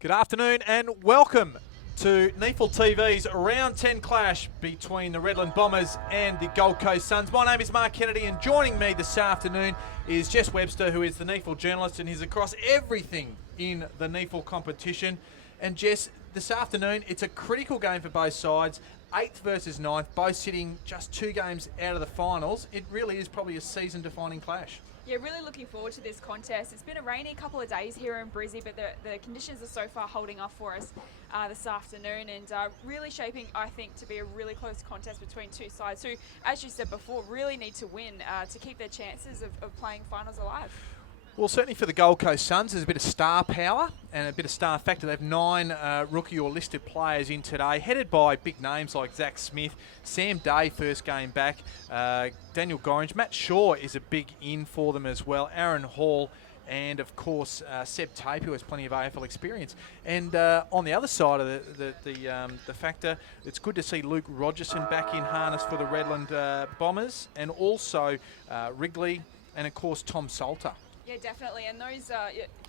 Good afternoon and welcome to NEAFL TV's Round 10 clash between the Redland Bombers and the Gold Coast Suns. My name is Mark Kennedy and joining me this afternoon is Jess Webster, who is the NEAFL journalist and is across everything in the NEAFL competition. And Jess, this afternoon it's a critical game for both sides. 8th versus 9th, both sitting just 2 games out of the finals. It really is probably a season-defining clash. Yeah, really looking forward to this contest. It's been a rainy couple of days here in Brizzy, but the conditions are so far holding off for us this afternoon and really shaping, I think, to be a really close contest between two sides who, as you said before, really need to win to keep their chances of playing finals alive. Well, certainly for the Gold Coast Suns, there's a bit of star power and a bit of star factor. They have 9 rookie or listed players in today, headed by big names like Zach Smith, Sam Day, first game back, Daniel Gorringe. Matt Shaw is a big in for them as well, Aaron Hall, and of course Seb Tape, who has plenty of AFL experience. And on the other side of the factor, it's good to see Luke Rogerson back in harness for the Redland Bombers, and also Wrigley, and of course Tom Salter. Yeah, definitely. And those,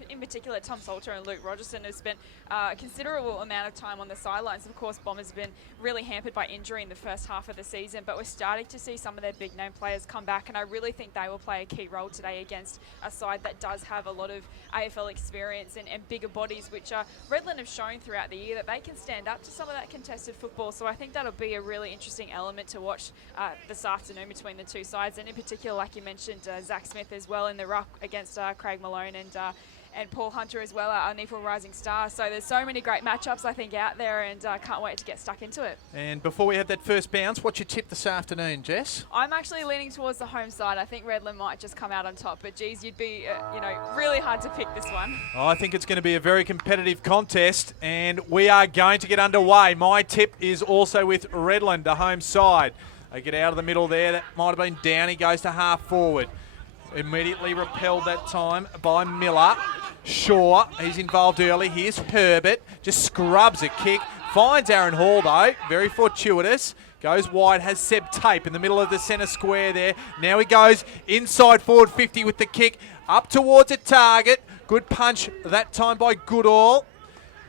in particular, Tom Salter and Luke Rogerson have spent a considerable amount of time on the sidelines. Of course, Bombers have been really hampered by injury in the first half of the season, but we're starting to see some of their big name players come back, and I really think they will play a key role today against a side that does have a lot of AFL experience and bigger bodies, which Redland have shown throughout the year that they can stand up to some of that contested football. So I think that'll be a really interesting element to watch this afternoon between the two sides, and in particular, like you mentioned, Zach Smith as well in the ruck against Craig Malone and Paul Hunter as well, our NEAFL rising star. So there's so many great matchups, I think, out there, and can't wait to get stuck into it. And before we have that first bounce, what's your tip this afternoon, Jess? I'm actually leaning towards the home side. I think Redland might just come out on top, but geez, you'd be, really hard to pick this one. I think it's going to be a very competitive contest, and we are going to get underway. My tip is also with Redland, the home side. They get out of the middle there. That might have been Downey, goes to half forward. Immediately repelled that time by Miller. Shaw, he's involved early. Here's Herbert, just scrubs a kick. Finds Aaron Hall though, very fortuitous. Goes wide, has Seb Tape in the middle of the centre square there. Now he goes inside forward 50 with the kick, up towards a target. Good punch that time by Goodall.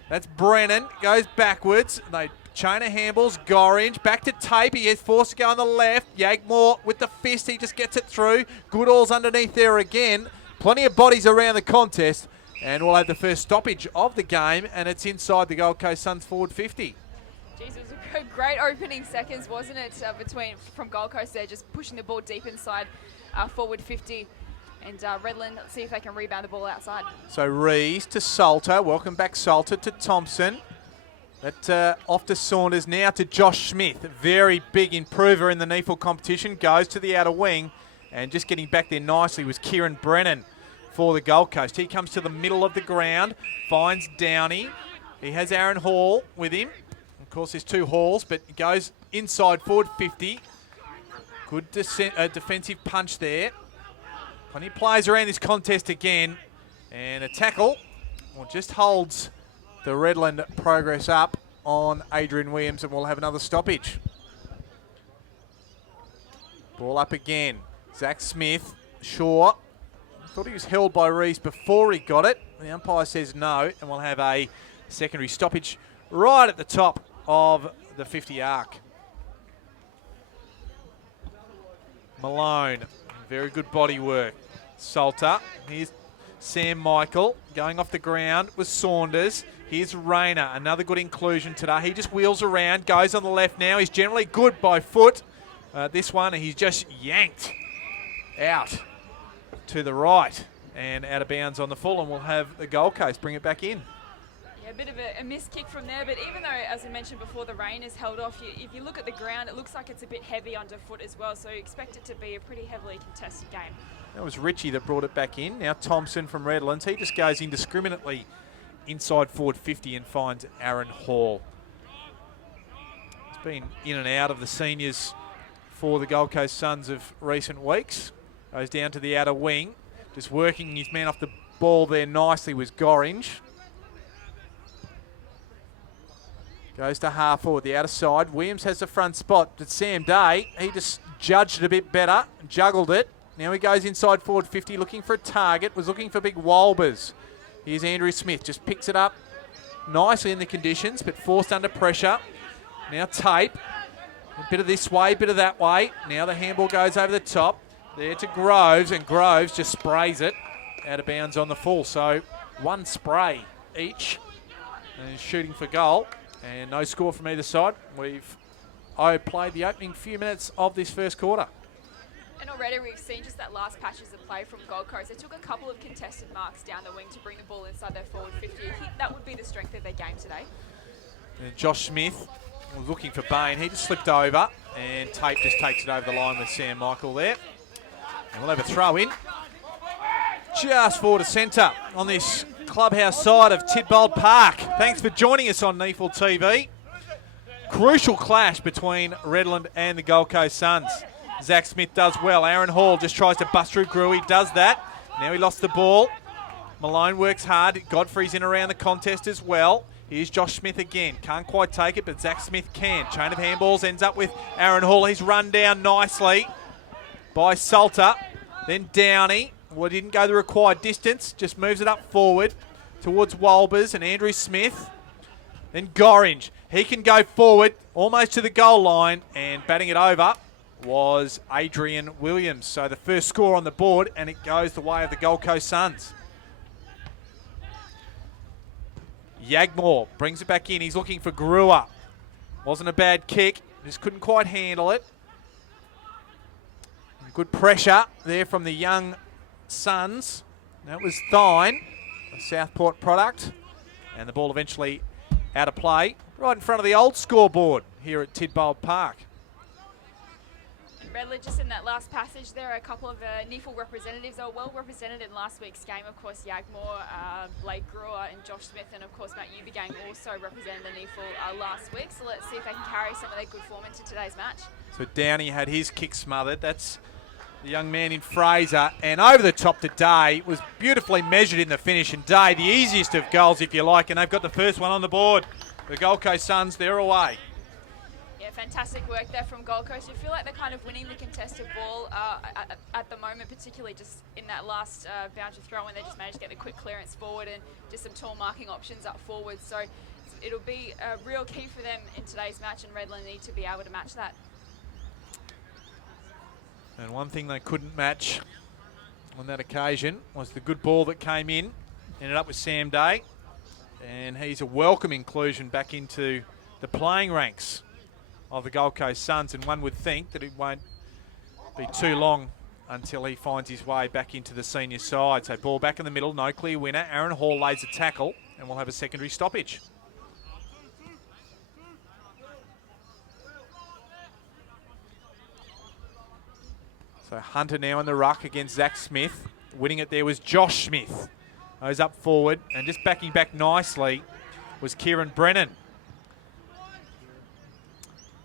That's Brennan, goes backwards. They chain of handballs, Gorringe, back to Tape, he is forced to go on the left. Yagmore with the fist, he just gets it through. Goodall's underneath there again. Plenty of bodies around the contest, and we'll have the first stoppage of the game, and it's inside the Gold Coast Suns forward 50. Jeez, it was a great opening seconds, wasn't it, from Gold Coast there, just pushing the ball deep inside forward 50. And Redland, let's see if they can rebound the ball outside. So Rees to Salter, welcome back Salter to Thompson. That off to Saunders, now to Josh Smith. Very big improver in the NEAFL competition. Goes to the outer wing, and just getting back there nicely was Kieran Brennan for the Gold Coast. He comes to the middle of the ground, finds Downey. He has Aaron Hall with him. Of course, there's 2 Halls, but he goes inside forward 50. Good defensive punch there. Plenty of players around this contest again. And a tackle, well, just holds the Redland progress up on Adrian Williams, and we'll have another stoppage. Ball up again. Zach Smith, Shaw. Thought he was held by Rees before he got it. The umpire says no, and we'll have a secondary stoppage right at the top of the 50 arc. Malone, very good body work. Salter, here's Sam Michael going off the ground with Saunders. Here's Rayner, another good inclusion today. He just wheels around, goes on the left now. He's generally good by foot. This one, he's just yanked out to the right and out of bounds on the full, and we'll have the Gold Coast bring it back in. Yeah, a bit of a missed kick from there, but even though, as I mentioned before, the rain is held off, if you look at the ground, it looks like it's a bit heavy underfoot as well, so you expect it to be a pretty heavily contested game. That was Ritchie that brought it back in. Now Thompson from Redlands, he just goes indiscriminately inside forward 50 and finds Aaron Hall. He's been in and out of the seniors for the Gold Coast Suns of recent weeks. Goes down to the outer wing, just working his man off the ball there nicely was Gorringe. Goes to half forward, the outer side. Williams has the front spot, but Sam Day, he just judged it a bit better, juggled it. Now he goes inside forward 50, looking for a target, was looking for big Walbers. Here's Andrew Smith, just picks it up nicely in the conditions, but forced under pressure. Now Tape. A bit of this way, bit of that way. Now the handball goes over the top. There to Groves, and Groves just sprays it out of bounds on the full. So one spray each, and shooting for goal. And no score from either side. We've played the opening few minutes of this first quarter. And already we've seen just that last patches of play from Gold Coast. They took a couple of contested marks down the wing to bring the ball inside their forward 50. That would be the strength of their game today. And Josh Smith was looking for Bain. He just slipped over, and Tate just takes it over the line with Sam Michael there. And we'll have a throw in. Just forward to centre on this clubhouse side of Tidbold Park. Thanks for joining us on NEAFL TV. Crucial clash between Redland and the Gold Coast Suns. Zach Smith does well. Aaron Hall just tries to bust through Grewe. He does that. Now he lost the ball. Malone works hard. Godfrey's in around the contest as well. Here's Josh Smith again. Can't quite take it, but Zach Smith can. Chain of handballs ends up with Aaron Hall. He's run down nicely by Salter. Then Downey. Well, didn't go the required distance. Just moves it up forward towards Walbers and Andrew Smith. Then Gorringe. He can go forward almost to the goal line, and batting it over was Adrian Williams. So the first score on the board, and it goes the way of the Gold Coast Suns. Yagmore brings it back in. He's looking for Grewe. Wasn't a bad kick. Just couldn't quite handle it. Good pressure there from the young Suns. That was Thine, a Southport product. And the ball eventually out of play, right in front of the old scoreboard here at Tidbold Park. Redland, just in that last passage, there are a couple of NEAFL representatives that were well represented in last week's game. Of course, Yagmore, Blake Grewe and Josh Smith, and of course Matt Ubergang also represented the NEAFL last week. So let's see if they can carry some of their good form into today's match. So Downey had his kick smothered. That's the young man in Fraser, and over the top to Day. Was beautifully measured in the finish, and Day, the easiest of goals if you like, and they've got the first one on the board. The Gold Coast Suns, they're away. Yeah, fantastic work there from Gold Coast. You feel like they're kind of winning the contested ball at the moment, particularly just in that last boundary throw when they just managed to get the quick clearance forward and just some tall marking options up forward. So it'll be a real key for them in today's match, and Redland need to be able to match that. And one thing they couldn't match on that occasion was the good ball that came in. Ended up with Sam Day, and he's a welcome inclusion back into the playing ranks of the Gold Coast Suns, and one would think that it won't be too long until he finds his way back into the senior side. So ball back in the middle, no clear winner. Aaron Hall lays a tackle, and we'll have a secondary stoppage. So Hunter now in the ruck against Zach Smith. Winning it there was Josh Smith. Goes up forward, and just backing back nicely was Kieran Brennan.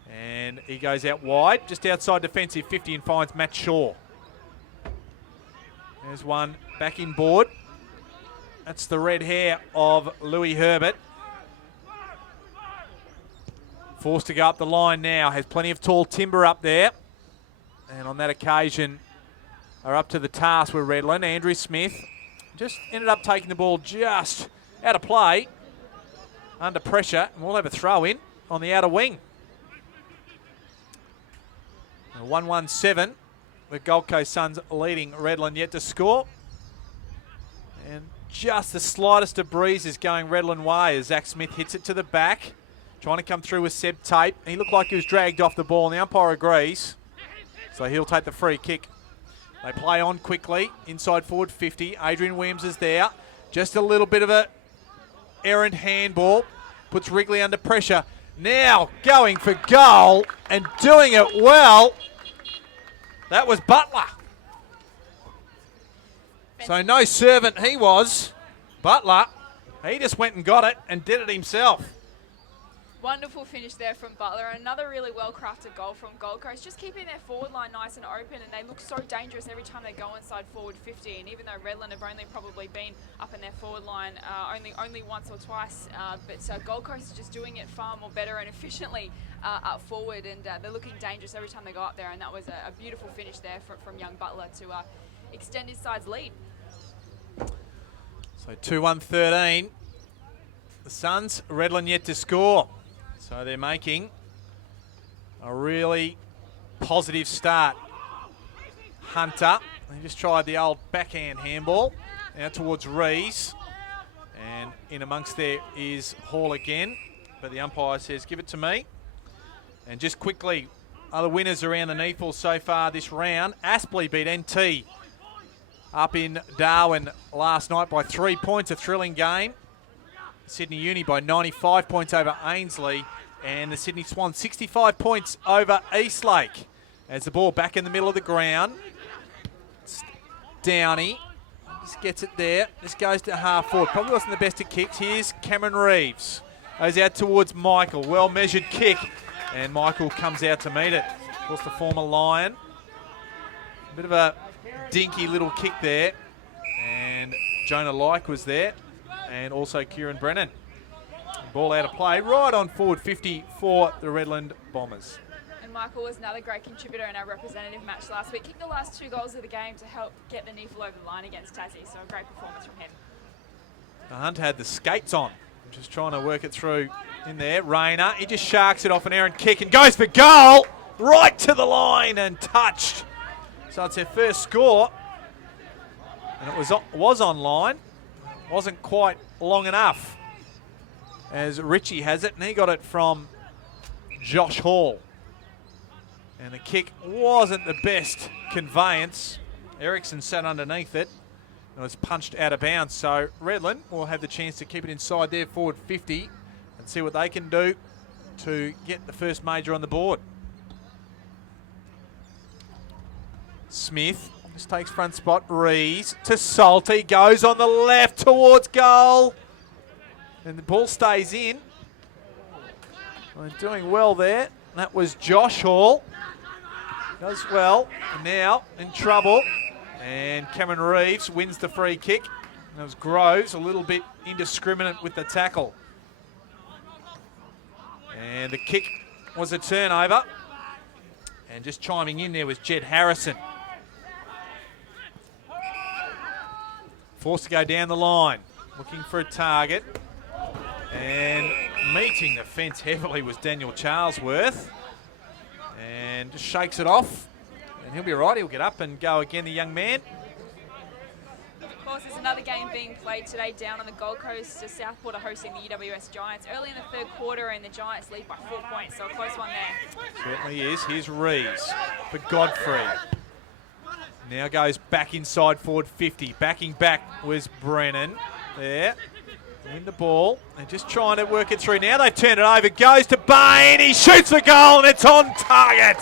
And he goes out wide, just outside defensive 50, and finds Matt Shaw. There's one back in board. That's the red hair of Louis Herbert. Forced to go up the line now. Has plenty of tall timber up there. And on that occasion, are up to the task with Redland. Andrew Smith just ended up taking the ball just out of play, under pressure, and we'll have a throw in on the outer wing. 1-1-7. The Gold Coast Suns leading Redland yet to score. And just the slightest of breeze is going Redland way as Zach Smith hits it to the back. Trying to come through with Seb Tate. He looked like he was dragged off the ball, and the umpire agrees. So he'll take the free kick. They play on quickly, inside forward 50. Adrian Williams is there. Just a little bit of a errant handball. Puts Wrigley under pressure. Now going for goal and doing it well. That was Butler. So no servant he was. Butler, he just went and got it and did it himself. Wonderful finish there from Butler. Another really well-crafted goal from Gold Coast, just keeping their forward line nice and open, and they look so dangerous every time they go inside forward 50. And even though Redland have only probably been up in their forward line only once or twice, but Gold Coast is just doing it far more better and efficiently up forward, and they're looking dangerous every time they go up there. And that was a beautiful finish there from young Butler to extend his side's lead. So 2-1-13. the Suns. Redland yet to score. So they're making a really positive start. Hunter, he just tried the old backhand handball. Now towards Rees. And in amongst there is Hall again. But the umpire says, give it to me. And just quickly, other winners around the NEAFL so far this round. Aspley beat NT up in Darwin last night by 3 points, a thrilling game. Sydney Uni by 95 points over Ainslie. And the Sydney Swans 65 points over Eastlake. As the ball back in the middle of the ground. It's Downey just gets it there. This goes to half forward. Probably wasn't the best of kicks. Here's Cameron Reeves. Goes out towards Michael. Well measured kick. And Michael comes out to meet it. Of course, the former Lion. A bit of a dinky little kick there. And Jonah Like was there. And also Kieran Brennan. Ball out of play. Right on forward 50 for the Redland Bombers. And Michael was another great contributor in our representative match last week. Kicked the last 2 goals of the game to help get the NEAFL over the line against Tassie. So a great performance from him. The Hunt had the skates on. Just trying to work it through in there. Rayner, he just sharks it off an errant kick and goes for goal. Right to the line and touched. So it's their first score. And it was online. Wasn't quite long enough. As Richie has it, and he got it from Josh Hall. And the kick wasn't the best conveyance. Ericsson sat underneath it. It was punched out of bounds, so Redland will have the chance to keep it inside their forward 50 and see what they can do to get the first major on the board. Smith just takes front spot. Rees to Salty, goes on the left towards goal. And the ball stays in. They're doing well there. That was Josh Hall. Does well. Now in trouble. And Cameron Reeves wins the free kick. That was Groves, a little bit indiscriminate with the tackle. And the kick was a turnover. And just chiming in there was Jed Harrison. Forced to go down the line. Looking for a target. And meeting the fence heavily was Daniel Charlesworth. And just shakes it off. And he'll be right, he'll get up and go again, the young man. Of course, there's another game being played today down on the Gold Coast. Southport are hosting the UWS Giants early in the third quarter, and the Giants lead by 4 points, so a close one there. Certainly is. Here's Rees for Godfrey. Now goes back inside forward 50. Backing back was Brennan. There. Win the ball. They're just trying to work it through. Now they've turned it over. Goes to Bain. He shoots the goal, and it's on target.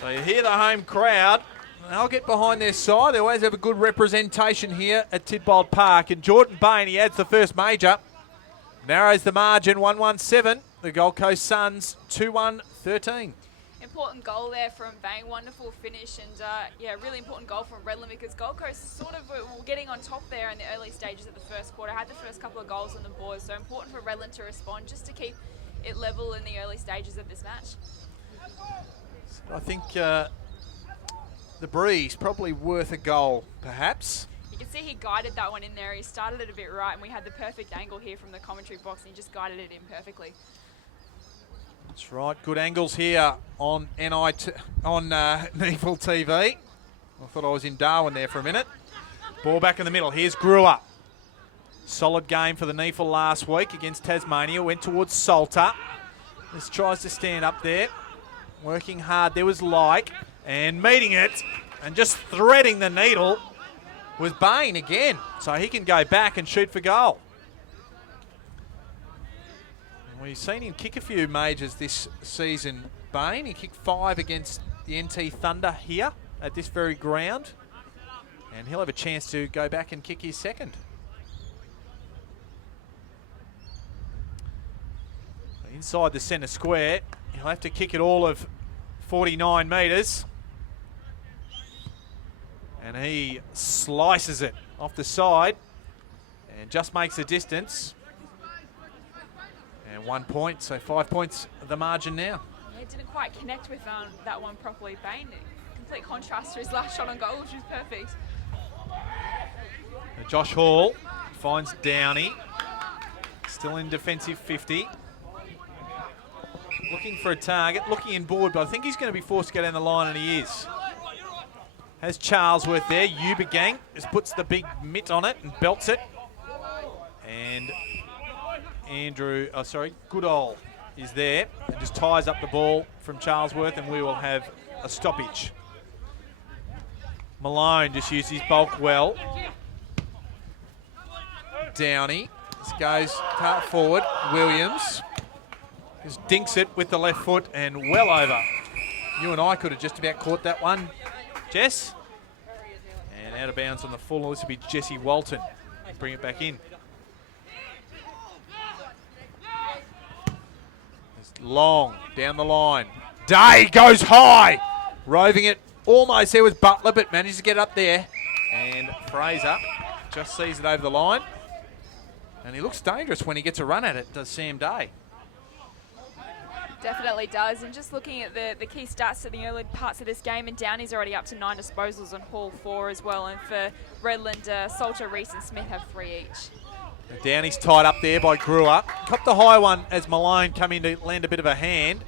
So you hear the home crowd. They'll get behind their side. They always have a good representation here at Tidbold Park. And Jordan Bain, he adds the first major. Narrows the margin, 1-1-7. The Gold Coast Suns, 2-1-13. Important goal there from Bain. Wonderful finish. And, yeah, really important goal from Redland because Gold Coast sort of were getting on top there in the early stages of the first quarter. Had the first couple of goals on the board. So important for Redland to respond just to keep it level in the early stages of this match. I think the breeze probably worth a goal, perhaps. You can see he guided that one in there. He started it a bit right, and we had the perfect angle here from the commentary box, and he just guided it in perfectly. That's right. Good angles here on NEAFL TV. I thought I was in Darwin there for a minute. Ball back in the middle. Here's Brewer. Solid game for the NEAFL last week against Tasmania. Went towards Salter. Just tries to stand up there. Working hard. There was Like. And meeting it and just threading the needle was Bain again. So he can go back and shoot for goal. And we've seen him kick a few majors this season, Bain. He kicked 5 against the NT Thunder here at this very ground. And he'll have a chance to go back and kick his second. Inside the centre square, he'll have to kick it all of 49 metres. And he slices it off the side and just makes the distance. And 1 point, so 5 points the margin now. Yeah, it didn't quite connect with that one properly. Bain, complete contrast to his last shot on goal, which was perfect. Josh Hall finds Downey. Still in defensive 50. Looking for a target, looking inboard, but I think he's going to be forced to go down the line, and he is. Has Charlesworth there. Ubergang just puts the big mitt on it and belts it. And Goodall is there and just ties up the ball from Charlesworth, and we will have a stoppage. Malone just used his bulk well. Downey just goes forward. Williams just dinks it with the left foot and well over. You and I could have just about caught that one, Jess. And out of bounds on the full. This will be Jesse Walton. Bring it back in. It's long down the line. Day goes high. Roving it almost there with Butler, but manages to get up there. And Fraser just sees it over the line. And he looks dangerous when he gets a run at it, does Sam Day. Definitely does. And just looking at the key stats at the early parts of this game, and Downey's already up to 9 disposals and Hall 4 as well. And for Redland, Salter, Reese and Smith have 3 each. Downey's tied up there by Brewer. Copped the high one as Malone come in to lend a bit of a hand.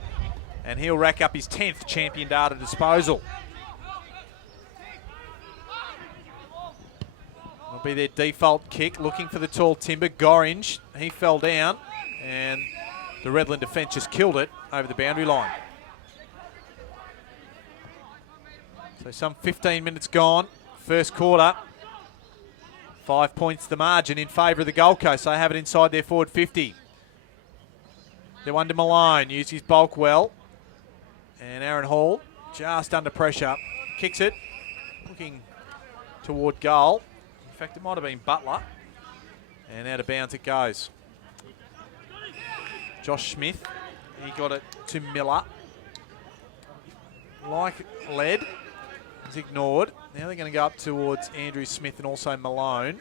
And he'll rack up his 10th champion data disposal. Will be their default kick, looking for the tall timber. Gorringe, he fell down, and the Redland defence just killed it over the boundary line. So some 15 minutes gone, first quarter. 5 points the margin in favour of the Gold Coast. They have it inside their forward 50. They're one to Malone, used his bulk well. And Aaron Hall just under pressure, kicks it, looking toward goal. In fact, it might have been Butler. And out of bounds it goes. Josh Smith, he got it to Miller. Like led, is ignored. Now they're going to go up towards Andrew Smith and also Malone.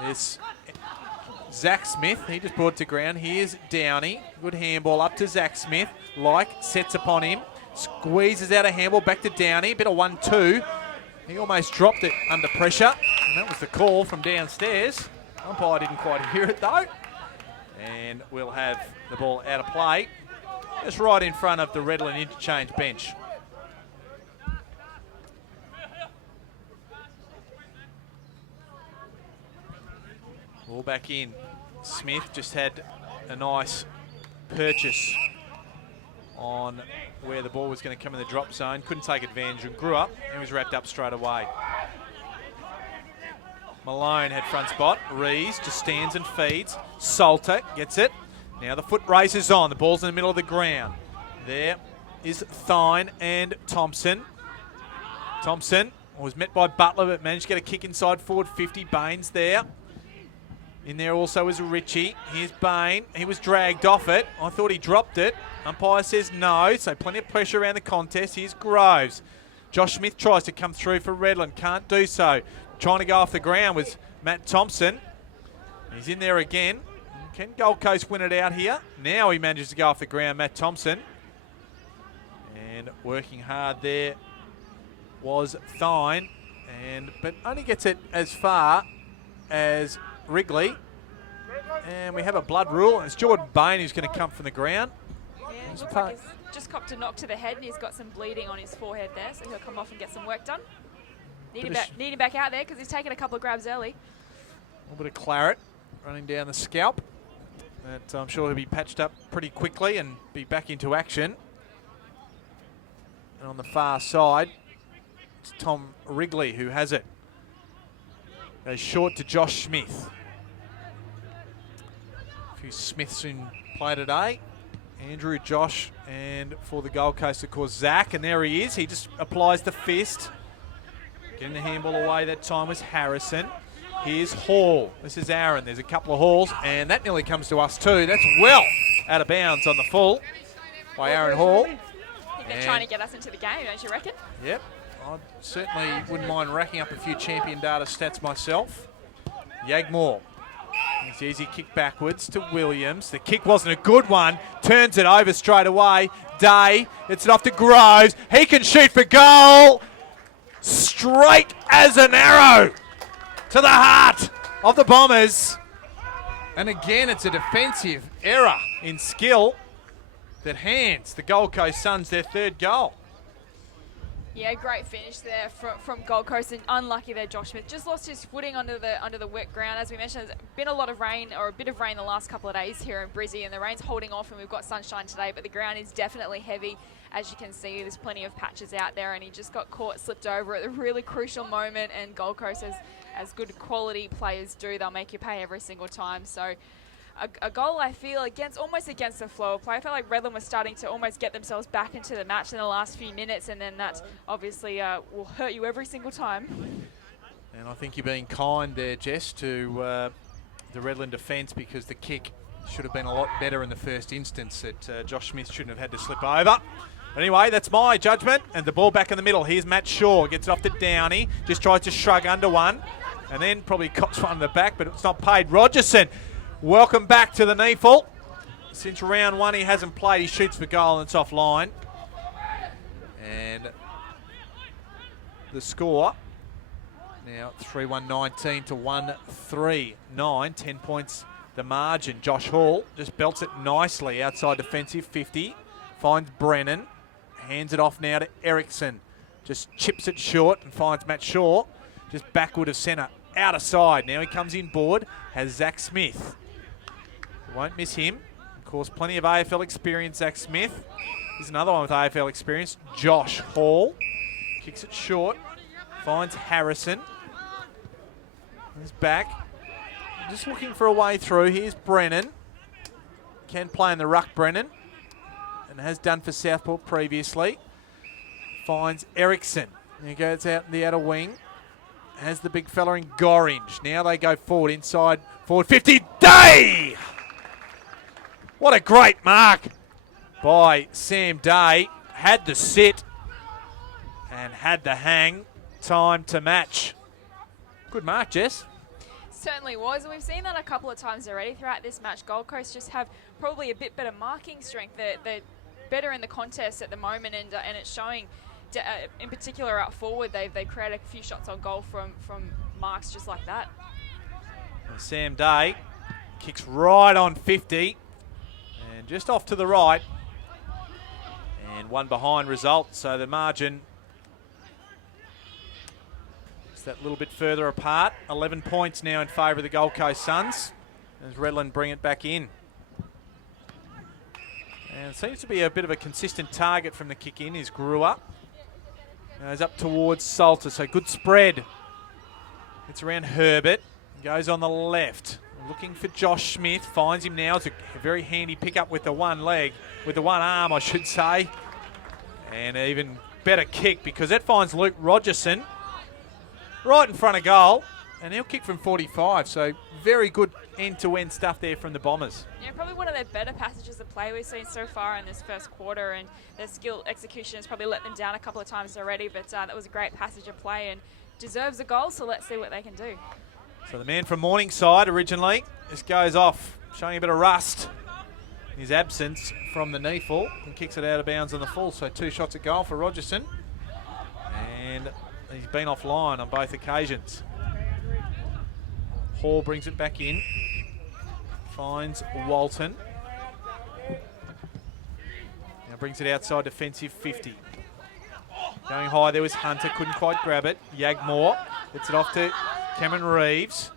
There's Zach Smith, he just brought it to ground. Here's Downey, good handball up to Zach Smith. Like, sets upon him, squeezes out a handball back to Downey, a bit of 1-2. He almost dropped it under pressure, and that was the call from downstairs. Umpire didn't quite hear it though. And we'll have the ball out of play, just right in front of the Redland interchange bench. Ball back in. Smith just had a nice purchase on where the ball was going to come in the drop zone. Couldn't take advantage and grew up and was wrapped up straight away. Malone had front spot. Rees just stands and feeds. Salter gets it. Now the foot race is on. The ball's in the middle of the ground. There is Thine and Thompson. Thompson was met by Butler but managed to get a kick inside forward 50. Baines there. In there also is Ritchie. Here's Bain. He was dragged off it. I thought he dropped it. Umpire says no, so plenty of pressure around the contest. Here's Groves. Josh Smith tries to come through for Redland. Can't do so. Trying to go off the ground was Matt Thompson. He's in there again. Can Gold Coast win it out here? Now he manages to go off the ground, Matt Thompson. And working hard there was Thine. But only gets it as far as Wrigley, and we have a blood rule, and it's Jordan Bain who's going to come from the ground. Yeah, it looks like he's just copped a knock to the head, and he's got some bleeding on his forehead there, so he'll come off and get some work done. Need him back out there because he's taken a couple of grabs early. A little bit of claret running down the scalp. But I'm sure he'll be patched up pretty quickly and be back into action. And on the far side, it's Tom Wrigley who has it. Goes short to Josh Smith. A few Smiths in play today. Andrew, Josh, and for the Gold Coast, of course, Zach. And there he is. He just applies the fist. Getting the handball away that time was Harrison. Here's Hall. This is Aaron. There's a couple of Halls, and that nearly comes to us too. That's well out of bounds on the full by Aaron Hall. I think they're trying to get us into the game, don't you reckon? Yep. I certainly wouldn't mind racking up a few champion data stats myself. Yagmore. It's easy kick backwards to Williams. The kick wasn't a good one. Turns it over straight away. Day. It's it off to Groves. He can shoot for goal. Straight as an arrow. to the heart of the Bombers. And again, it's a defensive error in skill that hands the Gold Coast Suns their third goal. Yeah, great finish there from Gold Coast, and unlucky there. Josh Smith just lost his footing under the wet ground. As we mentioned, there's been a lot of rain, or a bit of rain, the last couple of days here in Brizzy, and the rain's holding off, and we've got sunshine today, but the ground is definitely heavy. As you can see, there's plenty of patches out there, and he just got caught, slipped over at a really crucial moment. And Gold Coast, as good quality players do, they'll make you pay every single time. So a goal, I feel, almost against the flow of play. I felt like Redland was starting to almost get themselves back into the match in the last few minutes, and then that obviously will hurt you every single time. And I think you're being kind there, Jess, to the Redland defence, because the kick should have been a lot better in the first instance. That Josh Smith shouldn't have had to slip over. But anyway, that's my judgment. And the ball back in the middle. Here's Matt Shaw. Gets it off to Downey. Just tries to shrug under one. And then probably cops one in the back, but it's not paid. Rogerson, welcome back to the NEAFL. Since round one, he hasn't played. He shoots for goal and it's offline. And the score now 3-1-19 to 1-3-9. 10 points the margin. Josh Hall just belts it nicely outside defensive 50. Finds Brennan. Hands it off now to Ericsson. Just chips it short and finds Matt Shaw. Just backward of centre. Out of side. Now he comes in board. Has Zach Smith. Won't miss him. Of course, plenty of AFL experience, Zach Smith. Here's another one with AFL experience. Josh Hall. Kicks it short. Finds Harrison. He's back. Just looking for a way through. Here's Brennan. Can play in the ruck, Brennan. And has done for Southport previously. Finds Ericsson. He goes out in the outer wing. Has the big fella in Gorringe. Now they go forward, inside, forward 50. Day! What a great mark by Sam Day. Had the sit and had the hang. Time to match. Good mark, Jess. Certainly was, and we've seen that a couple of times already throughout this match. Gold Coast just have probably a bit better marking strength. They're better in the contest at the moment, and it's showing. In particular, out forward, they create a few shots on goal from marks just like that. And Sam Day kicks right on 50, and just off to the right, and one behind result. So the margin is that little bit further apart. 11 points now in favour of the Gold Coast Suns as Redland bring it back in. And it seems to be a bit of a consistent target from the kick in is Brewer. Goes up towards Salter, so good spread. It's around Herbert. Goes on the left. Looking for Josh Smith. Finds him now. It's a very handy pickup with the one leg. With the one arm, I should say. And even better kick because that finds Luke Rogerson right in front of goal. And he'll kick from 45. So very good end-to-end stuff there from the Bombers. Yeah, probably one of their better passages of play we've seen so far in this first quarter, and their skill execution has probably let them down a couple of times already, but that was a great passage of play and deserves a goal, so let's see what they can do. So the man from Morningside originally just goes off, showing a bit of rust in his absence from the NEAFL, and kicks it out of bounds on the full, so 2 shots at goal for Rogerson, and he's been offline on both occasions. Hall brings it back in. Finds Walton. Now brings it outside defensive 50. Going high there was Hunter, couldn't quite grab it. Yagmore gets it off to Cameron Reeves.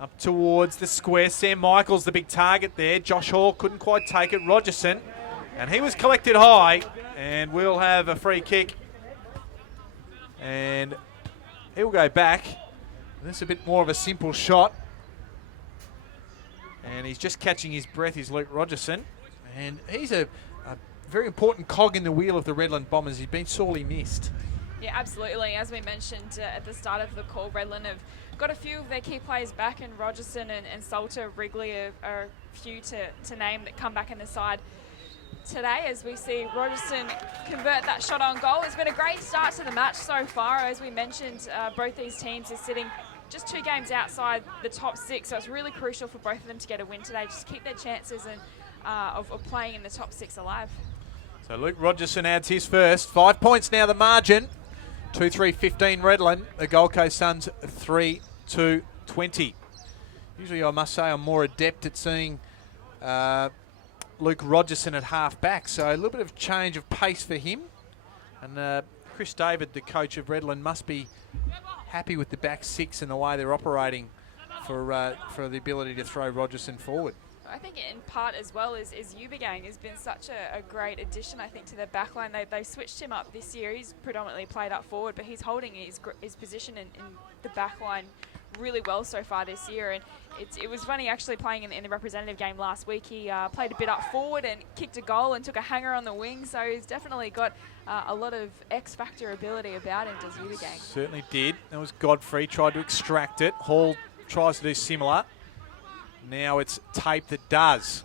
Up towards the square. Sam Michaels, the big target there. Josh Hall couldn't quite take it. Rogerson. And he was collected high. And we'll have a free kick. And he'll go back. This is a bit more of a simple shot. And he's just catching his breath, is Luke Rogerson. And he's a very important cog in the wheel of the Redland Bombers. He's been sorely missed. Yeah, absolutely. As we mentioned at the start of the call, Redland have got a few of their key players back, and Rogerson and Salter, Wrigley are a few to name that come back in the side today, as we see Rogerson convert that shot on goal. It's been a great start to the match so far. As we mentioned, both these teams are sitting just 2 games outside the top 6, so it's really crucial for both of them to get a win today, just keep their chances of playing in the top 6 alive. So Luke Rogerson adds his first. 5 points now the margin. 2-3-15 Redland. The Gold Coast Suns 3-1-19. 32-20. Usually I must say I'm more adept at seeing Luke Rogerson at half back, so a little bit of change of pace for him. And Chris David, the coach of Redland, must be happy with the back six and the way they're operating for the ability to throw Rogerson forward. I think in part as well is Ubergang has been such a great addition, I think, to their backline. They switched him up this year. He's predominantly played up forward, but he's holding his position in the backline really well so far this year. And it was funny actually playing in the representative game last week. He played a bit up forward and kicked a goal and took a hanger on the wing. So he's definitely got a lot of X-factor ability about him, does Ubergang. Certainly did. That was Godfrey, tried to extract it. Hall tries to do similar. Now it's Tape that does.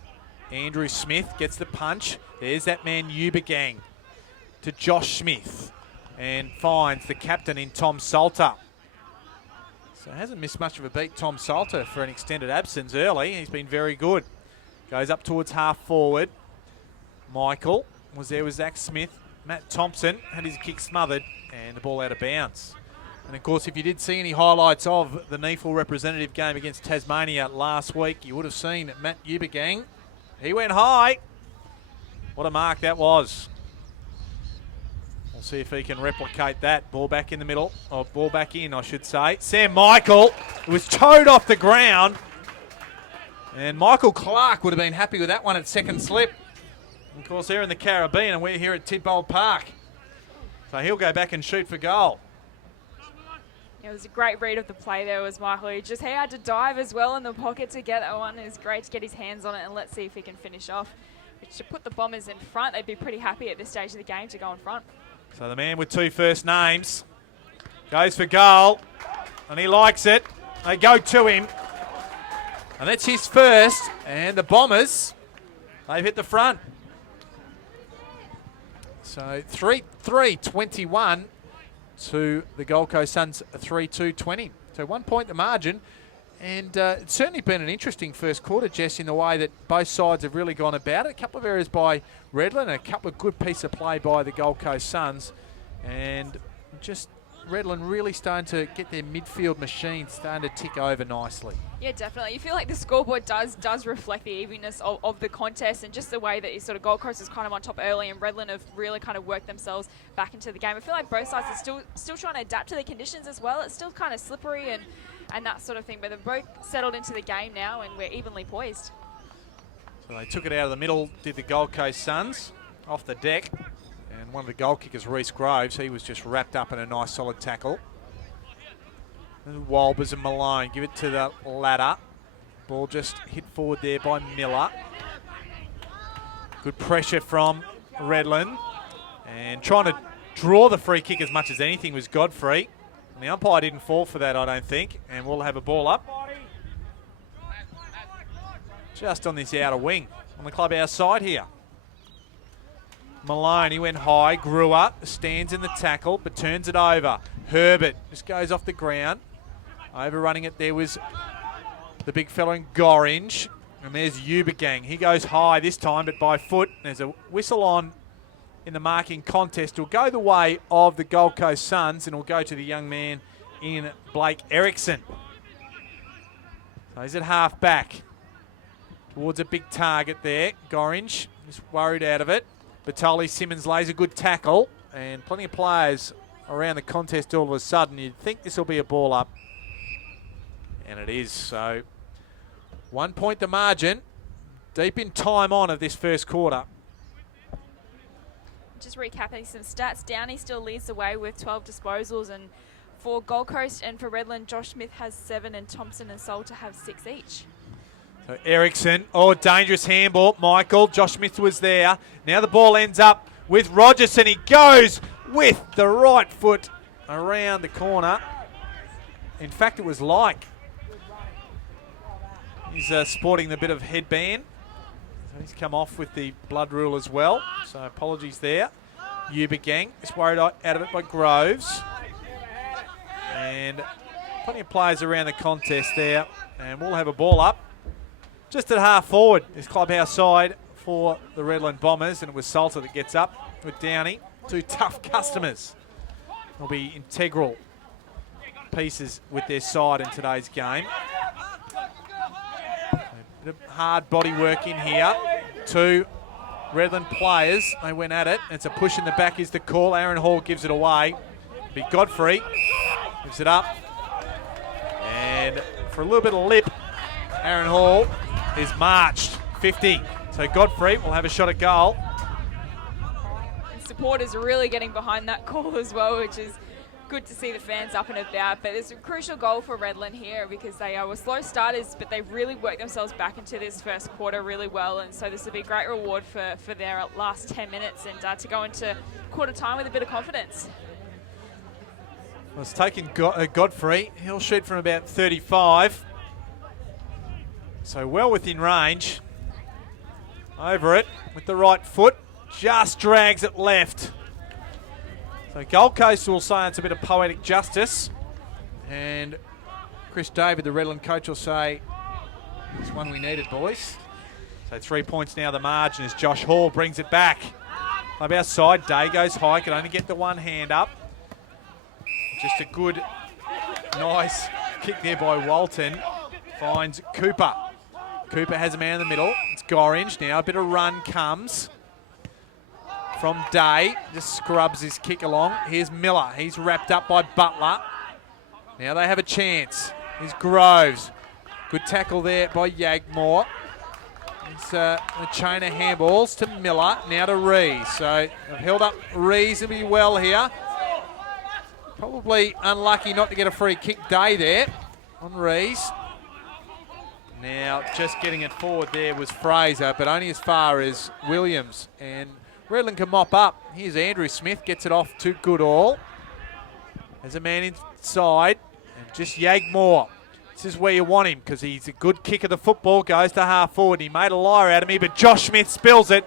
Andrew Smith gets the punch. There's that man Ubergang to Josh Smith and finds the captain in Tom Salter. So hasn't missed much of a beat, Tom Salter, for an extended absence early. He's been very good. Goes up towards half forward. Michael was there with Zach Smith. Matt Thompson had his kick smothered and the ball out of bounds. And of course, if you did see any highlights of the NEAFL representative game against Tasmania last week, you would have seen that Matt Ubergang, he went high. What a mark that was. We'll see if he can replicate that. Ball back in the middle, or ball back in, I should say. Sam Michael was towed off the ground. And Michael Clark would have been happy with that one at second slip. Of course, they're in the Caribbean and we're here at Tidbold Park. So he'll go back and shoot for goal. It was a great read of the play there, was Michael. He had to dive as well in the pocket to get that one. It was great to get his hands on it, and let's see if he can finish off. Which to put the Bombers in front, they'd be pretty happy at this stage of the game to go in front. So the man with two first names goes for goal, and he likes it. They go to him, and that's his first, and the Bombers, they've hit the front. So 3-3-21 to the Gold Coast Suns 3-2-20. So 1 point the margin. And it's certainly been an interesting first quarter, Jess, in the way that both sides have really gone about it. A couple of errors by Redland, a couple of good pieces of play by the Gold Coast Suns. And just Redland really starting to get their midfield machine starting to tick over nicely. Yeah, definitely. You feel like the scoreboard does reflect the evenness of the contest, and just the way that sort of Gold Coast is kind of on top early and Redland have really kind of worked themselves back into the game. I feel like both sides are still trying to adapt to the conditions as well. It's still kind of slippery and that sort of thing, but they've both settled into the game now and we're evenly poised. So they took it out of the middle, did the Gold Coast Suns, off the deck. And one of the goal kickers, Reece Groves, he was just wrapped up in a nice solid tackle. And Walbers and Malone give it to the ladder. Ball just hit forward there by Miller. Good pressure from Redland. And trying to draw the free kick as much as anything was Godfrey. And the umpire didn't fall for that, I don't think. And we'll have a ball up. Just on this outer wing, on the clubhouse side here. Malone, he went high, grew up, stands in the tackle, but turns it over. Herbert just goes off the ground. Overrunning it there was the big fella in Gorringe. And there's Ubergang. He goes high this time, but by foot. There's a whistle on in the marking contest. It'll go the way of the Gold Coast Suns, and it'll go to the young man in Blake Erickson. So he's at half back. Towards a big target there. Gorringe just worried out of it. Batoli Simmons lays a good tackle, and plenty of players around the contest all of a sudden. You'd think this will be a ball up, and it is. So 1 point the margin, deep in time on of this first quarter. Just recapping some stats, Downey still leads the way with 12 disposals, and for Gold Coast and for Redland, Josh Smith has 7 and Thompson and Salter have 6 each. So Erickson, dangerous handball. Michael, Josh Smith was there. Now the ball ends up with Rogerson. He goes with the right foot around the corner. In fact, it was like. He's sporting the bit of headband. So he's come off with the blood rule as well. So apologies there. Ubergang is worried out of it by Groves. And plenty of players around the contest there. And we'll have a ball up. Just at half forward, this clubhouse side for the Redland Bombers, and it was Salter that gets up with Downey. Two tough customers will be integral pieces with their side in today's game. A bit of hard body work in here. Two Redland players, they went at it. It's a push in the back is the call. Aaron Hall gives it away. Be Godfrey gives it up. And for a little bit of lip, Aaron Hall is marched 50. So Godfrey will have a shot at goal. And supporters are really getting behind that call as well, which is good to see the fans up and about. But it's a crucial goal for Redland here because they were slow starters, but they've really worked themselves back into this first quarter really well. And so this will be a great reward for their last 10 minutes and to go into quarter time with a bit of confidence. Well, it's taken Godfrey. He'll shoot from about 35. So well within range. Over it with the right foot. Just drags it left. So Gold Coast will say it's a bit of poetic justice. And Chris David, the Redland coach, will say, it's one we needed, boys. So 3 points now the margin as Josh Hall brings it back. Club outside, Day goes high, can only get the one hand up. Just a good, nice kick there by Walton. Finds Cooper. Cooper has a man in the middle. It's Gorringe now. A bit of run comes from Day. Just scrubs his kick along. Here's Miller. He's wrapped up by Butler. Now they have a chance. Here's Groves. Good tackle there by Yagmore. It's a chain of handballs to Miller. Now to Rees. So they've held up reasonably well here. Probably unlucky not to get a free kick. Day there on Rees. Now, just getting it forward there was Fraser, but only as far as Williams. And Redland can mop up. Here's Andrew Smith, gets it off to Goodall. There's a man inside, and just Yagmore. This is where you want him, because he's a good kick of the football, goes to half forward. He made a liar out of me, but Josh Smith spills it.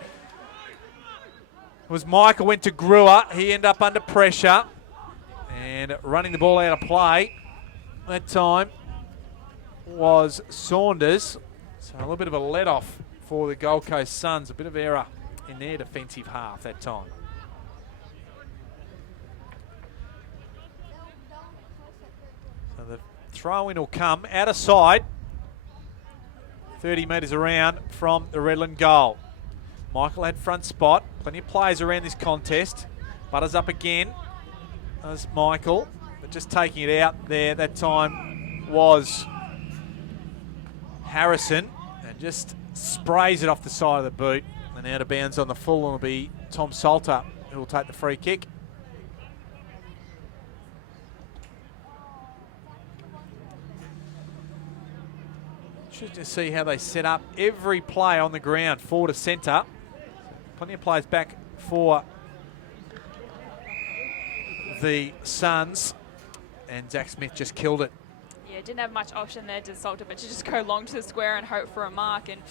It was Michael, went to Brewer. He ended up under pressure, and running the ball out of play. That time was Saunders. So a little bit of a let-off for the Gold Coast Suns. A bit of error in their defensive half that time. So the throw-in will come out of side. 30 metres around from the Redland goal. Michael had front spot. Plenty of players around this contest. Butters up again. There's Michael. But just taking it out there that time was Harrison, and just sprays it off the side of the boot and out of bounds on the full. Will be Tom Salter who will take the free kick. Should just see how they set up every play on the ground, forward to centre. Plenty of players back for the Suns, and Zach Smith just killed it. Yeah, didn't have much option there to Salter, but to just go long to the square and hope for a mark. And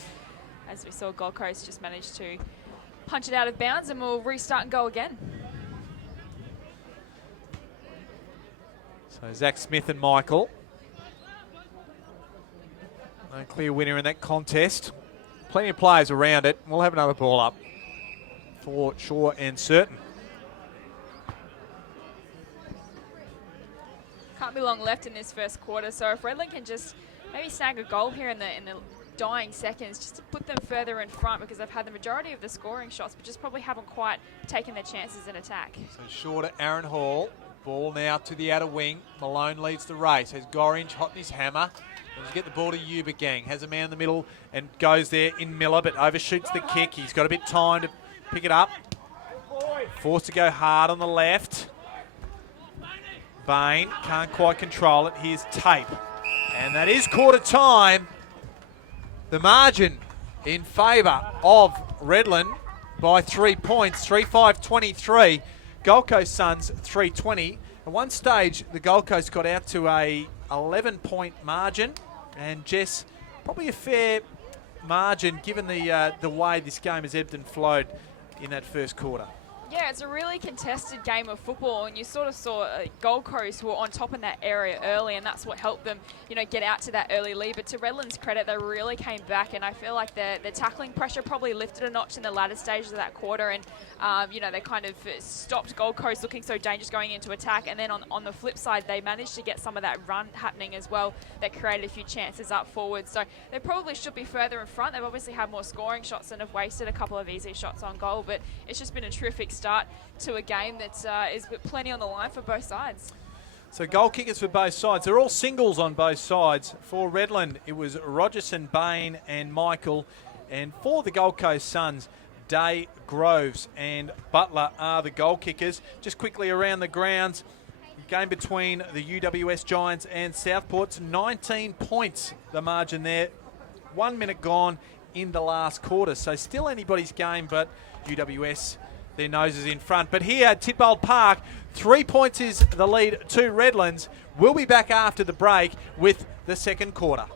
as we saw, Gold Coast just managed to punch it out of bounds, and we'll restart and go again. So Zach Smith and Michael. No clear winner in that contest. Plenty of players around it. We'll have another ball up for sure and certain. Can't be long left in this first quarter, so if Redland can just maybe snag a goal here in the dying seconds, just to put them further in front, because they've had the majority of the scoring shots, but just probably haven't quite taken their chances in attack. So short at Aaron Hall. Ball now to the outer wing. Malone leads the race. Has Gorringe hot in his hammer. Let's get the ball to Eubank. Has a man in the middle and goes there in Miller, but overshoots the kick. He's got a bit of time to pick it up. Forced to go hard on the left. Bain can't quite control it. Here's Tape. And that is quarter time. The margin in favour of Redland by 3 points, 3-5-23. Gold Coast Suns 3-20. At one stage, the Gold Coast got out to a 11-point margin, and Jess, probably a fair margin given the way this game has ebbed and flowed in that first quarter. Yeah, it's a really contested game of football, and you sort of saw Gold Coast who were on top in that area early, and that's what helped them, get out to that early lead. But to Redland's credit, they really came back, and I feel like their tackling pressure probably lifted a notch in the latter stages of that quarter, and they kind of stopped Gold Coast looking so dangerous going into attack. And then on the flip side, they managed to get some of that run happening as well that created a few chances up forward. So they probably should be further in front. They've obviously had more scoring shots and have wasted a couple of easy shots on goal, but it's just been a terrific start to a game that is plenty on the line for both sides. So goal kickers for both sides. They're all singles on both sides. For Redland, it was Rogerson, Bain and Michael. And for the Gold Coast Suns, Day, Groves and Butler are the goal kickers. Just quickly around the grounds, game between the UWS Giants and Southport's 19 points, the margin there. 1 minute gone in the last quarter. So still anybody's game, but UWS, their noses in front. But here at Tidbold Park, 3 points is the lead to Redlands. We'll be back after the break with the second quarter.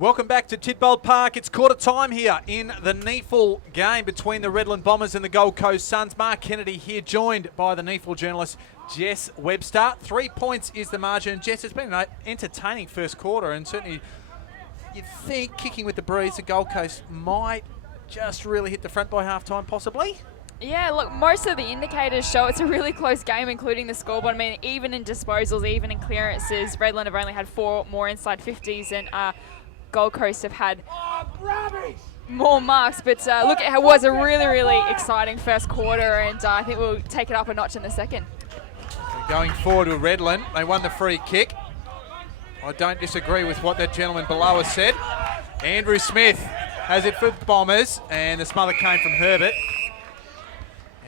Welcome back to Tidbold Park. It's quarter time here in the NEAFL game between the Redland Bombers and the Gold Coast Suns. Mark Kennedy here, joined by the NEAFL journalist Jess Webster. 3 points is the margin. Jess, it's been an entertaining first quarter, and certainly you'd think, kicking with the breeze, the Gold Coast might just really hit the front by half-time, possibly. Yeah, look, most of the indicators show it's a really close game, including the scoreboard. I mean, even in disposals, even in clearances, Redland have only had 4 more inside 50s, and Gold Coast have had more marks. But look, it was a really, really exciting first quarter, and I think we'll take it up a notch in the second. Going forward with Redland, they won the free kick. I don't disagree with what that gentleman below has said. Andrew Smith has it for the Bombers, and the smother came from Herbert.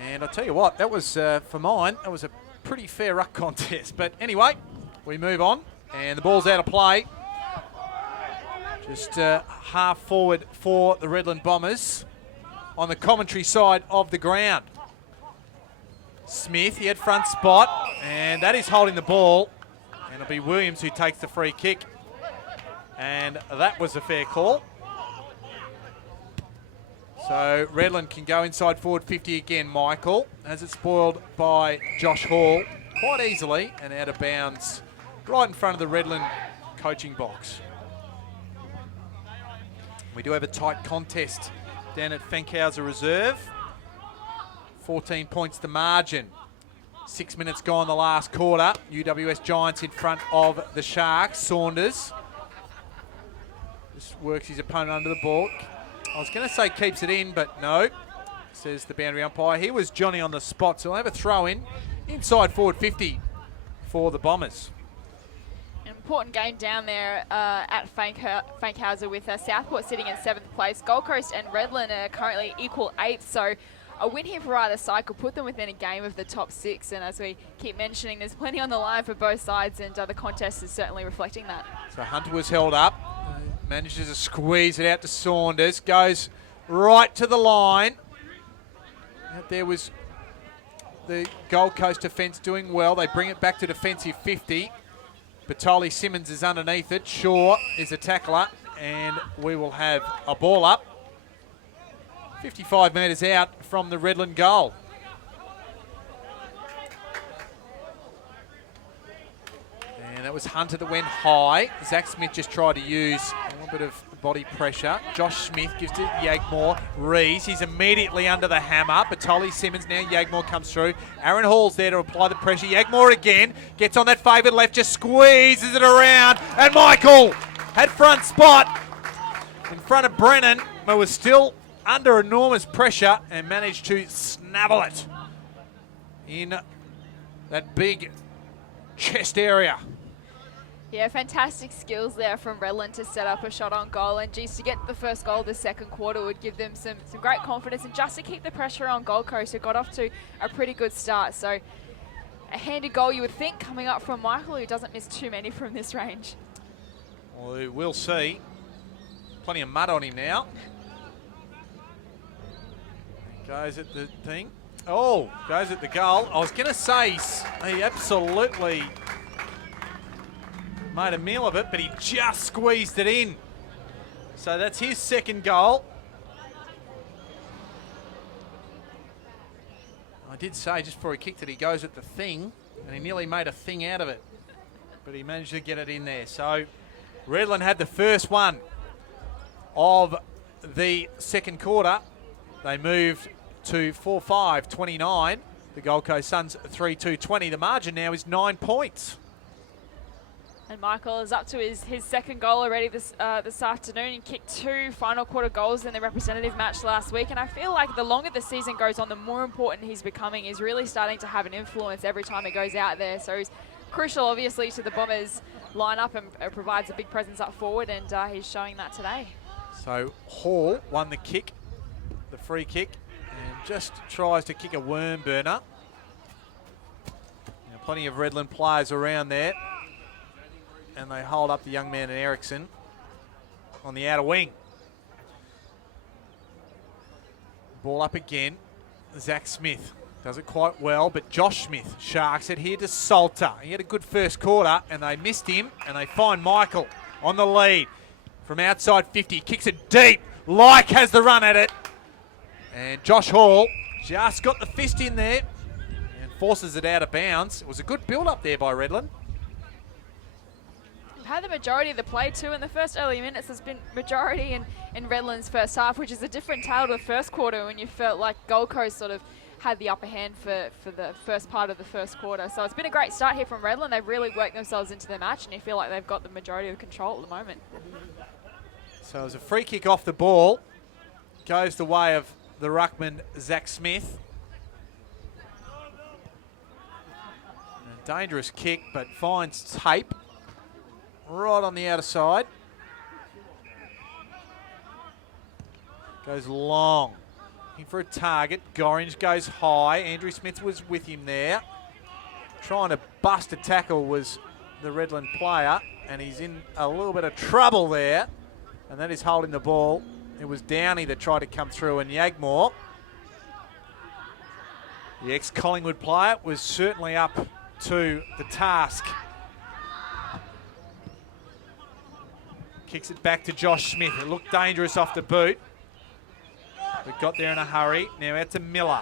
And I'll tell you what, that was, for mine, that was a pretty fair ruck contest. But anyway, we move on, and the ball's out of play. Just half forward for the Redland Bombers on the commentary side of the ground. Smith, he had front spot, and that is holding the ball. And it'll be Williams who takes the free kick. And that was a fair call. So Redland can go inside forward 50 again, Michael. Has it spoiled by Josh Hall quite easily and out of bounds right in front of the Redland coaching box. We do have a tight contest down at Fankhauser Reserve. 14 points to margin. 6 minutes gone the last quarter. UWS Giants in front of the Sharks. Saunders just works his opponent under the ball. I was going to say keeps it in, but no, says the boundary umpire. He was Johnny on the spot, so he'll have a throw in inside forward 50 for the Bombers. An important game down there at Fankhauser with Southport sitting in 7th place. Gold Coast and Redland are currently equal 8th, so a win here for either side could put them within a game of the top 6. And as we keep mentioning, there's plenty on the line for both sides, and the contest is certainly reflecting that. So Hunter was held up. Manages to squeeze it out to Saunders. Goes right to the line. There was the Gold Coast defence doing well. They bring it back to defensive 50. Batoli Simmons is underneath it. Shaw is a tackler. And we will have a ball up. 55 metres out from the Redland goal. And that was Hunter that went high. Zach Smith just tried to use a little bit of body pressure. Josh Smith gives to Yagmore. Rees, he's immediately under the hammer. Batoli Simmons, now Yagmore comes through. Aaron Hall's there to apply the pressure. Yagmore again, gets on that favoured left, just squeezes it around. And Michael had front spot in front of Brennan, but was still under enormous pressure and managed to snavel it in that big chest area. Yeah, fantastic skills there from Redland to set up a shot on goal. And geez, to get the first goal this second quarter would give them some great confidence, and just to keep the pressure on Gold Coast, who got off to a pretty good start. So a handy goal, you would think, coming up from Michael, who doesn't miss too many from this range. Well, we'll see. Plenty of mud on him now. Goes at the thing. Oh, goes at the goal. I was going to say he absolutely made a meal of it, but he just squeezed it in. So that's his second goal. I did say just before he kicked it, he goes at the thing, and he nearly made a thing out of it. But he managed to get it in there. So Redland had the first one of the second quarter. They moved to 4-5-29. The Gold Coast Suns 3-2-20. The margin now is 9 points. And Michael is up to his second goal already this afternoon. He kicked 2 final quarter goals in the representative match last week. And I feel like the longer the season goes on, the more important he's becoming. He's really starting to have an influence every time he goes out there. So he's crucial, obviously, to the Bombers lineup and provides a big presence up forward. And he's showing that today. So Hall won the kick, the free kick, and just tries to kick a worm burner. Now, plenty of Redland players around there. And they hold up the young man in Ericsson on the outer wing. Ball up again. Zach Smith does it quite well, but Josh Smith sharks it here to Salter. He had a good first quarter, and they missed him, and they find Michael on the lead. from outside 50. Kicks it deep. Like has the run at it. And Josh Hall just got the fist in there and forces it out of bounds. It was a good build-up there by Redland. Had the majority of the play too in the first early minutes. There's been majority in Redland's first half, which is a different tale to the first quarter when you felt like Gold Coast sort of had the upper hand for the first part of the first quarter. So it's been a great start here from Redland. They've really worked themselves into the match, and you feel like they've got the majority of control at the moment. So it was a free kick off the ball. Goes the way of the ruckman, Zach Smith. A dangerous kick, but finds tape right on the outer side. Goes long. Looking for a target. Gorringe goes high. Andrew Smith was with him there. Trying to bust a tackle was the Redland player, and he's in a little bit of trouble there. And that is holding the ball. It was Downey that tried to come through, and Yagmore, the ex-Collingwood player, was certainly up to the task. Kicks it back to Josh Smith. It looked dangerous off the boot. But got there in a hurry. Now out to Miller.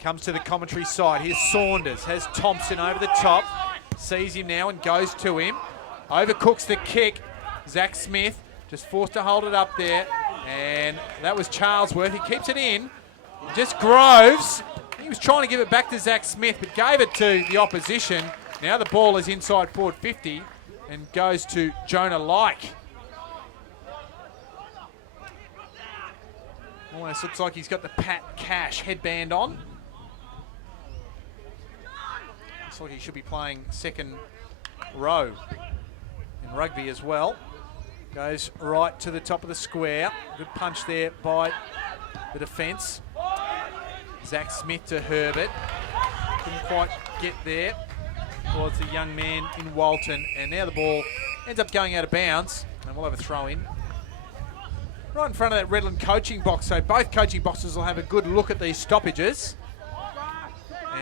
Comes to the commentary side. Here's Saunders. Has Thompson over the top. Sees him now and goes to him. Overcooks the kick. Zach Smith just forced to hold it up there. And that was Charlesworth. He keeps it in. Just Groves. He was trying to give it back to Zach Smith, but gave it to the opposition. Now the ball is inside forward 50 and goes to Jonah Like. Almost looks like he's got the Pat Cash headband on. Looks like he should be playing second row in rugby as well. Goes right to the top of the square. Good punch there by the defence. Zach Smith to Herbert. Couldn't quite get there towards the young man in Walton. And now the ball ends up going out of bounds. And we'll have a throw in. Right in front of that Redland coaching box. So both coaching boxes will have a good look at these stoppages.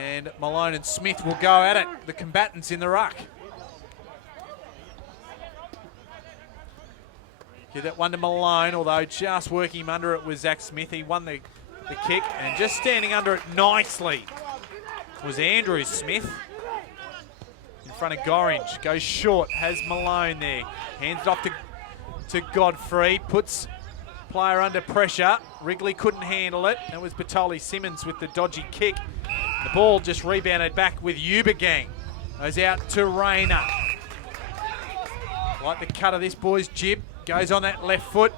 And Malone and Smith will go at it, the combatants in the ruck. Give that one to Malone, although just working him under it was Zach Smith. He won the kick, and just standing under it nicely was Andrew Smith. In front of Gorringe, goes short, has Malone there. Hands it off to Godfrey, puts player under pressure. Wrigley couldn't handle it. That was Batoli Simmons with the dodgy kick. The ball just rebounded back with Ubergang. Goes out to Rayner. Like the cut of this boy's jib. Goes on that left foot.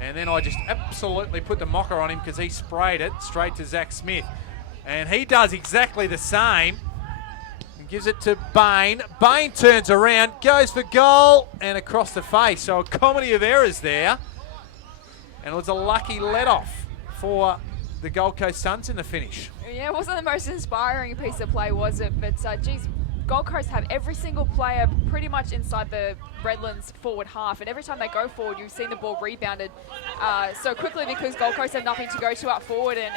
And then I just absolutely put the mocker on him because he sprayed it straight to Zach Smith. And he does exactly the same. And gives it to Bain. Bain turns around, goes for goal, and across the face. So a comedy of errors there. And it was a lucky let-off for the Gold Coast Suns in the finish. Yeah, it wasn't the most inspiring piece of play, was it? But, geez, Gold Coast have every single player pretty much inside the Redlands forward half. And every time they go forward, you've seen the ball rebounded so quickly because Gold Coast have nothing to go to up forward and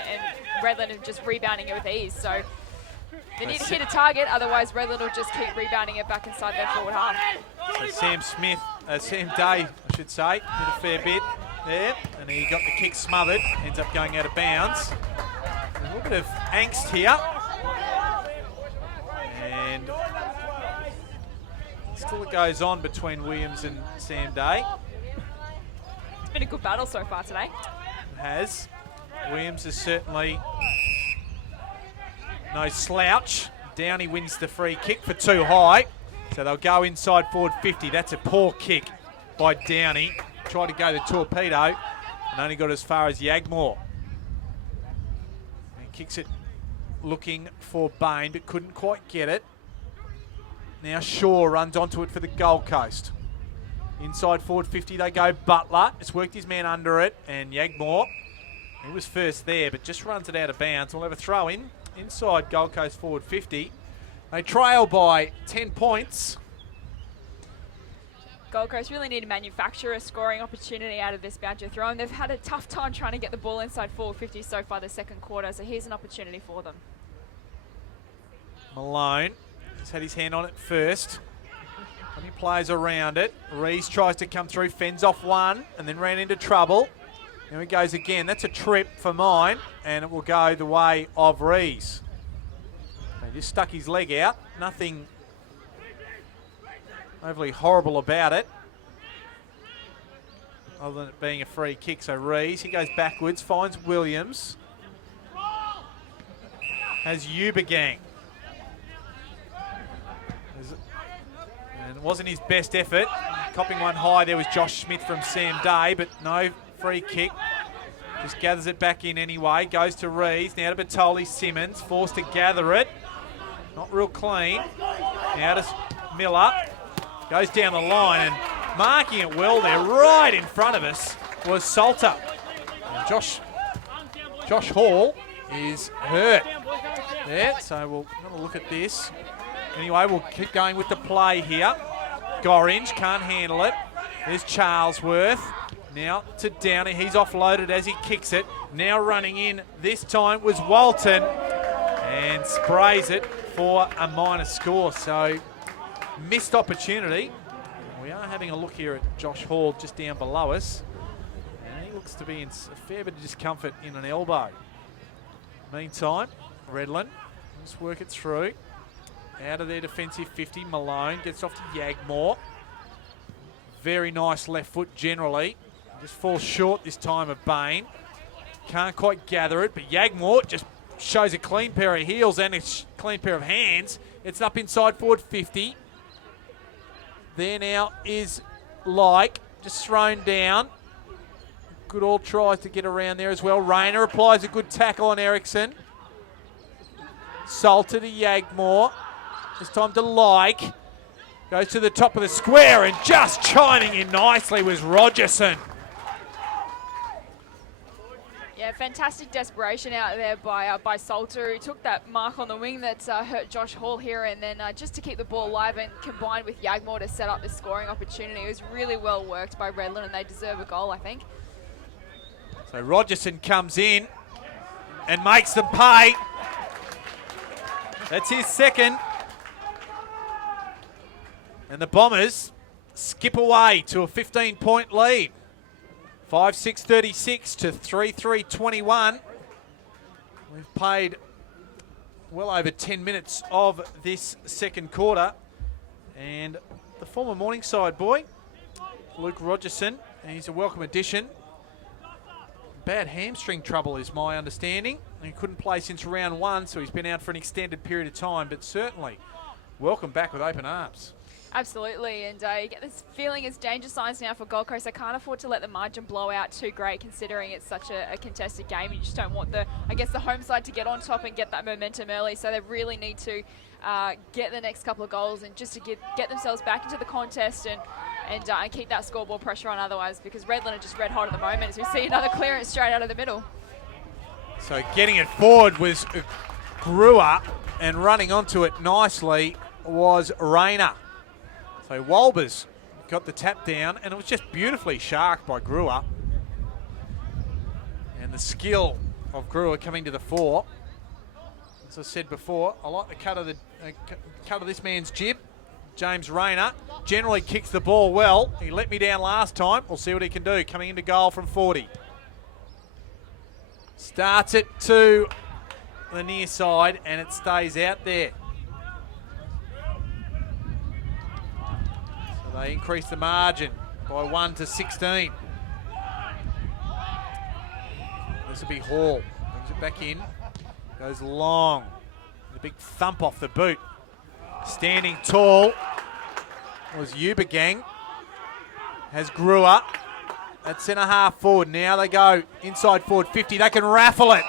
Redland are just rebounding it with ease. So they need to hit a target, otherwise Redland will just keep rebounding it back inside their forward half. So Sam Day, I should say, did a fair bit there. And he got the kick smothered, ends up going out of bounds. A little bit of angst here. And still it goes on between Williams and Sam Day. It's been a good battle so far today. It has. Williams is certainly no slouch. Downey wins the free kick for too high. So they'll go inside forward 50. That's a poor kick by Downey. Tried to go the torpedo and only got as far as Yagmore. And kicks it looking for Bain, but couldn't quite get it. Now Shaw runs onto it for the Gold Coast. Inside forward 50 they go. Butler has worked his man under it, and Yagmore, he was first there, but just runs it out of bounds. We'll have a throw in inside Gold Coast forward 50. They trail by 10 points. Gold Coast really need to manufacture a scoring opportunity out of this boundary throw, and they've had a tough time trying to get the ball inside forward 50 so far the second quarter, so here's an opportunity for them. Malone has had his hand on it first. He plays around it. Rees tries to come through, fends off one, and then ran into trouble. Here he goes again. That's a trip for mine, and it will go the way of Rees. He just stuck his leg out. Nothing overly horrible about it, other than it being a free kick. So Rees, he goes backwards, finds Williams. Has Ubergang. And it wasn't his best effort. Copping one high there was Josh Smith from Sam Day, but no free kick. Just gathers it back in anyway. Goes to Rees. Now to Batoli Simmons. Forced to gather it. Not real clean. Now to Miller. Goes down the line and marking it well there. Right in front of us was Salter. And Josh Hall is hurt there. So we'll have a look at this. Anyway, we'll keep going with the play here. Gorringe can't handle it. There's Charlesworth. Now to Downey. He's offloaded as he kicks it. Now running in. This time was Walton. And sprays it for a minor score. So missed opportunity. We are having a look here at Josh Hall just down below us. And he looks to be in a fair bit of discomfort in an elbow. Meantime, Redland, just work it through. Out of their defensive 50, Malone gets off to Yagmore. Very nice left foot generally. Just falls short this time of Bain. Can't quite gather it, but Yagmore just shows a clean pair of heels and a clean pair of hands. It's up inside forward 50. There now is Like, just thrown down. Goodall tries to get around there as well. Rayner applies a good tackle on Ericsson. Salter to Yagmore. This time to Like. Goes to the top of the square and just chiming in nicely was Rogerson. Yeah, fantastic desperation out there by Salter, who took that mark on the wing that hurt Josh Hall here, and then just to keep the ball alive and combined with Yagmore to set up the scoring opportunity. It was really well worked by Redland, and they deserve a goal, I think. So Rogerson comes in and makes them pay. That's his second. And the Bombers skip away to a 15-point lead. 5-6-36 to 3-3-21. We've played well over 10 minutes of this second quarter. And the former Morningside boy, Luke Rogerson, and he's a welcome addition. Bad hamstring trouble is my understanding. He couldn't play since round one, so he's been out for an extended period of time, but certainly welcome back with open arms. Absolutely, and you get this feeling as danger signs now for Gold Coast. They can't afford to let the margin blow out too great, considering it's such a contested game. You just don't want the home side to get on top and get that momentum early. So they really need to get the next couple of goals and just to get themselves back into the contest and keep that scoreboard pressure on otherwise, because Redland are just red hot at the moment as we see another clearance straight out of the middle. So getting it forward was Brewer, and running onto it nicely was Rayner. So Walbers got the tap down, and it was just beautifully sharked by Brewer. And the skill of Brewer coming to the fore. As I said before, I like the cut of this man's jib. James Rayner generally kicks the ball well. He let me down last time. We'll see what he can do. Coming into goal from 40. Starts it to the near side, and it stays out there. So they increase the margin by 1 to 16. This will be Hall. Brings it back in. Goes long. The big thump off the boot. Standing tall was Ubergang. Has Brewer at centre half forward. Now they go inside forward 50. They can raffle it.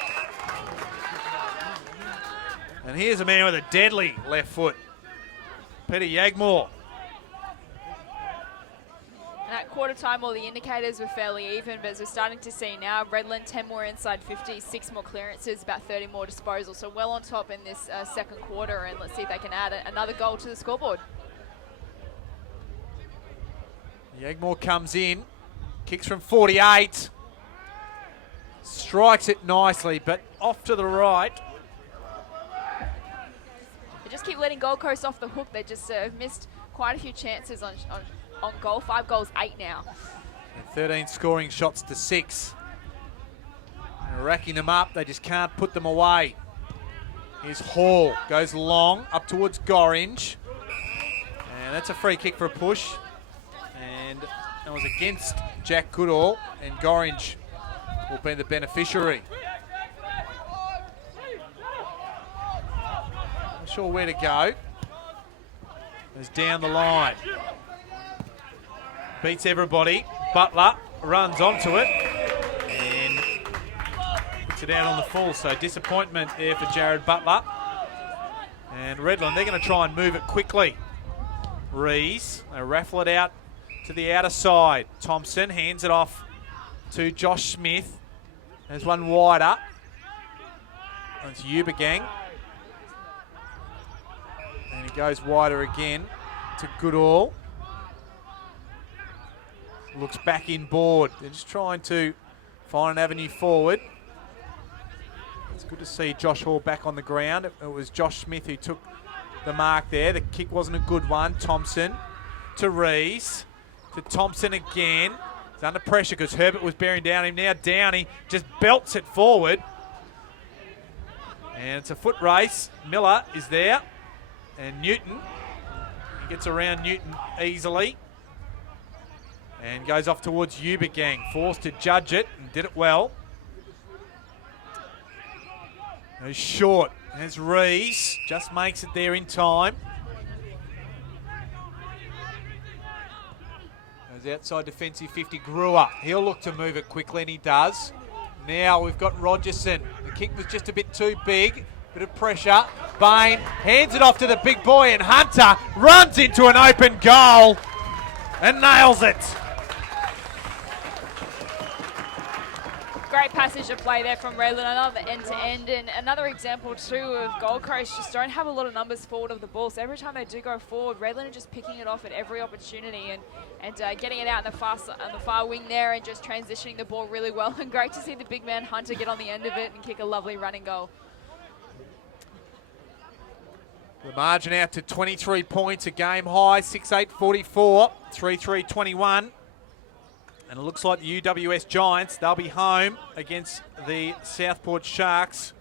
And here's a man with a deadly left foot. Peter Yagmore. And at quarter time, all the indicators were fairly even, but as we're starting to see now, Redland 10 more inside 50, 6 more clearances, about 30 more disposals. So well on top in this second quarter, and let's see if they can add another goal to the scoreboard. Yagmore comes in, kicks from 48, strikes it nicely, but off to the right. They just keep letting Gold Coast off the hook. They just missed quite a few chances on goal. 5 goals, 8 now. And 13 scoring shots to 6. They're racking them up. They just can't put them away. Here's Hall. Goes long up towards Gorringe. And that's a free kick for a push. And that was against Jack Goodall. And Gorringe will be the beneficiary. Not sure where to go. Goes down the line. Beats everybody. Butler runs onto it. And puts it out on the full. So disappointment there for Jared Butler. And Redland, they're going to try and move it quickly. Rees, they raffle it out to the outer side. Thompson hands it off to Josh Smith. There's one wider. That's Ubergang. And he goes wider again to Goodall. Looks back inboard. They're just trying to find an avenue forward. It's good to see Josh Hall back on the ground. It was Josh Smith who took the mark there. The kick wasn't a good one. Thompson to Rees. To Thompson again. He's under pressure because Herbert was bearing down him. Now Downey just belts it forward. And it's a foot race. Miller is there. And Newton. He gets around Newton easily. And goes off towards Ubergang. Forced to judge it and did it well. He's short. There's Rees. Just makes it there in time. Goes outside defensive 50. Brewer. He'll look to move it quickly, and he does. Now we've got Rogerson. The kick was just a bit too big. Bit of pressure. Bain hands it off to the big boy, and Hunter runs into an open goal and nails it. Great passage of play there from Redland, another end-to-end, and another example too of Gold Coast just don't have a lot of numbers forward of the ball. So every time they do go forward, Redland are just picking it off at every opportunity and getting it out on the far wing there and just transitioning the ball really well. And great to see the big man Hunter get on the end of it and kick a lovely running goal. The margin out to 23 points, a game high, 6-8-44, 3-3-21. And it looks like the UWS Giants, they'll be home against the Southport Sharks.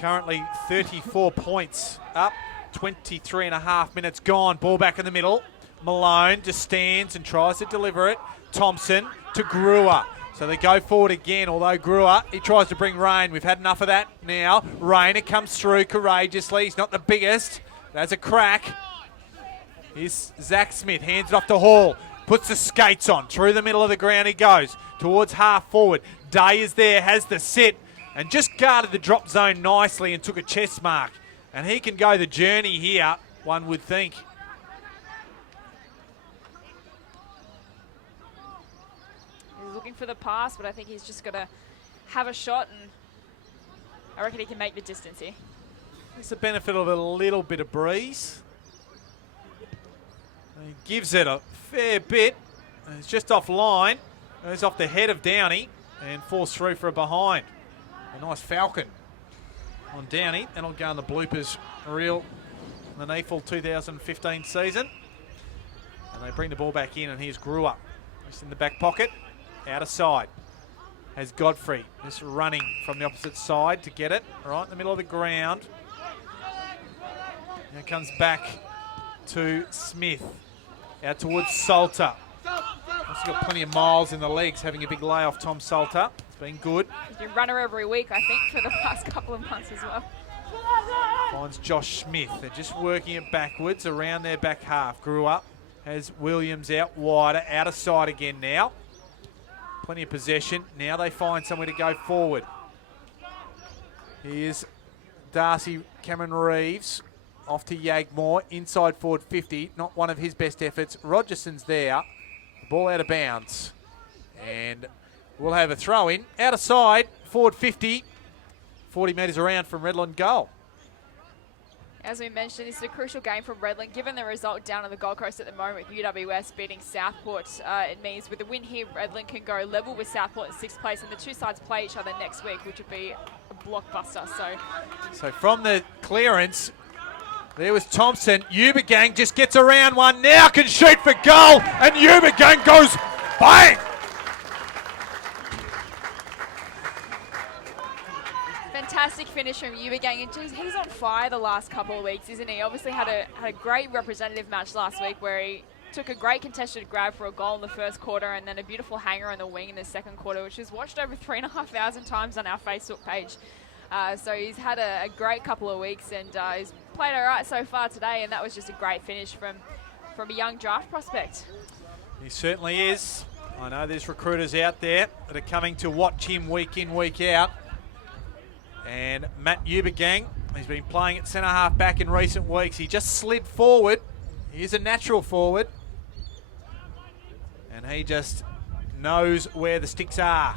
Currently 34 points up, 23 and a half minutes gone. Ball back in the middle. Malone just stands and tries to deliver it. Thompson to Brewer. So they go forward again, although Brewer, he tries to bring Rain. We've had enough of that now. Rayner comes through courageously. He's not the biggest. There's a crack. Here's Zach Smith, hands it off to Hall. Puts the skates on. Through the middle of the ground he goes. Towards half forward. Day is there, has the sit. And just guarded the drop zone nicely and took a chest mark. And he can go the journey here, one would think. He's looking for the pass, but I think he's just got to have a shot, and I reckon he can make the distance here. It's the benefit of a little bit of breeze. He gives it a fair bit. And it's just off line. Goes off the head of Downey and falls through for a behind. A nice falcon on Downey. And it'll go in the bloopers reel in the NEAFL 2015 season. And they bring the ball back in, and here's Brewer. Just in the back pocket. Out of side. Has Godfrey just running from the opposite side to get it. Right in the middle of the ground. Now comes back to Smith. Out towards Salter. He's got plenty of miles in the legs, having a big lay off Tom Salter. It's been good. He's been runner every week, I think, for the past couple of months as well. Finds Josh Smith. They're just working it backwards around their back half. Grew up. Has Williams out wider. Out of sight again now. Plenty of possession. Now they find somewhere to go forward. Here's Darcy Cameron Reeves. Off to Yagmore, inside forward 50. Not one of his best efforts. Rogerson's there. Ball out of bounds. And we'll have a throw in. Out of side, forward 50. 40 metres around from Redland goal. As we mentioned, this is a crucial game from Redland. Given the result down on the Gold Coast at the moment with UWS beating Southport, it means with the win here, Redland can go level with Southport in 6th place, and the two sides play each other next week, which would be a blockbuster. So from the clearance, There was Thompson. Ubergang just gets around one. Now can shoot for goal. And Ubergang goes bang. Fantastic finish from Ubergang. He's on fire the last couple of weeks, isn't he? Obviously had a great representative match last week where he took a great contested grab for a goal in the first quarter and then a beautiful hanger on the wing in the second quarter, which was watched over 3,500 times on our Facebook page. So he's had a great couple of weeks and he's played all right so far today, and that was just a great finish from a young draft prospect. He certainly is. I know there's recruiters out there that are coming to watch him week in, week out. And Matt Ubergang, he's been playing at centre-half back in recent weeks. He just slid forward. He is a natural forward. And he just knows where the sticks are.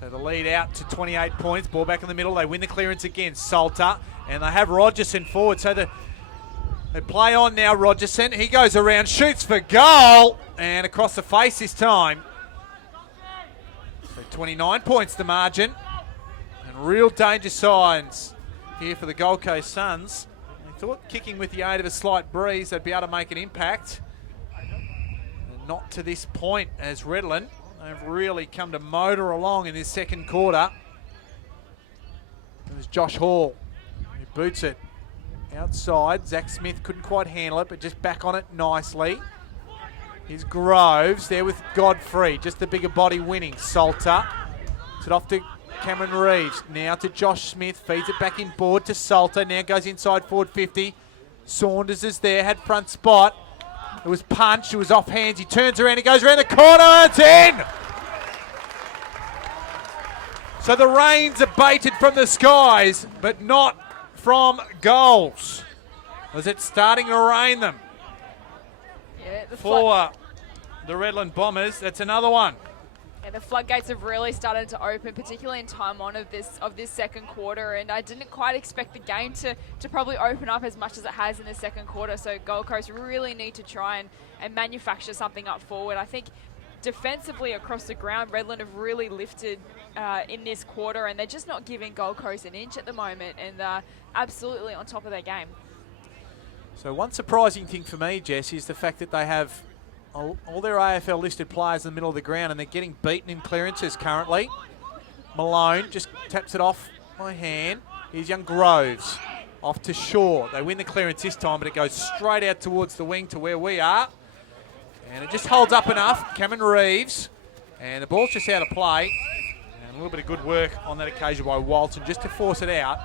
So the lead out to 28 points. Ball back in the middle. They win the clearance again. Salter. And they have Rogerson forward. So they play on now, Rogerson. He goes around, shoots for goal. And across the face this time. So 29 points the margin. And real danger signs here for the Gold Coast Suns. They thought kicking with the aid of a slight breeze, they'd be able to make an impact. And not to this point as Redland. They've really come to motor along in this second quarter. It was Josh Hall who boots it outside. Zach Smith couldn't quite handle it, but just back on it nicely. Here's Groves there with Godfrey, just the bigger body winning. Salter. It's it off to Cameron Reeves. Now to Josh Smith. Feeds it back in board to Salter. Now goes inside forward 50. Saunders is there, had front spot. It was punched, it was off hands. He turns around, he goes around the corner, it's in! So the rain's abated from the skies, but not from goals. Was it starting to rain them? Yeah, for the Redland Bombers, that's another one. Yeah, the floodgates have really started to open, particularly in time on of this second quarter, and I didn't quite expect the game to probably open up as much as it has in the second quarter. So Gold Coast really need to try and manufacture something up forward. I think defensively across the ground, Redland have really lifted in this quarter, and they're just not giving Gold Coast an inch at the moment, and absolutely on top of their game. So one surprising thing for me, Jess, is the fact that they have all their AFL listed players in the middle of the ground, and they're getting beaten in clearances currently. Malone just taps it off by hand. Here's young Groves off to Shaw. They win the clearance this time, but it goes straight out towards the wing to where we are. And it just holds up enough. Cameron Reeves. And the ball's just out of play. And a little bit of good work on that occasion by Walton just to force it out.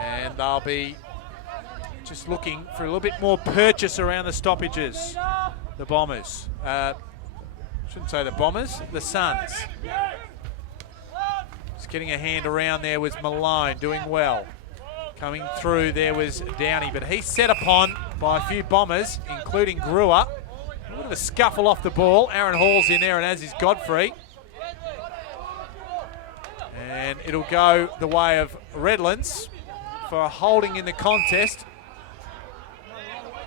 And they'll be just looking for a little bit more purchase around the stoppages. The Bombers. Shouldn't say the Bombers, the Suns. Just getting a hand around there was Malone, doing well. Coming through there was Downey, but he's set upon by a few Bombers, including Brewer. A bit of a scuffle off the ball. Aaron Hall's in there, and as is Godfrey. And it'll go the way of Redlands for a holding in the contest.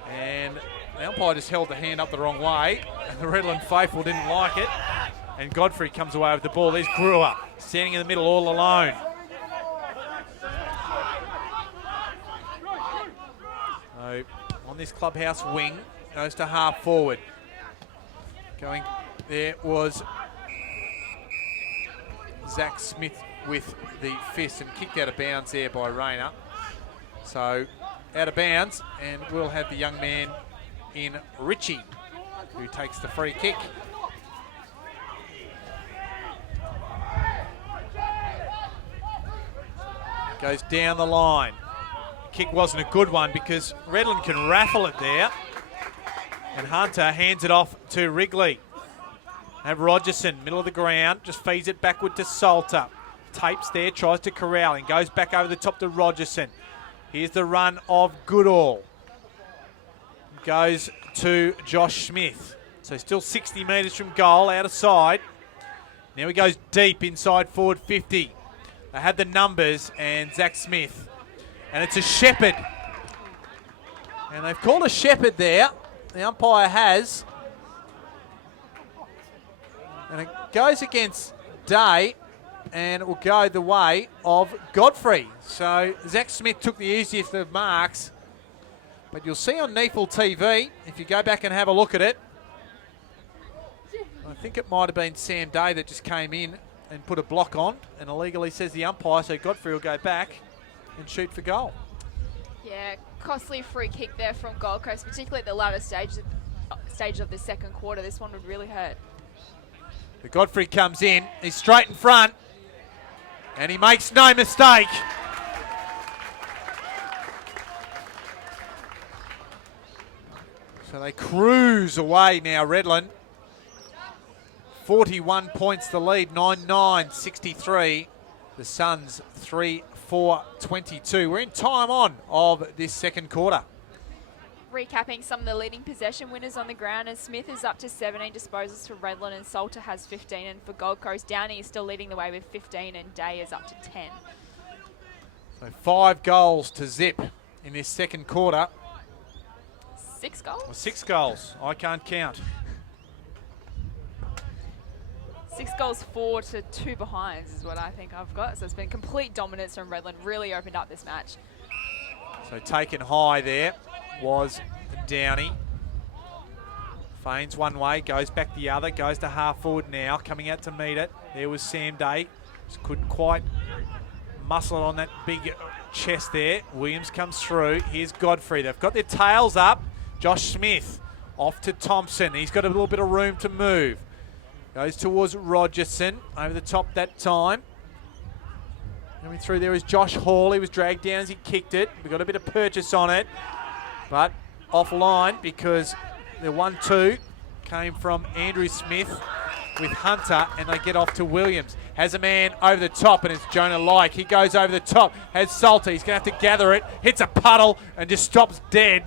And the umpire just held the hand up the wrong way, and the Redland faithful didn't like it. And Godfrey comes away with the ball. There's Brewer, standing in the middle all alone. So on this clubhouse wing, goes to half forward. Going, there was Zach Smith with the fist and kicked out of bounds there by Rayner. So out of bounds, and we'll have the young man in Richie, who takes the free kick. Goes down the line. Kick wasn't a good one because Redland can raffle it there. And Hunter hands it off to Wrigley. Have Rogerson, middle of the ground, just feeds it backward to Salter. Tapes there, tries to corral and goes back over the top to Rogerson. Here's the run of Goodall. Goes to Josh Smith. So still 60 metres from goal, out of side. Now he goes deep inside forward 50. They had the numbers and Zach Smith. And it's a Shepherd. And they've called a Shepherd there. The umpire has. And it goes against Day. and it will go the way of Godfrey. So Zach Smith took the easiest of marks. But you'll see on NEAFL TV, if you go back and have a look at it, I think it might have been Sam Day that just came in and put a block on, and illegally says the umpire, so Godfrey will go back and shoot for goal. Yeah, costly free kick there from Gold Coast, particularly at the latter stage of the second quarter. This one would really hurt. But Godfrey comes in, he's straight in front, and he makes no mistake. So they cruise away now, Redland. 41 points the lead, 9-9-63. The Suns 3-4-22. We're in time on of this second quarter. Recapping some of the leading possession winners on the ground, and Smith is up to 17 disposals for Redland, and Salter has 15. And for Gold Coast, Downey is still leading the way with 15, and Day is up to 10. So 5 goals to zip in this second quarter. 6 goals? Well, 6 goals. I can't count. 6 goals, 4 to 2 behinds is what I think I've got. So it's been complete dominance from Redland. Really opened up this match. So taken high there was Downey. Feigns one way, goes back the other, goes to half forward now, coming out to meet it. There was Sam Day. Just couldn't quite muscle it on that big chest there. Williams comes through. Here's Godfrey. They've got their tails up. Josh Smith off to Thompson. He's got a little bit of room to move. Goes towards Rogerson. Over the top that time. Coming through there is Josh Hall. He was dragged down as he kicked it. We got a bit of purchase on it. But offline because the 1-2 came from Andrew Smith with Hunter, and they get off to Williams. Has a man over the top, and it's Jonah Like. He goes over the top. Has Salter. He's going to have to gather it. Hits a puddle and just stops dead.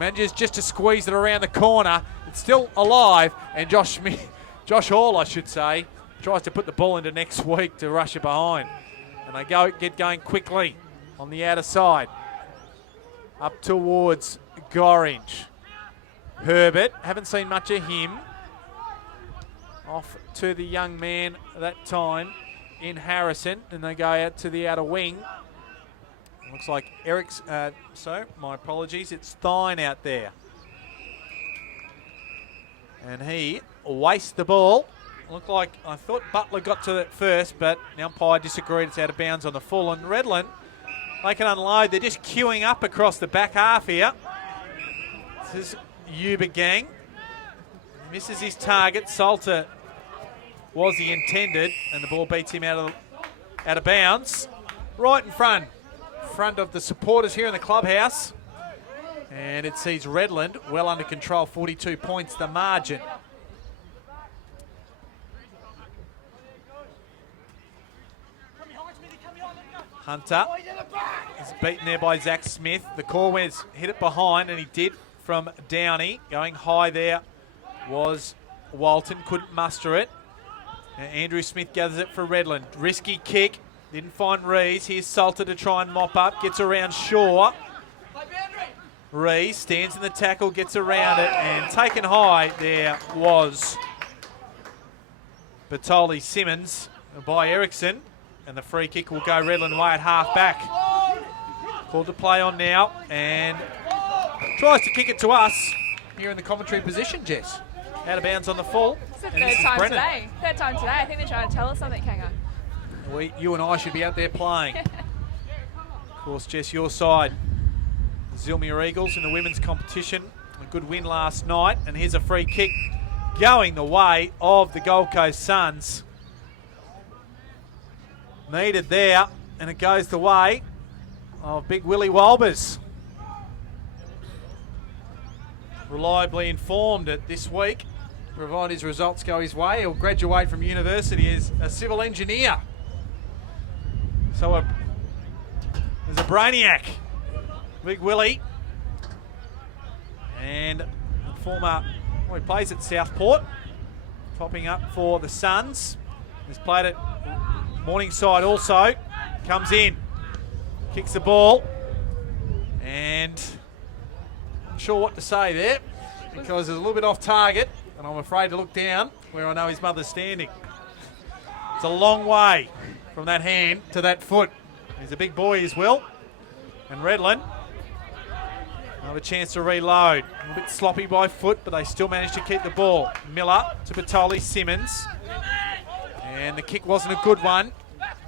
Manages just to squeeze it around the corner. It's still alive, and Josh Hall, I should say, tries to put the ball into next week to rush it behind. And they get going quickly on the outer side. Up towards Gorringe. Herbert, haven't seen much of him. Off to the young man that time in Harrison, and they go out to the outer wing. Looks like Eric's, my apologies, it's Thine out there. And he wastes the ball. Looked like, I thought Butler got to it first, but the umpire disagreed. It's out of bounds on the full. And Redland, they can unload. They're just queuing up across the back half here. This is Yuba Gang. Misses his target. Salter was the intended, and the ball beats him out of bounds. Right in front of the supporters here in the clubhouse. And it sees Redland well under control, 42 points the margin. Hunter is beaten there by Zach Smith. The Corwins hit it behind, and he did from Downey. Going high there was Walton, couldn't muster it. Now Andrew Smith gathers it for Redland. Risky kick, didn't find Rees. Here's Salter to try and mop up, gets around Shaw. Rees stands in the tackle, gets around it, and taken high there was Bertoli Simmons by Ericsson. And the free kick will go Redland way at half back. Called to play on now, and tries to kick it to us here in the commentary position, Jess. Out of bounds on the full. It's the third time today. Third time today. I think they're trying to tell us something, Kanga. You and I should be out there playing. Of course, Jess, your side. The Zilmere Eagles in the women's competition. A good win last night. And here's a free kick going the way of the Gold Coast Suns. Needed there, and it goes the way of Big Willie Walbers. Reliably informed it this week, provided his results go his way. He'll graduate from university as a civil engineer. So there's a brainiac, Big Willie. And he plays at Southport, topping up for the Suns. He's played at Morningside also. Comes in, kicks the ball, and not sure what to say there because it's a little bit off target, and I'm afraid to look down where I know his mother's standing. It's a long way from that hand to that foot. He's a big boy as well. And Redland have a chance to reload. A little bit sloppy by foot, but they still managed to keep the ball. Miller to Batoli Simmons. And the kick wasn't a good one.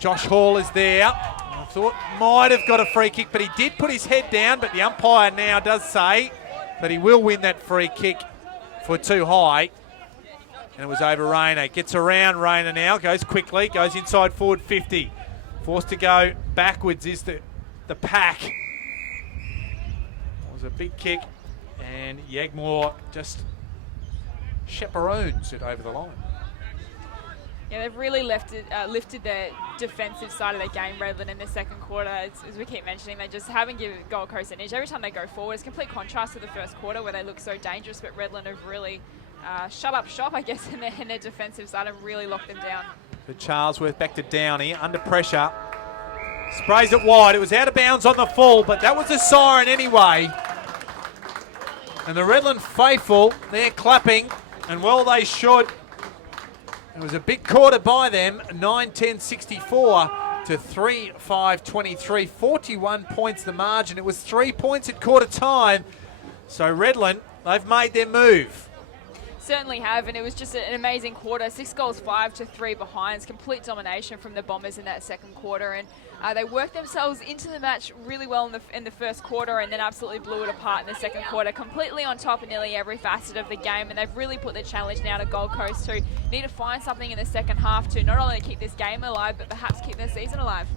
Josh Hall is there. I thought might have got a free kick, but he did put his head down, but the umpire now does say that he will win that free kick for too high. And it was over Rayner. Gets around Rayner now, goes quickly, goes inside forward 50. Forced to go backwards is the pack. It was a big kick, and Yegmore just chaperones it over the line. Yeah, they've really lifted their defensive side of the game, Redland, in the second quarter. As we keep mentioning, they just haven't given Gold Coast an edge. Every time they go forward, it's complete contrast to the first quarter where they look so dangerous, but Redland have really shut up shop, I guess, in their defensive side and really locked them down. So Charlesworth back to Downey, under pressure. Sprays it wide. It was out of bounds on the full, but that was a siren anyway. And the Redland faithful, they're clapping, and well they should. It was a big quarter by them, 9-10-64 to 3-5-23. 41 points the margin. It was 3 points at quarter time. So Redland, they've made their move. Certainly have, and it was just an amazing quarter. 6 goals, 5-3 behinds. Complete domination from the Bombers in that second quarter, and they worked themselves into the match really well in the first quarter, and then absolutely blew it apart in the second quarter. Completely on top of nearly every facet of the game, and they've really put the challenge now to Gold Coast, who need to find something in the second half to not only keep this game alive, but perhaps keep their season alive.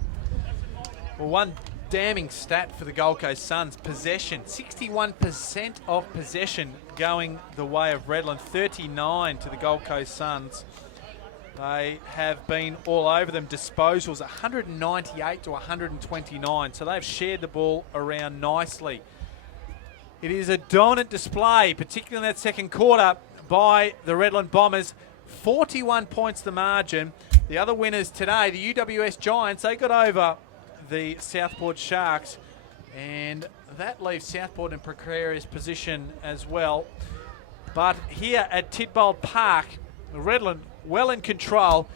Well, one damning stat for the Gold Coast Suns, possession. 61% of possession going the way of Redland, 39 to the Gold Coast Suns. They have been all over them. Disposals, 198 to 129. So they've shared the ball around nicely. It is a dominant display, particularly in that second quarter, by the Redland Bombers. 41 points the margin. The other winners today, the UWS Giants, they got over the Southport Sharks, and that leaves Southport in precarious position as well. But here at Tidbold Park, Redland well in control.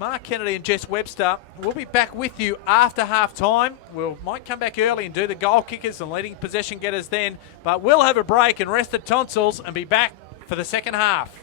Mark Kennedy and Jess Webster will be back with you after half time. We might come back early and do the goal kickers and leading possession getters then, but we'll have a break and rest the tonsils and be back for the second half.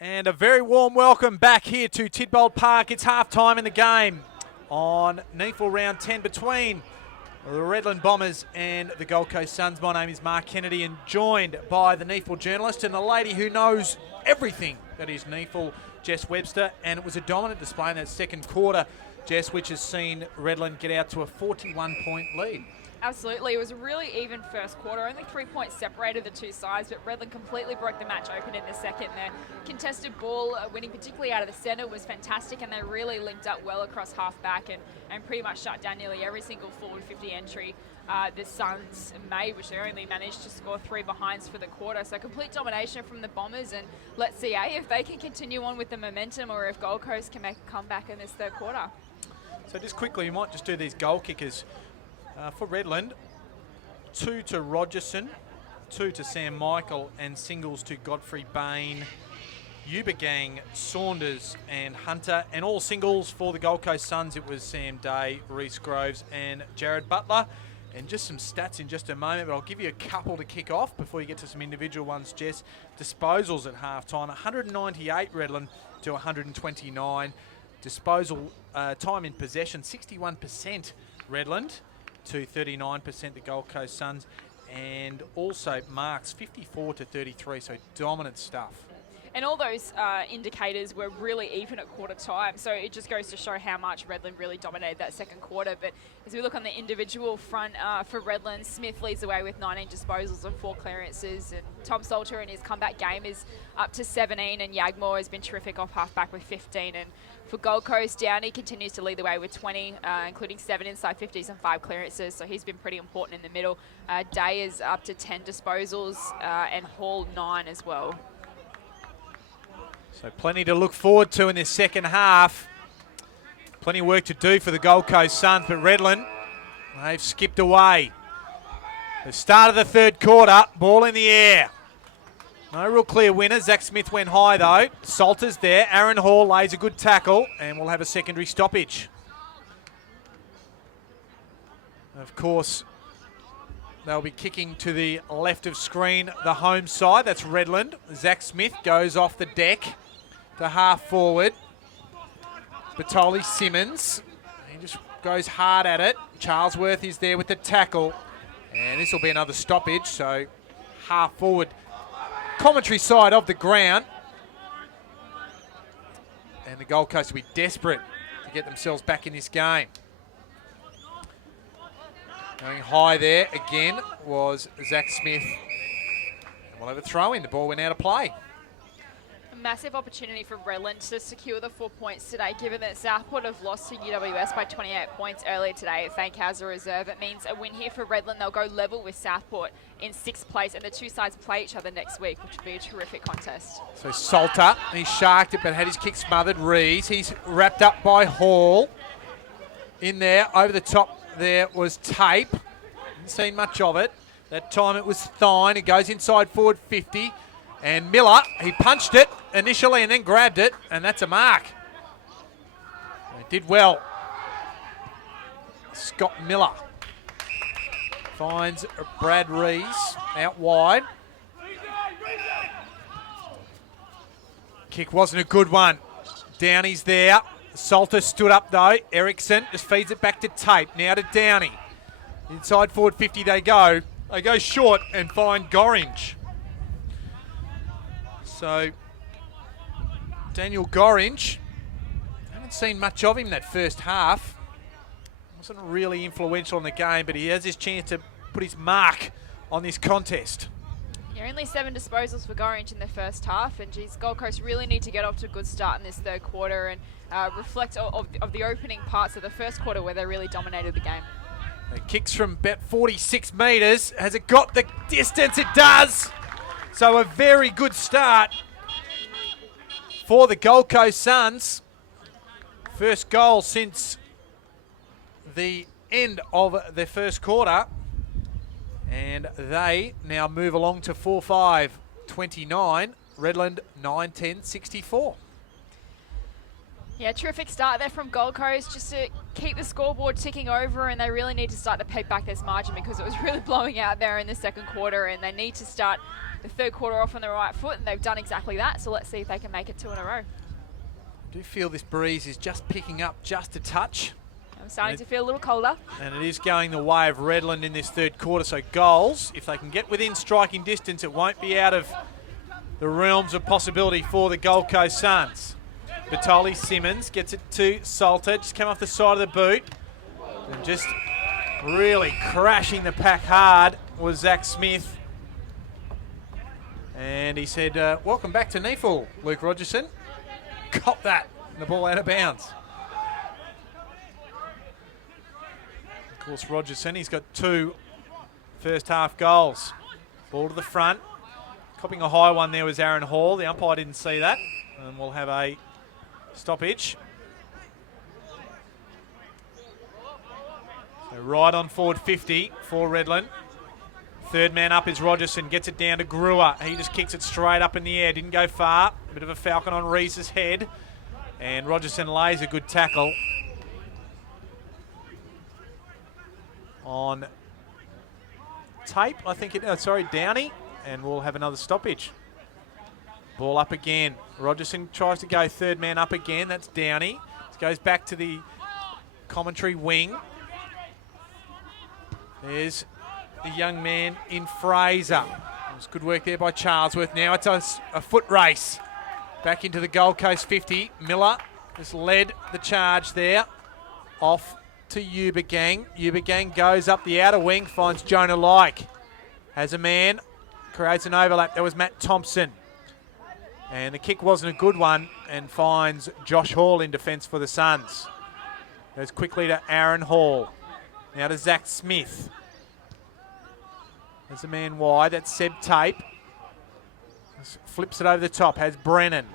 And a very warm welcome back here to Tidbold Park. It's half-time in the game on NEAFL round 10 between the Redland Bombers and the Gold Coast Suns. My name is Mark Kennedy and joined by the NEAFL journalist and a lady who knows everything that is NEAFL, Jess Webster. And it was a dominant display in that second quarter, Jess, which has seen Redland get out to a 41-point lead. Absolutely. It was a really even first quarter. Only 3 points separated the two sides, but Redland completely broke the match open in the second. Their contested ball, winning particularly out of the centre, was fantastic, and they really linked up well across half-back and pretty much shut down nearly every single forward 50 entry the Suns made, which they only managed to score 3 behinds for the quarter. So complete domination from the Bombers, and let's see if they can continue on with the momentum or if Gold Coast can make a comeback in this third quarter. So just quickly, you might just do these goal kickers. For Redland, 2 to Rogerson, 2 to Sam Michael, and singles to Godfrey Bain, Ubergang, Saunders, and Hunter. And all singles for the Gold Coast Suns, it was Sam Day, Reece Groves, and Jared Butler. And just some stats in just a moment, but I'll give you a couple to kick off before you get to some individual ones, Jess. Disposals at halftime, 198 Redland to 129. Disposal time in possession, 61% Redland to 39% the Gold Coast Suns, and also marks 54 to 33, so dominant stuff. And all those indicators were really even at quarter time, so it just goes to show how much Redland really dominated that second quarter. But as we look on the individual front for Redland, Smith leads the way with 19 disposals and 4 clearances, and Tom Salter in his comeback game is up to 17, and Yagmore has been terrific off halfback with 15. And for Gold Coast, Downey continues to lead the way with 20, including 7 inside 50s and 5 clearances, so he's been pretty important in the middle. Day is up to 10 disposals and Hall 9 as well. So plenty to look forward to in this second half. Plenty of work to do for the Gold Coast Suns, but Redland, they've skipped away. The start of the third quarter, ball in the air. No real clear winner. Zach Smith went high though. Salter's there. Aaron Hall lays a good tackle, and we'll have a secondary stoppage. Of course, they'll be kicking to the left of screen, the home side. That's Redland. Zach Smith goes off the deck to half forward. Batoli Simmons. He just goes hard at it. Charlesworth is there with the tackle. And this will be another stoppage, so half forward. Commentary side of the ground. And the Gold Coast will be desperate to get themselves back in this game. Going high there again was Zach Smith. And we'll have a throw in. The ball went out of play. A massive opportunity for Redland to secure the 4 points today, given that Southport have lost to UWS by 28 points earlier today at Fankhauser Reserve. It means a win here for Redland. They'll go level with Southport in 6th place, and the two sides play each other next week, which will be a terrific contest. So Salter, he sharked it but had his kick smothered. Rees, he's wrapped up by Hall. In there, over the top there was Tape. Didn't see much of it. That time it was Thine. It goes inside forward 50. And Miller, he punched it initially and then grabbed it, and that's a mark. He did well. Scott Miller finds Brad Rees out wide. Kick wasn't a good one. Downey's there. Salter stood up though. Erickson just feeds it back to Tape. Now to Downey. Inside forward 50 they go. They go short and find Gorringe. So, Daniel Gorringe, haven't seen much of him that first half. Wasn't really influential in the game, but he has his chance to put his mark on this contest. Yeah, only 7 disposals for Gorringe in the first half, and geez, Gold Coast really need to get off to a good start in this third quarter and reflect of the opening parts of the first quarter where they really dominated the game. It kicks from about 46 metres. Has it got the distance? It does! So a very good start for the Gold Coast Suns. First goal since the end of the first quarter. And they now move along to 4-5-29. Redland 9-10-64. Yeah, terrific start there from Gold Coast. Just to keep the scoreboard ticking over, and they really need to start to peg back this margin because it was really blowing out there in the second quarter, and they need to start the third quarter off on the right foot, and they've done exactly that. So let's see if they can make it 2 in a row. I do feel this breeze is just picking up just a touch. I'm starting to feel a little colder. And it is going the way of Redland in this third quarter. So goals, if they can get within striking distance, it won't be out of the realms of possibility for the Gold Coast Suns. Vitali Simmons gets it to Salter, just came off the side of the boot. And just really crashing the pack hard was Zach Smith. And he said, welcome back to NEAFL, Luke Rogerson. Cop that. And the ball out of bounds. Of course, Rogerson, he's got 2 first half goals. Ball to the front. Copping a high one there was Aaron Hall. The umpire didn't see that. And we'll have a stoppage. So right on forward 50 for Redland. Third man up is Rogerson. Gets it down to Brewer. He just kicks it straight up in the air. Didn't go far. Bit of a falcon on Reese's head. And Rogerson lays a good tackle on tape, I think Downey. And we'll have another stoppage. Ball up again. Rogerson tries to go third man up again. That's Downey. This goes back to the commentary wing. There's the young man in Fraser. It was good work there by Charlesworth. Now it's a foot race. Back into the Gold Coast 50. Miller has led the charge there. Off to Ubergang. Ubergang goes up the outer wing, finds Jonah Like. Has a man, creates an overlap. That was Matt Thompson. And the kick wasn't a good one, and finds Josh Hall in defence for the Suns. Goes quickly to Aaron Hall. Now to Zach Smith. There's a man wide. That's Seb Tape. Flips it over the top. Has Brennan.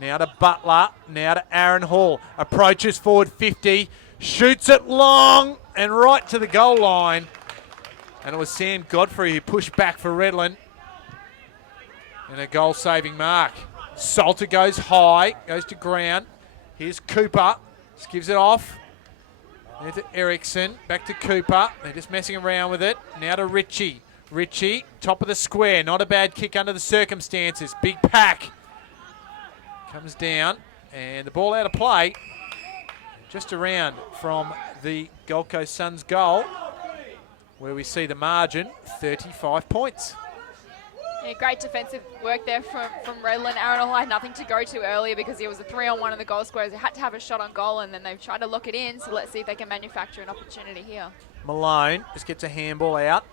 Now to Butler. Now to Aaron Hall. Approaches forward 50. Shoots it long and right to the goal line. And it was Sam Godfrey who pushed back for Redland. And a goal-saving mark. Salter goes high. Goes to ground. Here's Cooper. Just gives it off. There to Erickson, back to Cooper. They're just messing around with it. Now to Ritchie. Ritchie, top of the square. Not a bad kick under the circumstances. Big pack. Comes down. And the ball out of play. Just around from the Gold Coast Suns goal. Where we see the margin, 35 points. Yeah, great defensive work there from Redland. Aaron Hall had nothing to go to earlier because he was a 3-on-1 in the goal squares. They had to have a shot on goal, and then they've tried to lock it in. So let's see if they can manufacture an opportunity here. Malone just gets a handball out.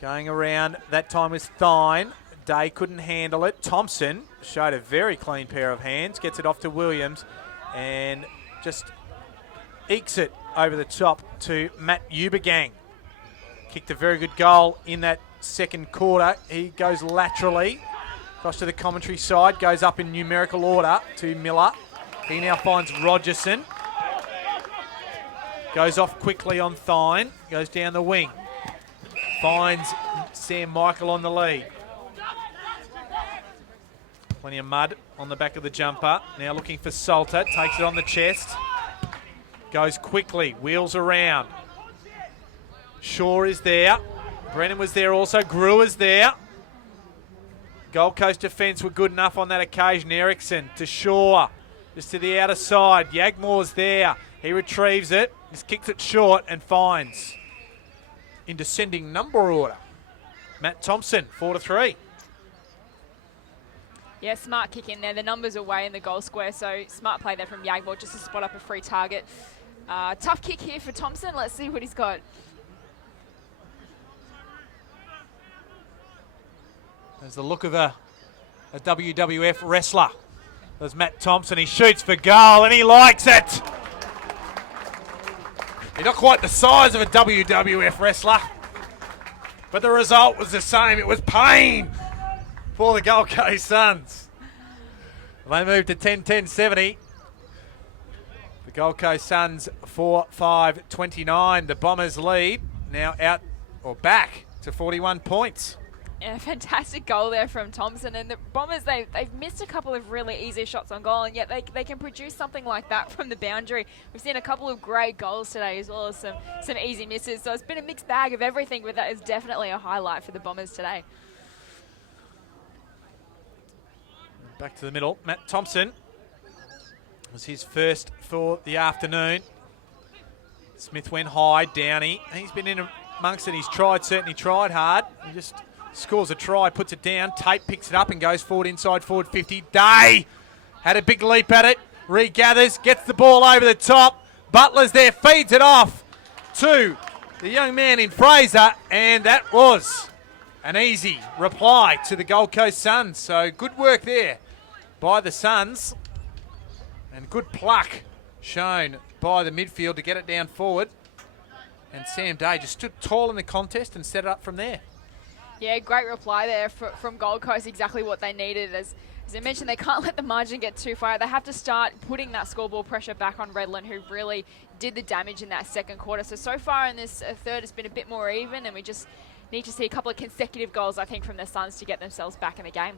Going around, that time was Thine. Day couldn't handle it. Thompson showed a very clean pair of hands. Gets it off to Williams and just ekes it over the top to Matt Ubergang. Kicked a very good goal in that second quarter. He goes laterally across to the commentary side, goes up in numerical order to Miller. He now finds Rogerson. Goes off quickly on Thine, goes down the wing. Finds Sam Michael on the lead. Plenty of mud on the back of the jumper. Now looking for Salter, takes it on the chest. Goes quickly, wheels around. Shaw is there. Brennan was there also. Brewer's there. Gold Coast defence were good enough on that occasion. Erickson to Shaw. Just to the outer side. Yagmore's there. He retrieves it. Just kicks it short and finds. In descending number order, Matt Thompson, 4-3. Yeah, smart kick in there. The numbers are way in the goal square, so smart play there from Yagmore just to spot up a free target. Tough kick here for Thompson. Let's see what he's got. There's the look of a WWF wrestler. There's Matt Thompson. He shoots for goal and he likes it. He's not quite the size of a WWF wrestler, but the result was the same. It was pain for the Gold Coast Suns. They moved to 10-10-70. The Gold Coast Suns 4-5-29. The Bombers lead now out or back to 41 points. A fantastic goal there from Thompson, and the Bombers, they've missed a couple of really easy shots on goal, and yet they can produce something like that from the boundary. We've seen a couple of great goals today as well as some easy misses, so it's been a mixed bag of everything, but that is definitely a highlight for the Bombers today. Back to the middle, Matt Thompson. It was his first for the afternoon. Smith went high, Downey. He's been in amongst it, certainly tried hard. He just scores a try, puts it down. Tate picks it up and goes forward inside forward 50. Day had a big leap at it. Regathers, gets the ball over the top. Butler's there, feeds it off to the young man in Fraser. And that was an easy reply to the Gold Coast Suns. So good work there by the Suns. And good pluck shown by the midfield to get it down forward. And Sam Day just stood tall in the contest and set it up from there. Yeah, great reply there from Gold Coast, exactly what they needed. As I mentioned, they can't let the margin get too far. They have to start putting that scoreboard pressure back on Redland, who really did the damage in that second quarter. So far in this third, it's been a bit more even, and we just need to see a couple of consecutive goals, I think, from the Suns to get themselves back in the game.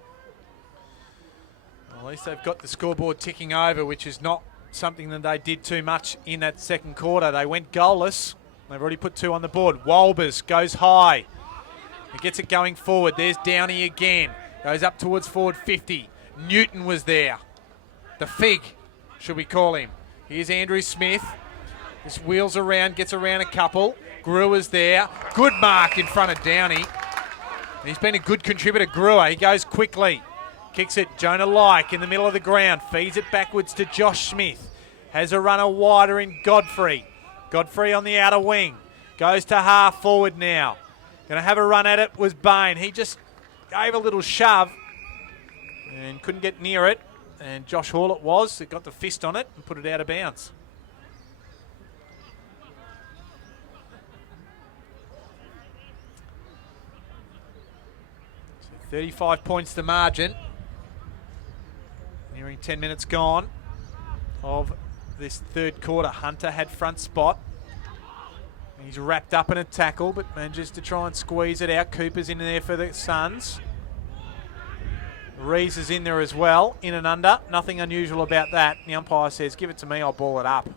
Well, at least they've got the scoreboard ticking over, which is not something that they did too much in that second quarter. They went goalless. They've already put 2 on the board. Walbers goes high. He gets it going forward. There's Downey again. Goes up towards forward 50. Newton was there. The Fig, should we call him. Here's Andrew Smith. Just wheels around, gets around a couple. Gruer's there. Good mark in front of Downey. He's been a good contributor, Gruer. He goes quickly. Kicks it, Jonah Like in the middle of the ground. Feeds it backwards to Josh Smith. Has a runner wider in Godfrey. Godfrey on the outer wing. Goes to half forward now. Going to have a run at it was Bain. He just gave a little shove and couldn't get near it. And Josh Hall it was that got the fist on it and put it out of bounds. So 35 points the margin. Nearing 10 minutes gone of this third quarter. Hunter had front spot. He's wrapped up in a tackle, but manages to try and squeeze it out. Cooper's in there for the Suns. Rees is in there as well, in and under. Nothing unusual about that. The umpire says, give it to me, I'll ball it up.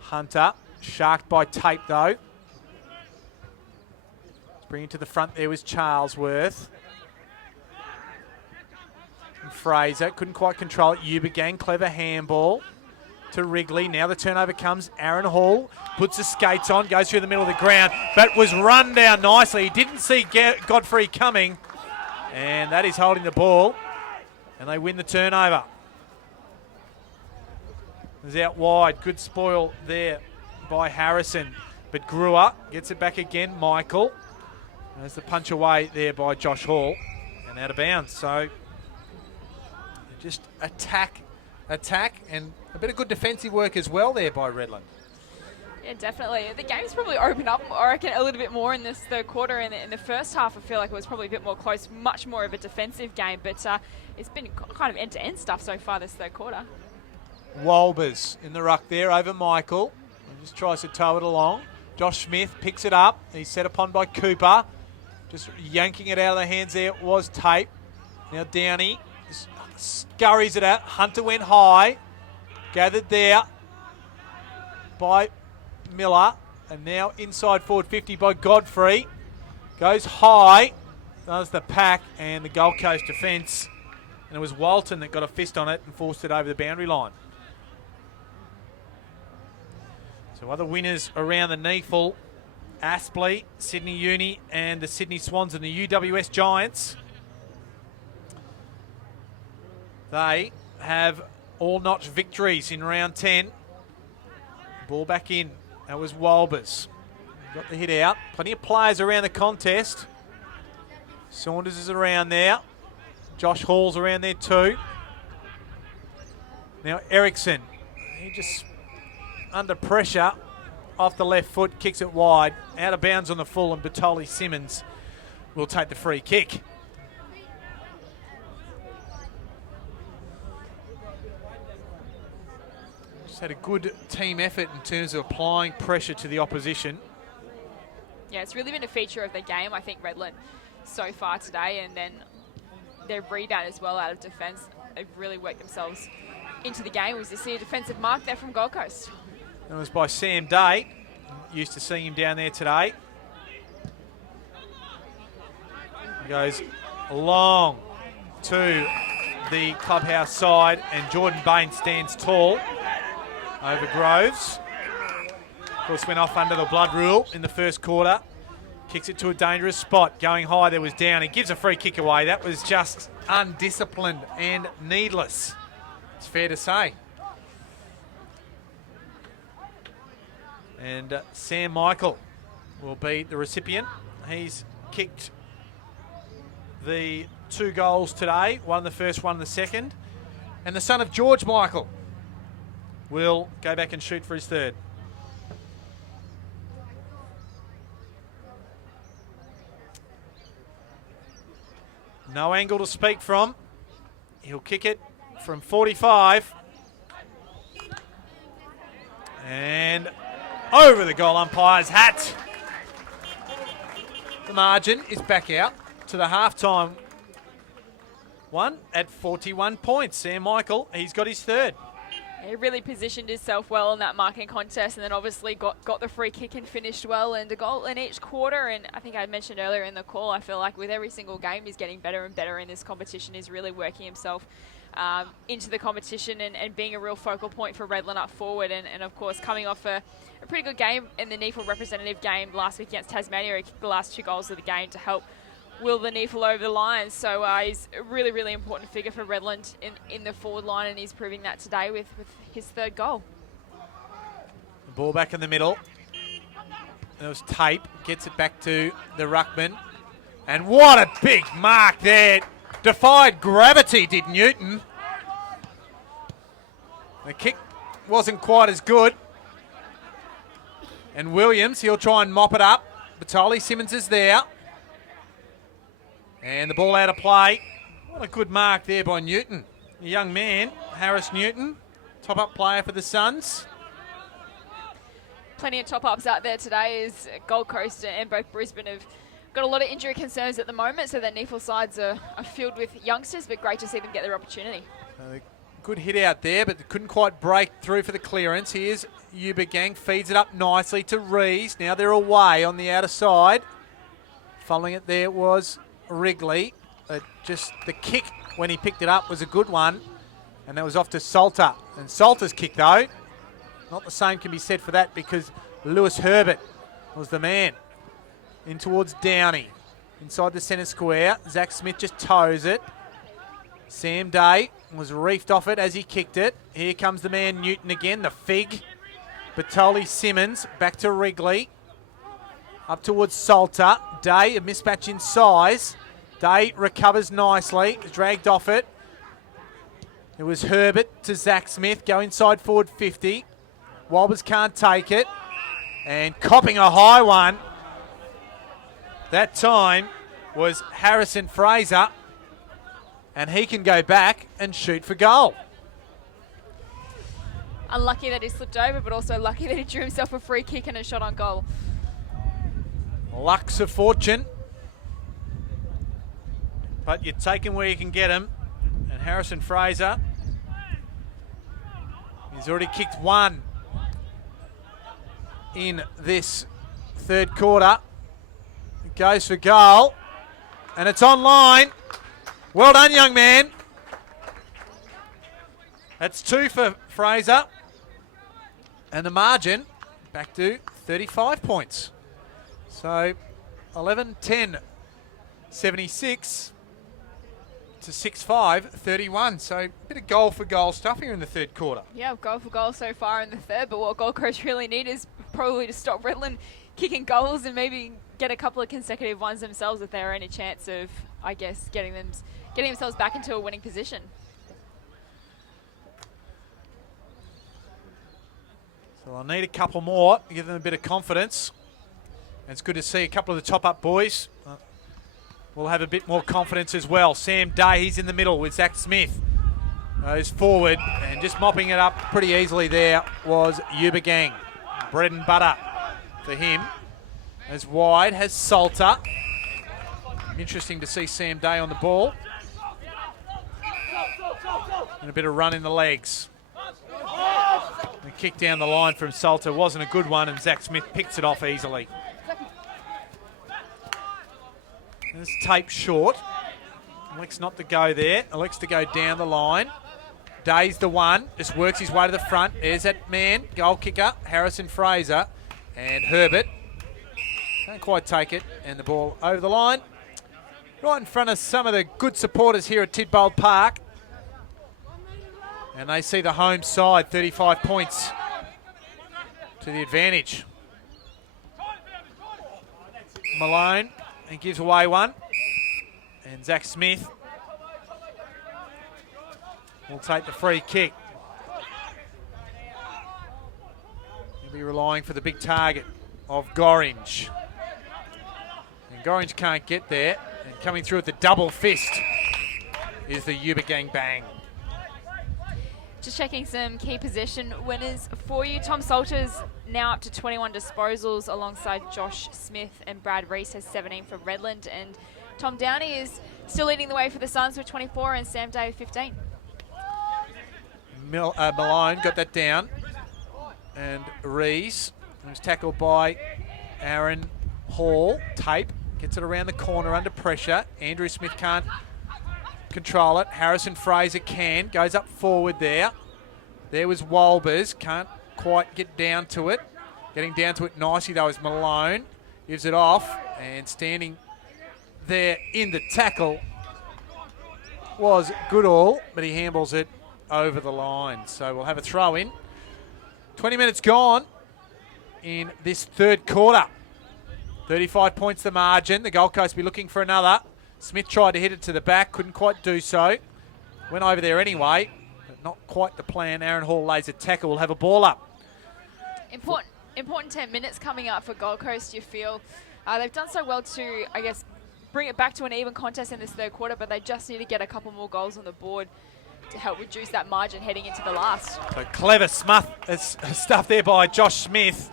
Hunter, sharked by Tate though. Bringing to the front there was Charlesworth. Fraser couldn't quite control it. Ubergang, clever handball to Wrigley. Now the turnover comes. Aaron Hall puts the skates on, goes through the middle of the ground, but was run down nicely. He didn't see Godfrey coming, and that is holding the ball, and they win the turnover. It's out wide. Good spoil there by Harrison, but Gruer gets it back again. Michael. There's the punch away there by Josh Hall, and out of bounds. So just attack, and a bit of good defensive work as well there by Redland. Yeah, definitely. The game's probably opened up, I reckon, a little bit more in this third quarter. In the first half, I feel like it was probably a bit more close, much more of a defensive game, but it's been kind of end-to-end stuff so far this third quarter. Walbers in the ruck there over Michael. He just tries to tow it along. Josh Smith picks it up. He's set upon by Cooper. Just yanking it out of the hands there was Tate. Now Downey scurries it out. Hunter went high. Gathered there by Miller. And now inside forward 50 by Godfrey. Goes high. Does the pack and the Gold Coast defence. And it was Walton that got a fist on it and forced it over the boundary line. So other winners around the NEAFL, Aspley, Sydney Uni and the Sydney Swans and the UWS Giants. They have all notch victories in round 10. Ball back in. That was Walbers. Got the hit out. Plenty of players around the contest. Saunders is around there. Josh Hall's around there too. Now Ericsson. He just under pressure off the left foot, kicks it wide, out of bounds on the full, and Bertoli Simmons will take the free kick. Just had a good team effort in terms of applying pressure to the opposition. Yeah, it's really been a feature of the game, I think, Redland, so far today, and then their rebound as well out of defence. They've really worked themselves into the game. Was to see a defensive mark there from Gold Coast. That was by Sam Day. Used to seeing him down there today. He goes long to the clubhouse side, and Jordan Bain stands tall over Groves. Of course, went off under the blood rule in the first quarter. Kicks it to a dangerous spot. Going high, there was Downey. Gives a free kick away. That was just undisciplined and needless. It's fair to say. And Sam Michael will be the recipient. He's kicked the 2 goals today. One in the first, one in the second. And the son of George Michael will go back and shoot for his third. No angle to speak from. He'll kick it from 45. And over the goal umpire's hat. The margin is back out to the halftime one at 41 points. Sam Michael, he's got his third. He really positioned himself well in that marking contest, and then obviously got the free kick and finished well, and a goal in each quarter. And I think I mentioned earlier in the call, I feel like with every single game he's getting better and better in this competition. He's really working himself into the competition and being a real focal point for Redland up forward. And of course, coming off a pretty good game in the NEAFL representative game last week against Tasmania, he kicked the last 2 goals of the game to help will the NEAFL over the line. So he's a really, really important figure for Redland in the forward line, and he's proving that today with his third goal. The ball back in the middle. There was Tape, gets it back to the ruckman. And what a big mark there. Defied gravity, did Newton. The kick wasn't quite as good. And Williams, he'll try and mop it up. Batoli Simmons is there. And the ball out of play. What a good mark there by Newton. The young man, Harris Newton, top-up player for the Suns. Plenty of top-ups out there today as Gold Coast and both Brisbane have got a lot of injury concerns at the moment, so their NEAFL sides are filled with youngsters, but great to see them get their opportunity. Good hit out there, but couldn't quite break through for the clearance. Here's Ubergang, feeds it up nicely to Rees. Now they're away on the outer side. Following it there was Wrigley. Just the kick when he picked it up was a good one, and that was off to Salter. And Salter's kick, though, not the same can be said for that, because Lewis Herbert was the man. In towards Downey. Inside the centre square. Zach Smith just toes it. Sam Day was reefed off it as he kicked it. Here comes the man Newton again, the fig. Batoli Simmons back to Wrigley. Up towards Salter. Day, a mismatch in size. Day recovers nicely. Dragged off it. It was Herbert to Zach Smith. Go inside forward 50. Walbers can't take it. And copping a high one. That time was Harrison Fraser. And he can go back and shoot for goal. Unlucky that he slipped over, but also lucky that he drew himself a free kick and a shot on goal. Lucks of fortune. But you're taking where you can get him. And Harrison Fraser, he's already kicked one in this third quarter. It goes for goal. And it's online. Well done, young man. That's 2 for Fraser. And the margin back to 35 points. So 11-10, 76 to 6-5, 31. So a bit of goal for goal stuff here in the third quarter. Yeah, goal for goal so far in the third, but what Gold Coast really need is probably to stop Redland kicking goals and maybe get a couple of consecutive ones themselves if there are any chance of, I guess, getting themselves back into a winning position. So they'll need a couple more to give them a bit of confidence. And it's good to see a couple of the top-up boys will have a bit more confidence as well. Sam Day, he's in the middle with Zach Smith. Goes forward and just mopping it up pretty easily there was Ubergang. Bread and butter for him. As wide has Salter. Interesting to see Sam Day on the ball. And a bit of run in the legs. The kick down the line from Salter wasn't a good one, and Zach Smith picks it off easily. And it's taped short. Elects not to go there. Elects to go down the line. Day's the one. Just works his way to the front. There's that man, goal kicker, Harrison Fraser. And Herbert. Can't quite take it. And the ball over the line. Right in front of some of the good supporters here at Tidbold Park. And they see the home side, 35 points to the advantage. Malone, he gives away one. And Zach Smith will take the free kick. He'll be relying for the big target of Gorringe. And Gorringe can't get there. And coming through with the double fist is the Ubergang bang. Just checking some key possession winners for you. Tom Salter's now up to 21 disposals alongside Josh Smith, and Brad Reese has 17 for Redland. And Tom Downey is still leading the way for the Suns with 24 and Sam Day with 15. Malone got that down. And Reese was tackled by Aaron Hall. Tape gets it around the corner under pressure. Andrew Smith can't control it. Harrison Fraser can. Goes up forward there. There was Walbers. Can't quite get down to it. Getting down to it nicely though is Malone. Gives it off. And standing there in the tackle was Goodall, but he handles it over the line. So we'll have a throw in. 20 minutes gone in this third quarter. 35 points the margin. The Gold Coast will be looking for another. Smith tried to hit it to the back, couldn't quite do so. Went over there anyway, but not quite the plan. Aaron Hall lays a tackle. We'll have a ball up. Important 10 minutes coming up for Gold Coast, you feel. They've done so well to, I guess, bring it back to an even contest in this third quarter, but they just need to get a couple more goals on the board to help reduce that margin heading into the last. So clever stuff there by Josh Smith.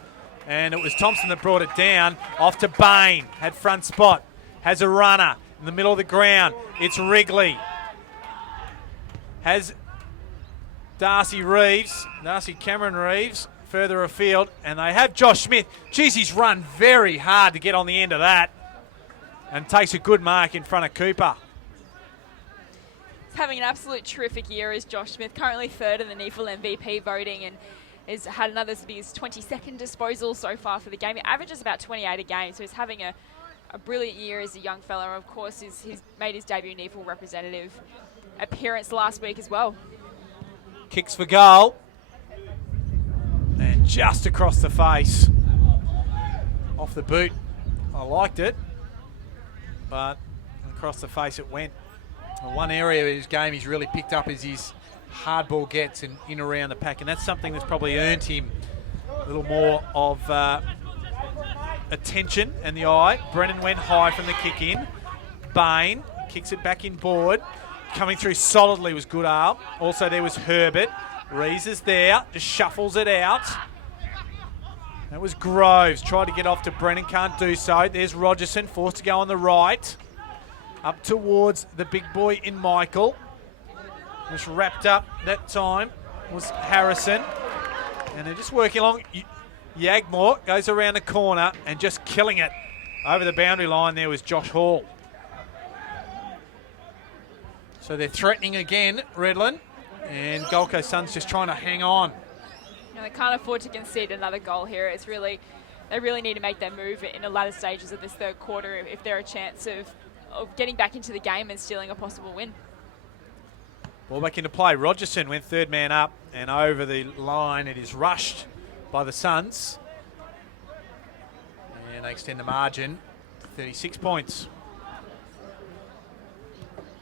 And it was Thompson that brought it down. Off to Bain. Had front spot. Has a runner in the middle of the ground. It's Wrigley. Has Darcy Cameron Reeves further afield. And they have Josh Smith. Geez, he's run very hard to get on the end of that. And takes a good mark in front of Cooper. He's having an absolute terrific year as Josh Smith. Currently third in the NEAFL MVP voting, and has had another of his 22nd disposal so far for the game. He averages about 28 a game, so he's having a brilliant year as a young fella. Of course, he's made his debut NEAFL representative appearance last week as well. Kicks for goal. And just across the face. Off the boot. I liked it, but across the face it went. One area of his game he's really picked up is his hard ball gets in around the pack, and that's something that's probably earned him a little more of attention and the eye. Brennan went high from the kick in. Bain kicks it back in board. Coming through solidly was Goodall. Also there was Herbert. Rees is there, just shuffles it out. That was Groves, tried to get off to Brennan, can't do so. There's Rogerson, forced to go on the right. Up towards the big boy in Michael. Just wrapped up that time was Harrison. And they're just working along. Yagmore goes around the corner and just killing it. Over the boundary line there was Josh Hall. So they're threatening again, Redland. And Gold Coast Suns just trying to hang on. They can't afford to concede another goal here. They really need to make their move in the latter stages of this third quarter if they're a chance of getting back into the game and stealing a possible win. Ball back into play. Rogerson went third man up and over the line. It is rushed by the Suns. And they extend the margin to 36 points.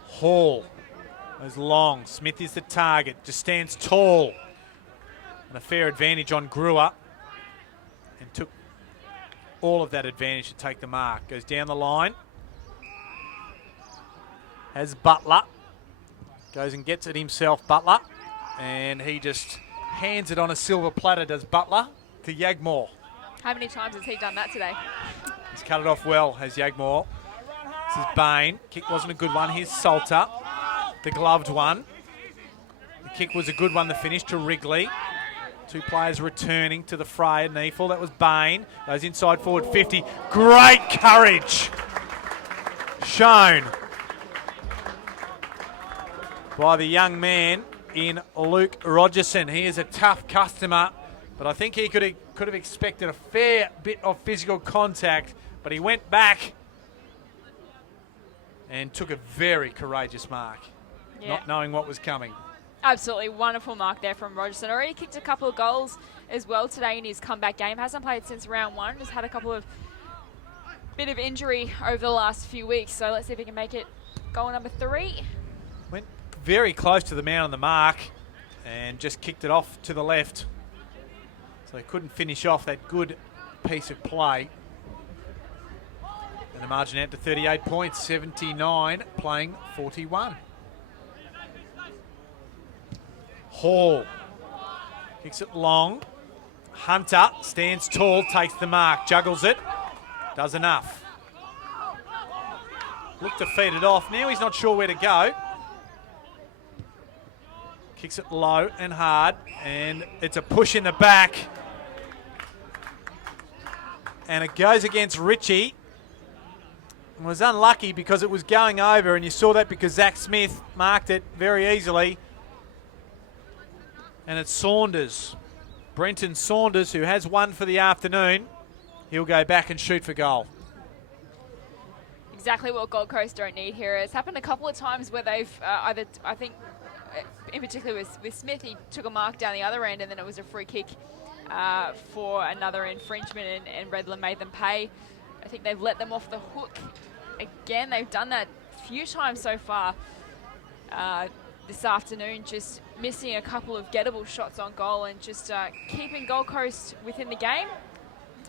Hall goes long. Smith is the target. Just stands tall. And a fair advantage on Brewer. And took all of that advantage to take the mark. Goes down the line. Has Butler. Goes and gets it himself, Butler. And he just hands it on a silver platter, does Butler, to Yagmore. How many times has he done that today? He's cut it off well, has Yagmore. This is Bain. Kick wasn't a good one. Here's Salter, the gloved one. The kick was a good one, the finish to Wrigley. Two players returning to the fray at NEAFL. That was Bain. Goes inside forward 50. Great courage shown by the young man in Luke Rogerson. He is a tough customer, but I think he could have expected a fair bit of physical contact, but he went back and took a very courageous mark, not knowing what was coming. Absolutely wonderful mark there from Rogerson. Already kicked a couple of goals as well today in his comeback game. Hasn't played since round one. Has had a couple of bit of injury over the last few weeks. So let's see if he can make it goal number 3. Went very close to the man on the mark and just kicked it off to the left. So he couldn't finish off that good piece of play. And the margin out to 38 points, 79 playing 41. Hall kicks it long. Hunter stands tall, takes the mark, juggles it, does enough. Looked to feed it off. Now he's not sure where to go. Kicks it low and hard, and it's a push in the back. And it goes against Ritchie. It was unlucky because it was going over, and you saw that because Zach Smith marked it very easily. And it's Saunders, Brenton Saunders, who has one for the afternoon. He'll go back and shoot for goal. Exactly what Gold Coast don't need here. It's happened a couple of times where they've either, I think, in particular with Smith, he took a mark down the other end and then it was a free kick for another infringement and Redland made them pay. I think they've let them off the hook again. They've done that a few times so far this afternoon, just missing a couple of gettable shots on goal and just keeping Gold Coast within the game.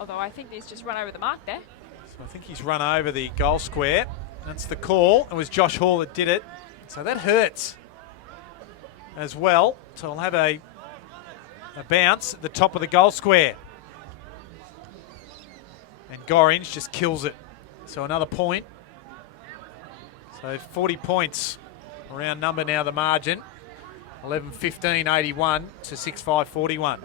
Although I think he's just run over the mark there. So I think he's run over the goal square. That's the call. It was Josh Hall that did it. So that hurts as well. So we'll have a bounce at the top of the goal square. And Gorringe just kills it. So another point. So 40 points. Round number now, the margin. 11-15, 81 to 6-5, 41.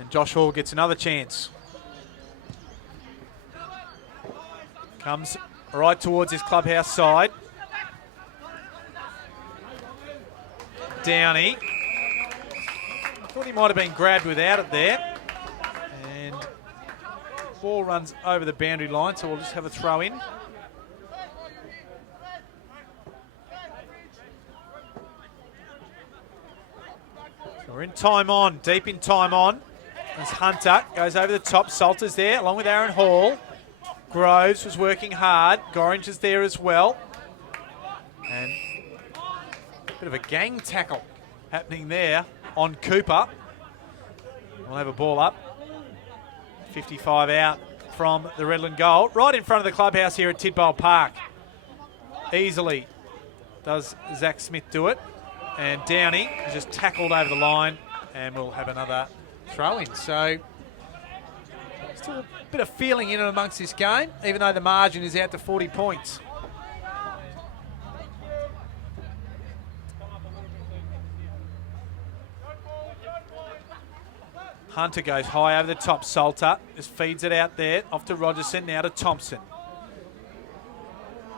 And Josh Hall gets another chance. Comes right towards his clubhouse side. Downey. Thought he might have been grabbed without it there. And ball runs over the boundary line, so we'll just have a throw in. So we're in time on, deep in time on. As Hunter goes over the top, Salter's there along with Aaron Hall. Groves was working hard. Gorringe is there as well. And a bit of a gang tackle happening there on Cooper. We'll have a ball up. 55 out from the Redland goal. Right in front of the clubhouse here at Tidbold Park. Easily does Zach Smith do it. And Downey is just tackled over the line, and we'll have another throw in. So still a bit of feeling in and amongst this game, even though the margin is out to 40 points. Hunter goes high over the top. Salter just feeds it out there. Off to Rogerson, now to Thompson.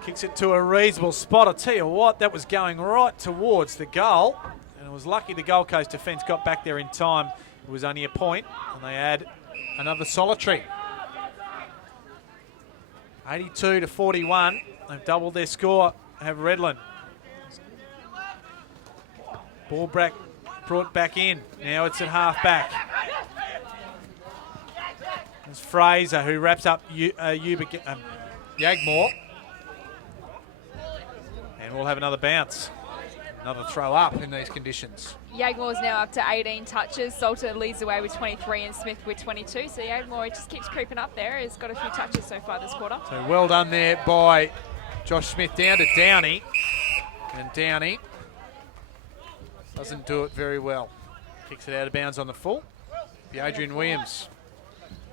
Kicks it to a reasonable spot. I'll tell you what, that was going right towards the goal. And it was lucky the Gold Coast defence got back there in time. It was only a point, and they add another solitary. 82 to 41. They've doubled their score. They have Redland. Ball brought back in. Now it's at half back. There's Fraser who wraps up Yagmore. And we'll have another bounce. Another throw up in these conditions. Yagmore's now up to 18 touches. Salter leads the way with 23 and Smith with 22. So Yagmore just keeps creeping up there. He's got a few touches so far this quarter. So well done there by Josh Smith down to Downey. And Downey doesn't do it very well. Kicks it out of bounds on the full. The Adrian Williams,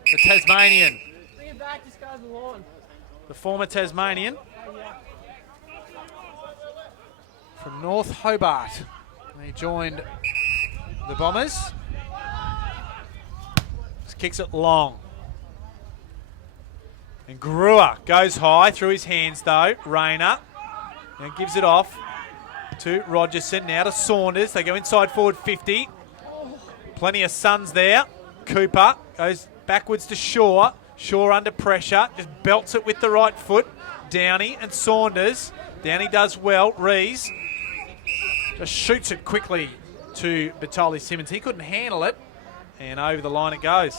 the Tasmanian. Bring it back, this guy's the lawn. The former Tasmanian from North Hobart. He joined the Bombers. Just kicks it long. And Brewer goes high through his hands though. Rayner. And gives it off to Rogerson. Now to Saunders. They go inside forward 50. Plenty of Suns there. Cooper goes backwards to Shaw. Shaw under pressure. Just belts it with the right foot. Downey and Saunders. Downey does well. Rees just shoots it quickly to Batali Simmons. He couldn't handle it. And over the line it goes.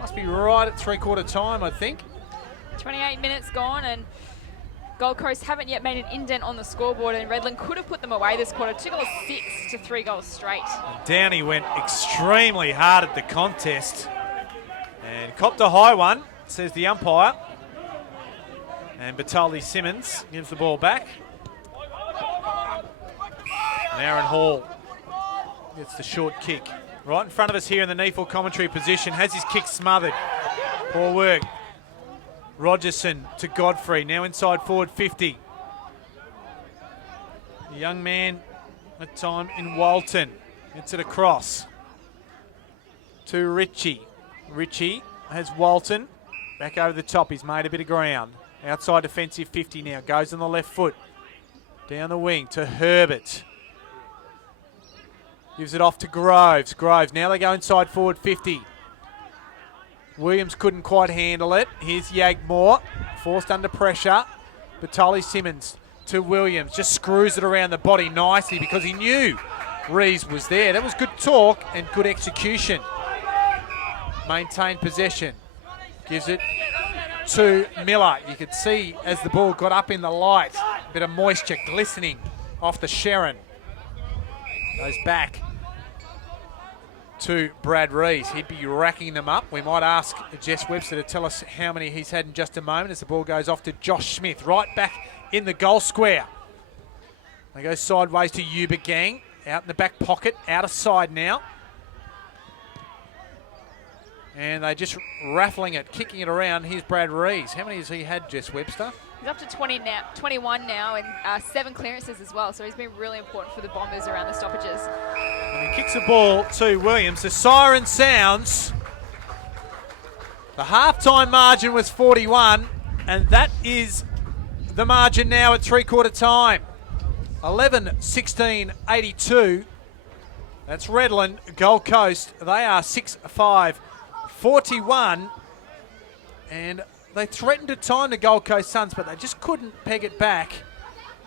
Must be right at three-quarter time, I think. 28 minutes gone, and Gold Coast haven't yet made an indent on the scoreboard, and Redland could have put them away this quarter. 2 goals 6 to 3 goals straight. Downey went extremely hard at the contest and copped a high one, says the umpire. And Batali Simmons gives the ball back. And Aaron Hall gets the short kick. Right in front of us here in the NEAFL commentary position, has his kick smothered. Poor work. Rogerson to Godfrey, now inside forward 50. The young man at time in Walton. Gets it across to Ritchie. Ritchie has Walton back over the top. He's made a bit of ground. Outside defensive 50 now. Goes on the left foot. Down the wing to Herbert. Gives it off to Groves. Groves, now they go inside forward 50. Williams couldn't quite handle it. Here's Yagmore, forced under pressure. Batali Simmons to Williams. Just screws it around the body nicely because he knew Rees was there. That was good talk and good execution. Maintained possession. Gives it to Miller. You could see as the ball got up in the light, a bit of moisture glistening off the Sharon. Goes back to Brad Rees. He'd be racking them up. We might ask Jess Webster to tell us how many he's had in just a moment as the ball goes off to Josh Smith. Right back in the goal square. They go sideways to Yuba Gang. Out in the back pocket. Out of side now. And they just raffling it, kicking it around. Here's Brad Rees. How many has he had, Jess Webster? He's up to 21 now, and 7 clearances as well. So he's been really important for the Bombers around the stoppages. And he kicks the ball to Williams. The siren sounds. The halftime margin was 41, and that is the margin now at three-quarter time. 11-16-82. That's Redland, Gold Coast. They are 6-5-41, and they threatened at time the Gold Coast Suns, but they just couldn't peg it back.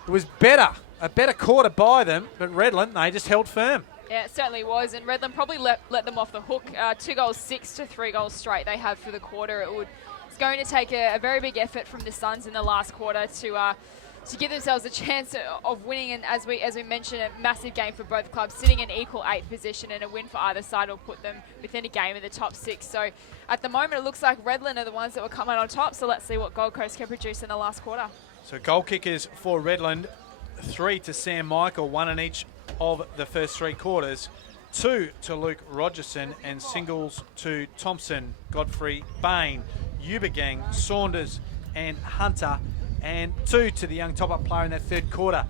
It was a better quarter by them, but Redland, they just held firm. Yeah, it certainly was, and Redland probably let them off the hook. 2 goals 6 to 3 goals straight they have for the quarter. It's going to take a very big effort from the Suns in the last quarter to give themselves a chance of winning, and as we mentioned, a massive game for both clubs, sitting in equal 8th position, and a win for either side will put them within a game in the top 6. So at the moment it looks like Redland are the ones that were coming on top, so let's see what Gold Coast can produce in the last quarter. So goal kickers for Redland, 3 to Sam Michael, 1 in each of the first 3 quarters, 2 to Luke Rogerson, and singles to Thompson, Godfrey, Bain, Yubagang, Saunders and Hunter, and 2 to the young top-up player in that third quarter,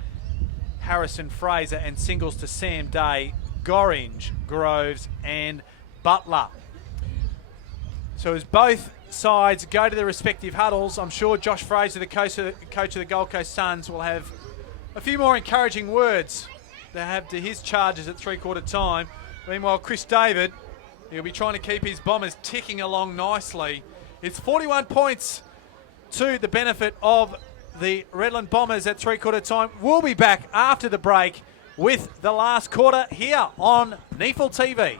Harrison Fraser, and singles to Sam Day, Gorringe, Groves and Butler. So as both sides go to their respective huddles, I'm sure Josh Fraser, the coach of the Gold Coast Suns, will have a few more encouraging words to have to his charges at three-quarter time. Meanwhile, Chris David, he'll be trying to keep his Bombers ticking along nicely. It's 41 points to the benefit of the Redland Bombers at three-quarter time. We'll be back after the break with the last quarter here on NEAFL TV.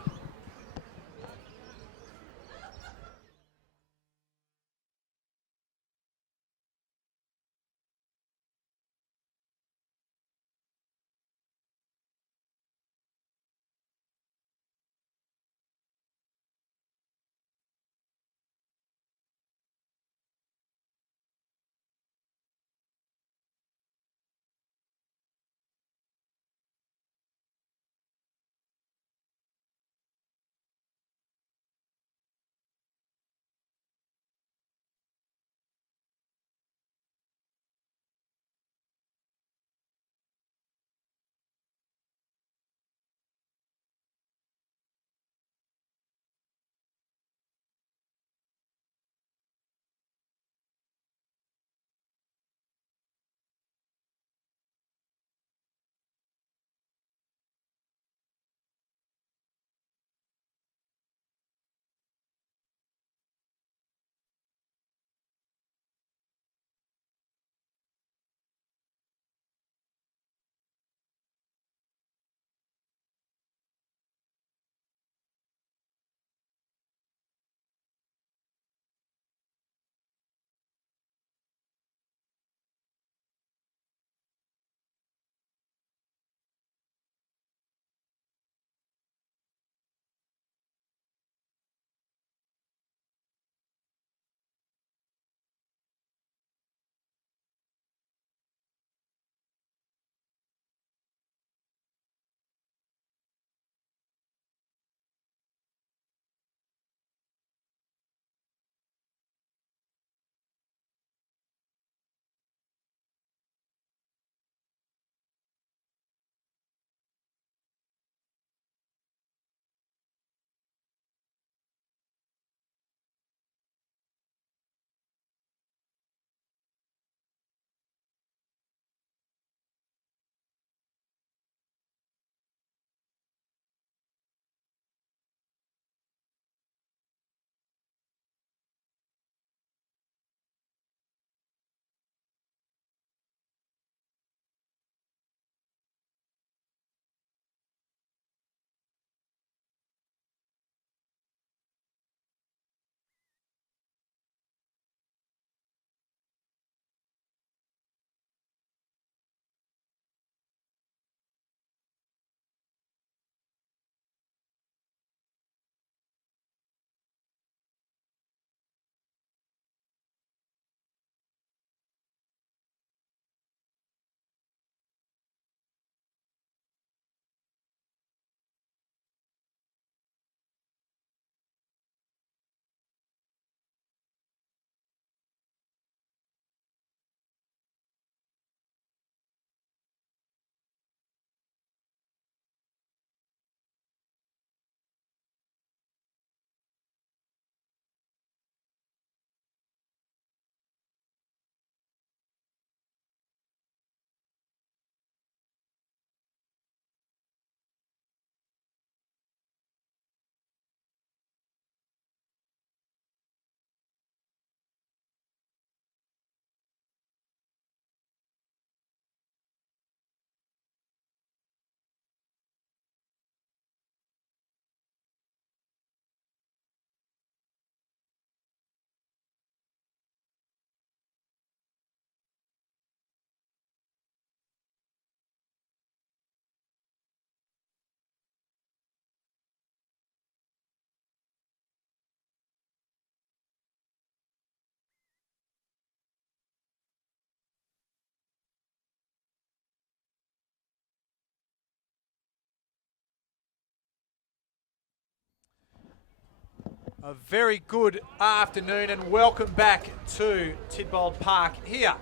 A very good afternoon and welcome back to Tidbold Park here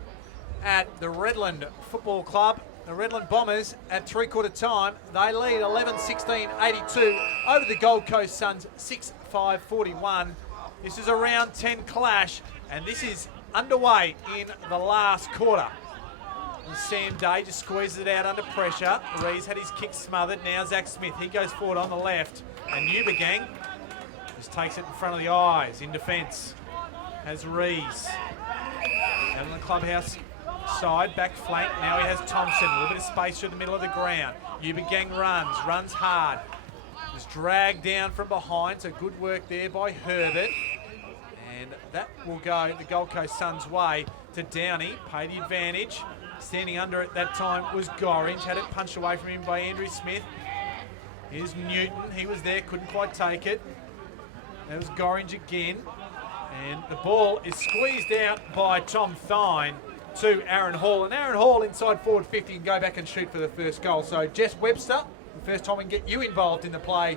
at the Redland Football Club. The Redland Bombers at three-quarter time, they lead 11-16-82 over the Gold Coast Suns 6-5-41. This is a round 10 clash and this is underway in the last quarter. And Sam Day just squeezes it out under pressure. Rees had his kick smothered. Now Zach Smith, he goes forward on the left. And Ubergang just takes it in front of the eyes in defence. Has Rees. Down in the clubhouse side, back flank. Now he has Thompson. A little bit of space through the middle of the ground. Ubergang runs hard. Was dragged down from behind, so good work there by Herbert. And that will go the Gold Coast Suns' way to Downey. Pay the advantage. Standing under at that time was Gorringe. Had it punched away from him by Andrew Smith. Here's Newton. He was there, couldn't quite take it. That was Gorringe again. And the ball is squeezed out by Tom Thine to Aaron Hall. And Aaron Hall inside forward 50 can go back and shoot for the first goal. So Jess Webster, the first time we can get you involved in the play.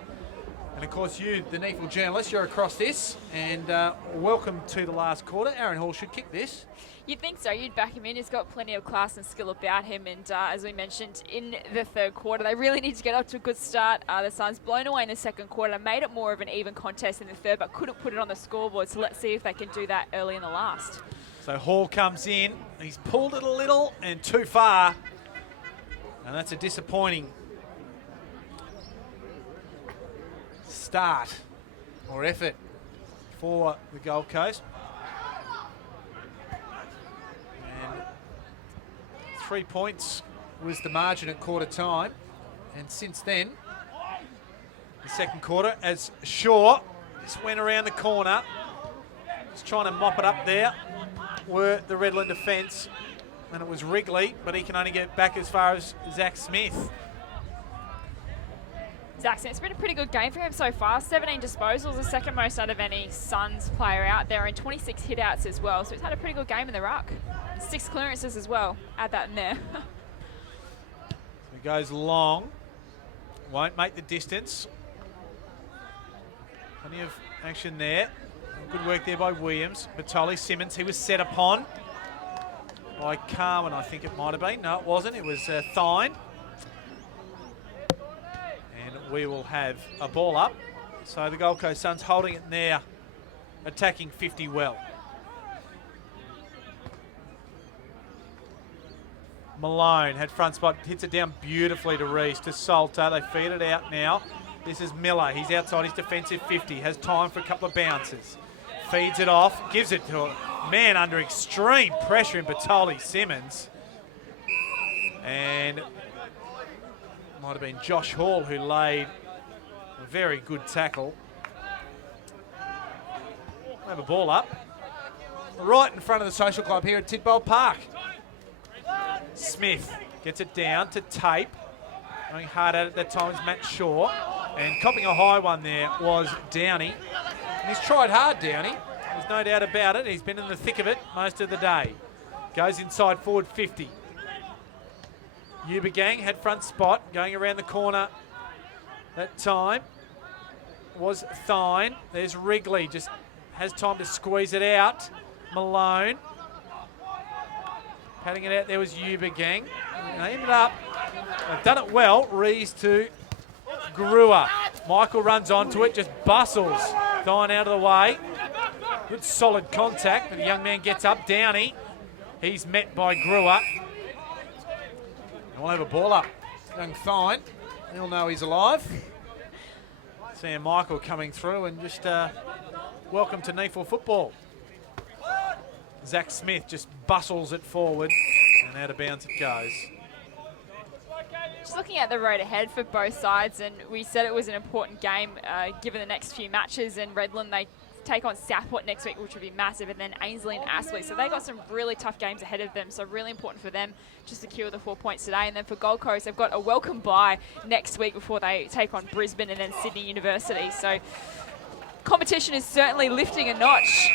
And of course you, the NEAFL journalist, you're across this. And welcome to the last quarter. Aaron Hall should kick this. You'd think so. You'd back him in. He's got plenty of class and skill about him. And as we mentioned, in the third quarter, they really need to get off to a good start. The Suns blown away in the second quarter, made it more of an even contest in the third, but couldn't put it on the scoreboard. So let's see if they can do that early in the last. So Hall comes in. He's pulled it a little and too far. And that's a disappointing start or effort for the Gold Coast. 3 points was the margin at quarter time. And since then, the second quarter, as Shaw just went around the corner, just trying to mop it up there, were the Redland defence. And it was Wrigley, but he can only get back as far as Zach Smith. Zach Smith's been a pretty good game for him so far. 17 disposals, the second most out of any Suns player out there, and 26 hit-outs as well. So he's had a pretty good game in the ruck. 6 clearances as well. Add that in there. So he goes long. Won't make the distance. Plenty of action there. Good work there by Williams. Batoli, Simmons, he was set upon by Carmen, I think it might have been. No, it wasn't. It was Thine. And we will have a ball up. So the Gold Coast Suns holding it now, attacking 50 well. Malone had front spot, hits it down beautifully to Rees, to Salter. They feed it out now. This is Miller. He's outside his defensive 50. Has time for a couple of bounces. Feeds it off. Gives it to a man under extreme pressure in Batoli, Simmons. And might have been Josh Hall who laid a very good tackle. We have a ball up. Right in front of the social club here at Tidbold Park. Smith gets it down to Tape. Going hard at it that time is Matt Shaw. And copping a high one there was Downey. And he's tried hard, Downey. There's no doubt about it. He's been in the thick of it most of the day. Goes inside forward 50. Ubergang had front spot. Going around the corner that time was Thine. There's Wrigley. Just has time to squeeze it out. Malone. Patting it out there was Ubergang. They ended up, they've done it well. Rees to Brewer. Michael runs onto it, just bustles Thine out of the way. Good solid contact, but the young man gets up. Downey, he's met by Brewer. And we'll have a ball up. Young Thine, he'll know he's alive. Sam Michael coming through and just welcome to NEAFL football. Zach Smith just bustles it forward and out of bounds it goes. Just looking at the road ahead for both sides, and we said it was an important game given the next few matches. In Redland, they take on Southport next week, which would be massive, and then Ainsley and Astley. So they got some really tough games ahead of them, so really important for them to secure the 4 points today. And then for Gold Coast, they've got a welcome bye next week before they take on Brisbane and then Sydney University. So competition is certainly lifting a notch.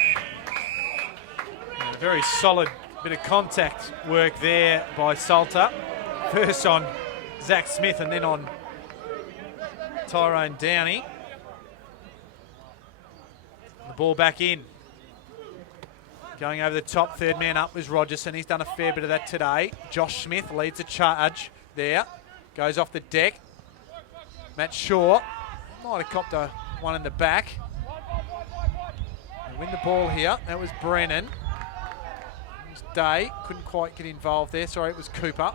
A very solid bit of contact work there by Salter. First on Zach Smith and then on Tyrone Downey. Ball back in. Going over the top, third man up was Rogerson. He's done a fair bit of that today. Josh Smith leads the charge there. Goes off the deck. Matt Shaw might have copped one in the back. They win the ball here. That was Brennan. It was Day. Couldn't quite get involved there. Sorry, it was Cooper.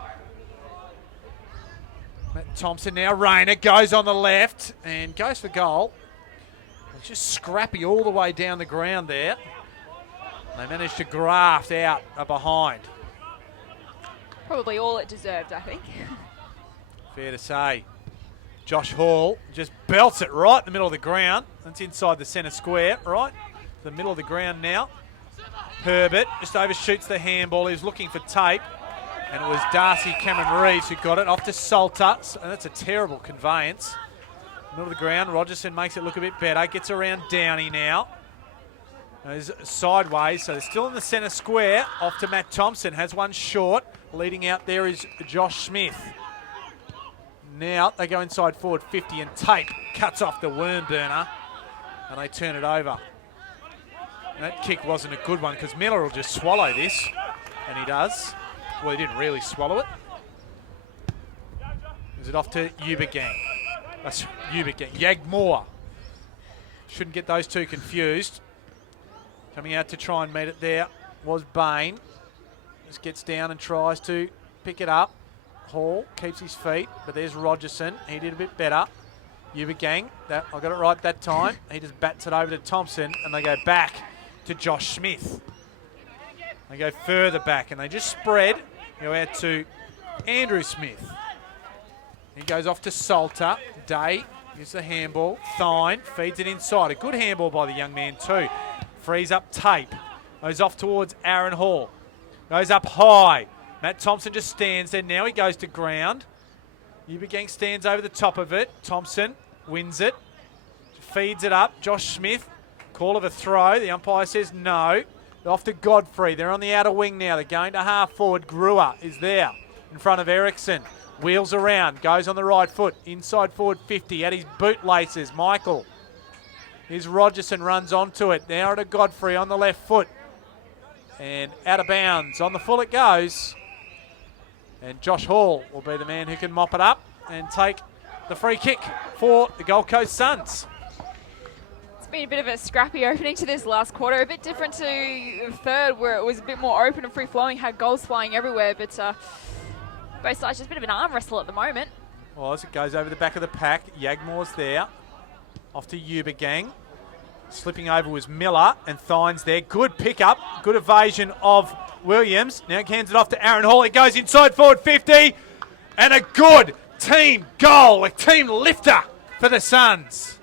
Matt Thompson now. Rayner goes on the left and goes for goal. It's just scrappy all the way down the ground there. They managed to graft out behind. Probably all it deserved, I think. Fair to say. Josh Hall just belts it right in the middle of the ground. That's inside the centre square, right? The middle of the ground now. Herbert just overshoots the handball. He was looking for tape. And it was Darcy Cameron Reeves who got it off to Salter. And that's a terrible conveyance. Middle of the ground. Rogerson makes it look a bit better. Gets around Downey now. He's sideways, so they're still in the centre square. Off to Matt Thompson, has one short. Leading out there is Josh Smith. Now they go inside forward 50 and Tate cuts off the worm burner and they turn it over. That kick wasn't a good one because Miller will just swallow this, and he does. Well, he didn't really swallow it. Is it off to Ubergang? That's Ubergang. Yagmore. Shouldn't get those two confused. Coming out to try and meet it there was Bain. Just gets down and tries to pick it up. Hall keeps his feet, but there's Rogerson. He did a bit better. Ubergang, I got it right that time. He just bats it over to Thompson, and they go back to Josh Smith. They go further back, and they just spread. Go out to Andrew Smith. He goes off to Salter. Day gives the handball. Thine feeds it inside. A good handball by the young man too. Frees up Tape. Goes off towards Aaron Hall. Goes up high. Matt Thompson just stands there. Now he goes to ground. Ubergang stands over the top of it. Thompson wins it. Feeds it up. Josh Smith. Call of a throw. The umpire says no. Off to Godfrey. They're on the outer wing now. They're going to half forward. Brewer is there in front of Ericsson. Wheels around. Goes on the right foot. Inside forward 50. At his bootlaces. Michael. Here's Rogerson, runs onto it. Now to Godfrey on the left foot. And out of bounds. On the full it goes. And Josh Hall will be the man who can mop it up and take the free kick for the Gold Coast Suns. It's been a bit of a scrappy opening to this last quarter. A bit different to the third where it was a bit more open and free-flowing, had goals flying everywhere. But both sides just a bit of an arm wrestle at the moment. Well, as it goes over the back of the pack, Yagmore's there. Off to Ubergang. Slipping over was Miller, and Thines there. Good pickup, good evasion of Williams. Now hands it off to Aaron Hall. It goes inside forward 50. And a good team goal, a team lifter for the Suns.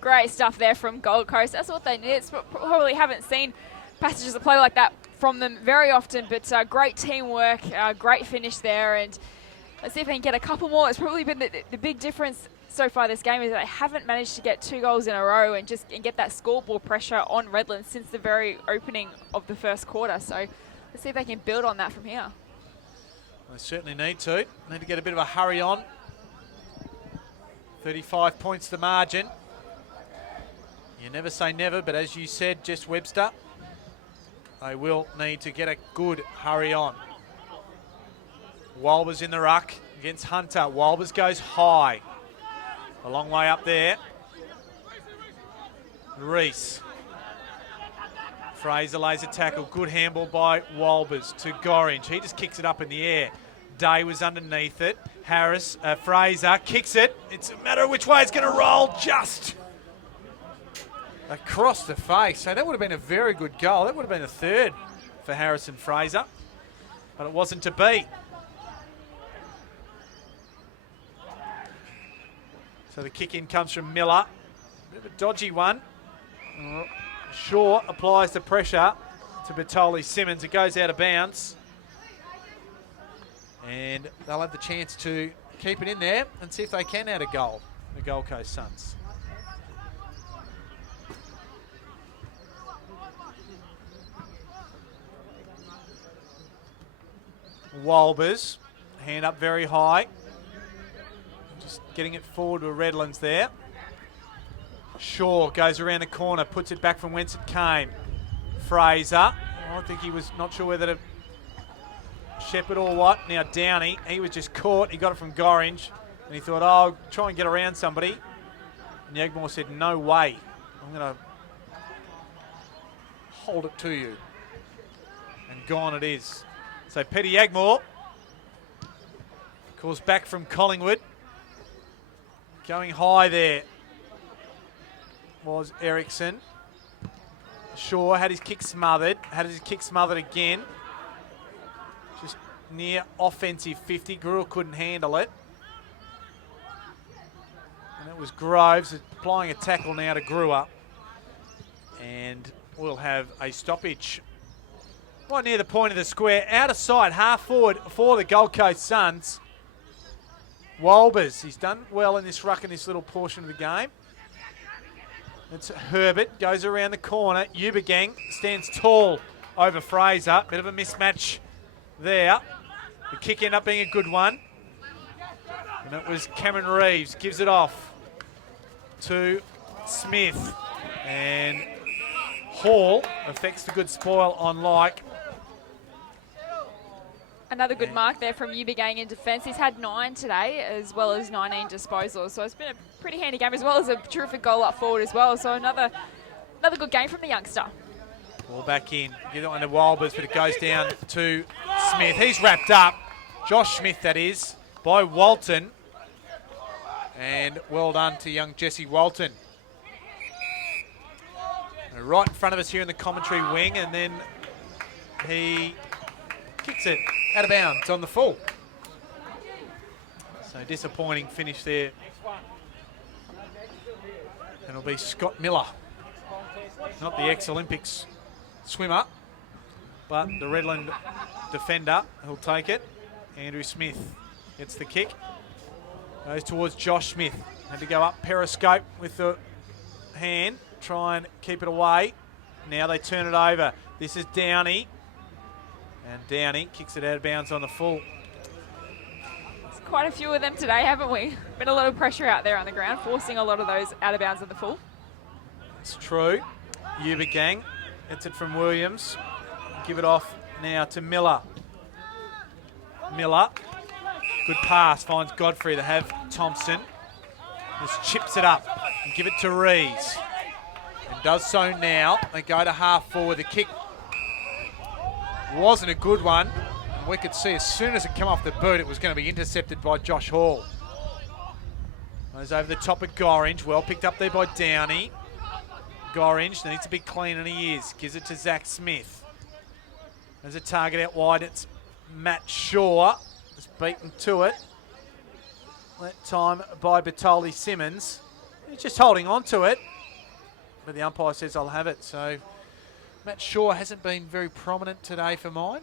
Great stuff there from Gold Coast. That's what they need. Probably haven't seen passages of play like that from them very often, but great teamwork, great finish there. And let's see if they can get a couple more. It's probably been the big difference so far this game is that they haven't managed to get 2 goals in a row and get that scoreboard pressure on Redland since the very opening of the first quarter. So let's see if they can build on that from here. They certainly need to. Need to get a bit of a hurry on. 35 points the margin. You never say never, but as you said, Jess Webster, they will need to get a good hurry on. Walbers in the ruck against Hunter. Walbers goes high. A long way up there. Reese. Fraser lays a tackle. Good handball by Walbers to Gorringe. He just kicks it up in the air. Day was underneath it. Fraser kicks it. It's a matter of which way it's going to roll. Just across the face. So that would have been a very good goal. That would have been a third for Harrison Fraser. But it wasn't to be. So the kick in comes from Miller. Bit of a dodgy one. Shaw applies the pressure to Bertoli Simmons. It goes out of bounds. And they'll have the chance to keep it in there and see if they can add a goal, the Gold Coast Suns. Walbers, hand up very high. Just getting it forward to Redlands there. Shaw goes around the corner, puts it back from whence it came. Fraser, I think he was not sure whether to shepherd or what. Now Downey, he was just caught. He got it from Gorringe, and he thought, oh, I'll try and get around somebody. And Yagmore said, no way. I'm going to hold it to you. And gone it is. So Peter Yagmore calls back from Collingwood. Going high there was Ericsson. Shaw had his kick smothered. Had his kick smothered again. Just near offensive 50. Gruel couldn't handle it. And it was Groves applying a tackle now to Brewer. And we'll have a stoppage right near the point of the square. Out of sight, half forward for the Gold Coast Suns. Walbers, he's done well in this ruck in this little portion of the game. It's Herbert, goes around the corner. Ubergang stands tall over Fraser. Bit of a mismatch there. The kick ended up being a good one. And it was Cameron Reeves, gives it off to Smith. And Hall affects the good spoil on Like. Another good mark there from Ubergang in defence. He's had 9 today, as well as 19 disposals. So it's been a pretty handy game, as well as a terrific goal up forward as well. So another good game from the youngster. Ball back in. Give that one to Walbers, but it goes down to Smith. He's wrapped up. Josh Smith, that is, by Walton. And well done to young Jesse Walton. Right in front of us here in the commentary wing, and then he kicks it out of bounds on the full. So disappointing finish there. And it'll be Scott Miller, not the ex-Olympics swimmer, but the Redland defender who'll take it. Andrew Smith gets the kick. Goes towards Josh Smith. Had to go up periscope with the hand, try and keep it away. Now they turn it over. This is Downey. And Downey kicks it out of bounds on the full. There's quite a few of them today, haven't we? Been a lot of pressure out there on the ground, forcing a lot of those out of bounds on the full. It's true. Ubergang gets it from Williams. Give it off now to Miller. Miller, good pass, finds Godfrey to have Thompson. Just chips it up and give it to Rees. And does so now. They go to half forward. The kick wasn't a good one. And we could see as soon as it came off the boot, it was going to be intercepted by Josh Hall. Goes over the top of Gorringe. Well picked up there by Downey. Gorringe needs to be clean, and he is. Gives it to Zach Smith. There's a target out wide. It's Matt Shaw. Is beaten to it. That time by Bertolli Simmons. He's just holding on to it. But the umpire says, I'll have it. So Matt Shaw hasn't been very prominent today for mine.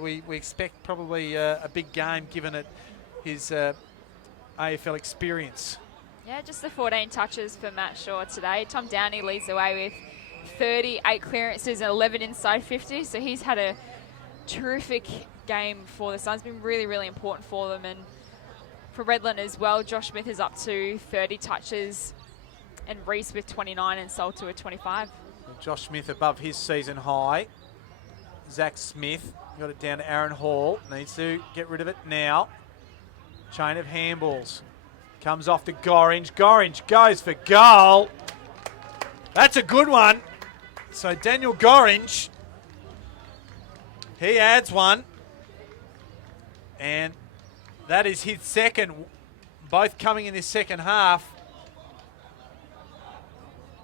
We expect probably a big game given it his AFL experience. Yeah, just the 14 touches for Matt Shaw today. Tom Downey leads the way with 38 clearances and 11 inside 50. So he's had a terrific game for the Suns. Been really, really important for them. And for Redland as well, Josh Smith is up to 30 touches and Reese with 29 and Salter with 25. Josh Smith above his season high. Zach Smith got it down to Aaron Hall. Needs to get rid of it now. Chain of handballs. Comes off to Gorringe. Gorringe goes for goal. That's a good one. So Daniel Gorringe, he adds one. And that is his second, both coming in this second half.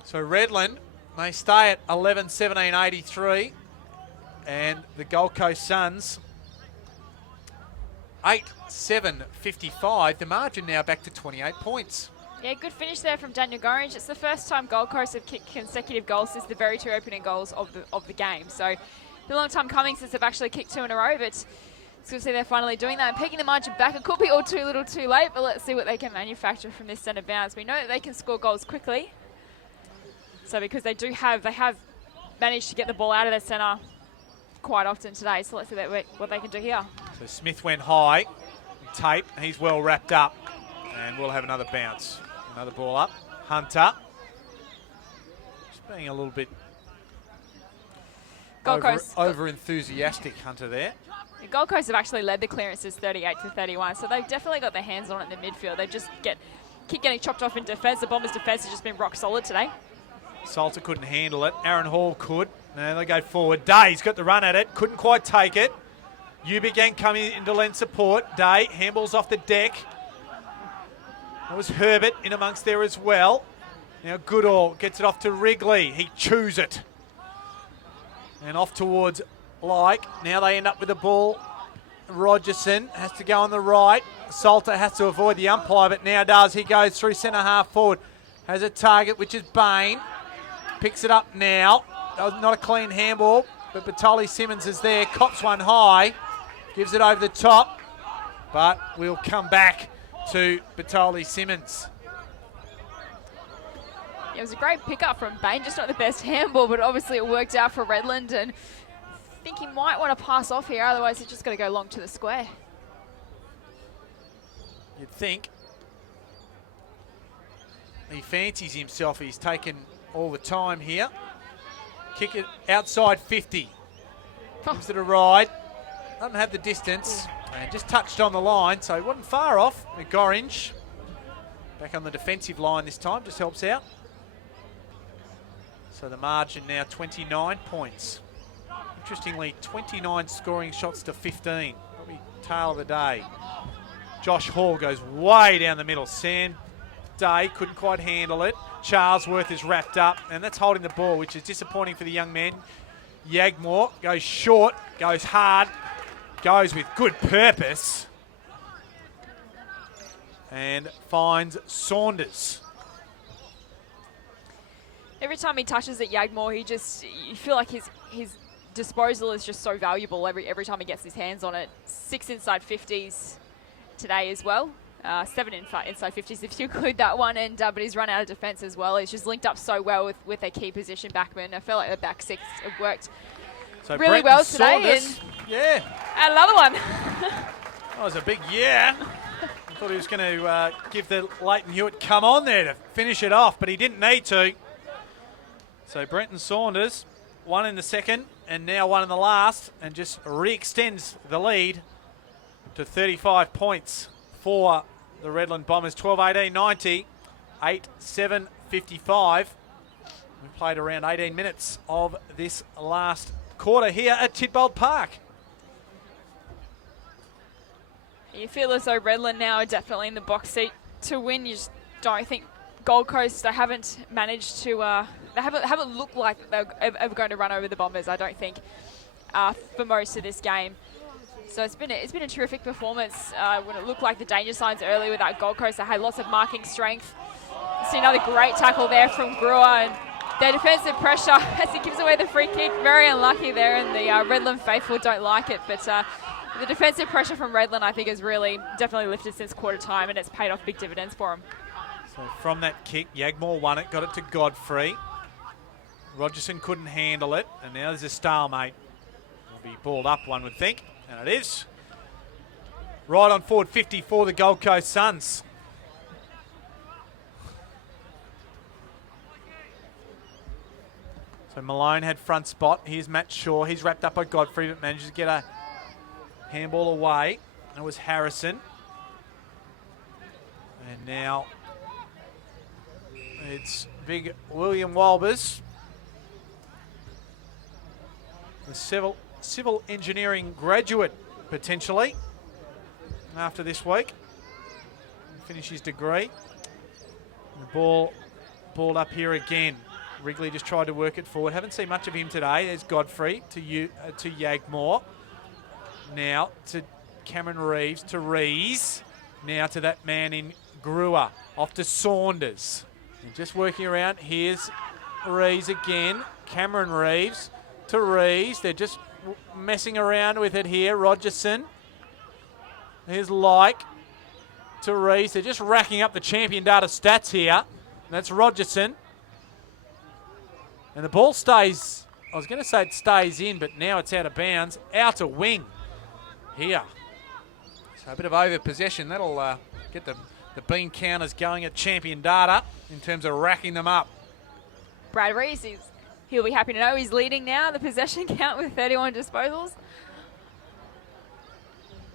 So Redland, they stay at 11-17-83. And the Gold Coast Suns, 8-7-55. The margin now back to 28 points. Yeah, good finish there from Daniel Gorringe. It's the first time Gold Coast have kicked consecutive goals since the very 2 opening goals of the game. So it's a long time coming since they've actually kicked 2 in a row, but it's good to see they're finally doing that and pegging the margin back. It could be all too little too late, but let's see what they can manufacture from this centre bounce. We know that they can score goals quickly. So because they have managed to get the ball out of their centre quite often today. So let's see what they can do here. So Smith went high. Tape, he's well wrapped up. And we'll have another bounce. Another ball up. Hunter being a little bit Gold Coast. over enthusiastic, Hunter, there. The Gold Coast have actually led the clearances 38-31, so they've definitely got their hands on it in the midfield. They just keep getting chopped off in defence. The Bombers' defence has just been rock solid today. Salter couldn't handle it. Aaron Hall could. Now they go forward. Day's got the run at it. Couldn't quite take it. Ubigang coming in to lend support. Day handballs off the deck. That was Herbert in amongst there as well. Now Goodall gets it off to Wrigley. He chews it. And off towards Like. Now they end up with the ball. Rogerson has to go on the right. Salter has to avoid the umpire, but now does. He goes through centre half forward. Has a target, which is Bain. Picks it up now. That was not a clean handball, but Batoli Simmons is there. Cops one high. Gives it over the top. But we'll come back to Batoli Simmons. It was a great pickup from Bain, just not the best handball, but obviously it worked out for Redland, and I think he might want to pass off here, otherwise he's just going to go long to the square. You'd think. He fancies himself. He's taken all the time here. Kick it outside 50. Gives it a ride. Doesn't have the distance. And just touched on the line, so he wasn't far off. Gorringe back on the defensive line this time, just helps out. So the margin now 29 points. Interestingly, 29 scoring shots to 15. Probably tail of the day. Josh Hall goes way down the middle. Sam Day couldn't quite handle it. Charlesworth is wrapped up, and that's holding the ball, which is disappointing for the young man. Yagmore goes short, goes hard, goes with good purpose, and finds Saunders. Every time he touches it, Yagmore, you feel like his disposal is just so valuable every time he gets his hands on it. 6 inside 50s today as well. 7 inside 50s if you include that one, and but he's run out of defence as well. He's just linked up so well with a key position backman. I feel like the back six have worked so really well today. Saunders, yeah. And another one. That was a big yeah. I thought he was going to give the Leighton Hewitt come on there to finish it off, but he didn't need to. So Brenton Saunders, 1 in the second and now 1 in the last, and just re-extends the lead to 35 points for the Redland Bombers. 12-18-90, 8-7-55. We played around 18 minutes of this last quarter here at Tidbold Park. You feel as though Redland now are definitely in the box seat to win. You just don't think Gold Coast, they haven't managed to, they haven't looked like they're ever going to run over the Bombers, I don't think, for most of this game. So it's been a terrific performance. When it looked like the danger signs early with that Gold Coast, they had lots of marking strength. See another great tackle there from Brewer, and their defensive pressure as he gives away the free kick. Very unlucky there, and the Redland faithful don't like it. But the defensive pressure from Redland, I think, has really definitely lifted since quarter time, and it's paid off big dividends for them. So from that kick, Yagmore won it, got it to Godfrey. Rogerson couldn't handle it, and now there's a stalemate. Will be balled up, one would think, and it is. Right on forward 50 for the Gold Coast Suns. So Malone had front spot. Here's Matt Shaw. He's wrapped up by Godfrey, but manages to get a handball away. It was Harrison. And now it's big William Walbers, the civil engineering graduate, potentially, after this week. Finish his degree. The ball up here again. Wrigley just tried to work it forward. Haven't seen much of him today. There's Godfrey to Yagmore. Now to Cameron Reeves, to Rees. Now to that man in Brewer. Off to Saunders. And just working around. Here's Rees again. Cameron Reeves to Rees. They're just messing around with it here. Rogerson. Here's Like to Rees. They're just racking up the champion data stats here. That's Rogerson. And the ball stays, I was going to say it stays in, but now it's out of bounds. Outer wing here. So a bit of over possession. That'll get the bean counters going at champion data in terms of racking them up. Brad Rees. He'll be happy to know he's leading now the possession count with 31 disposals.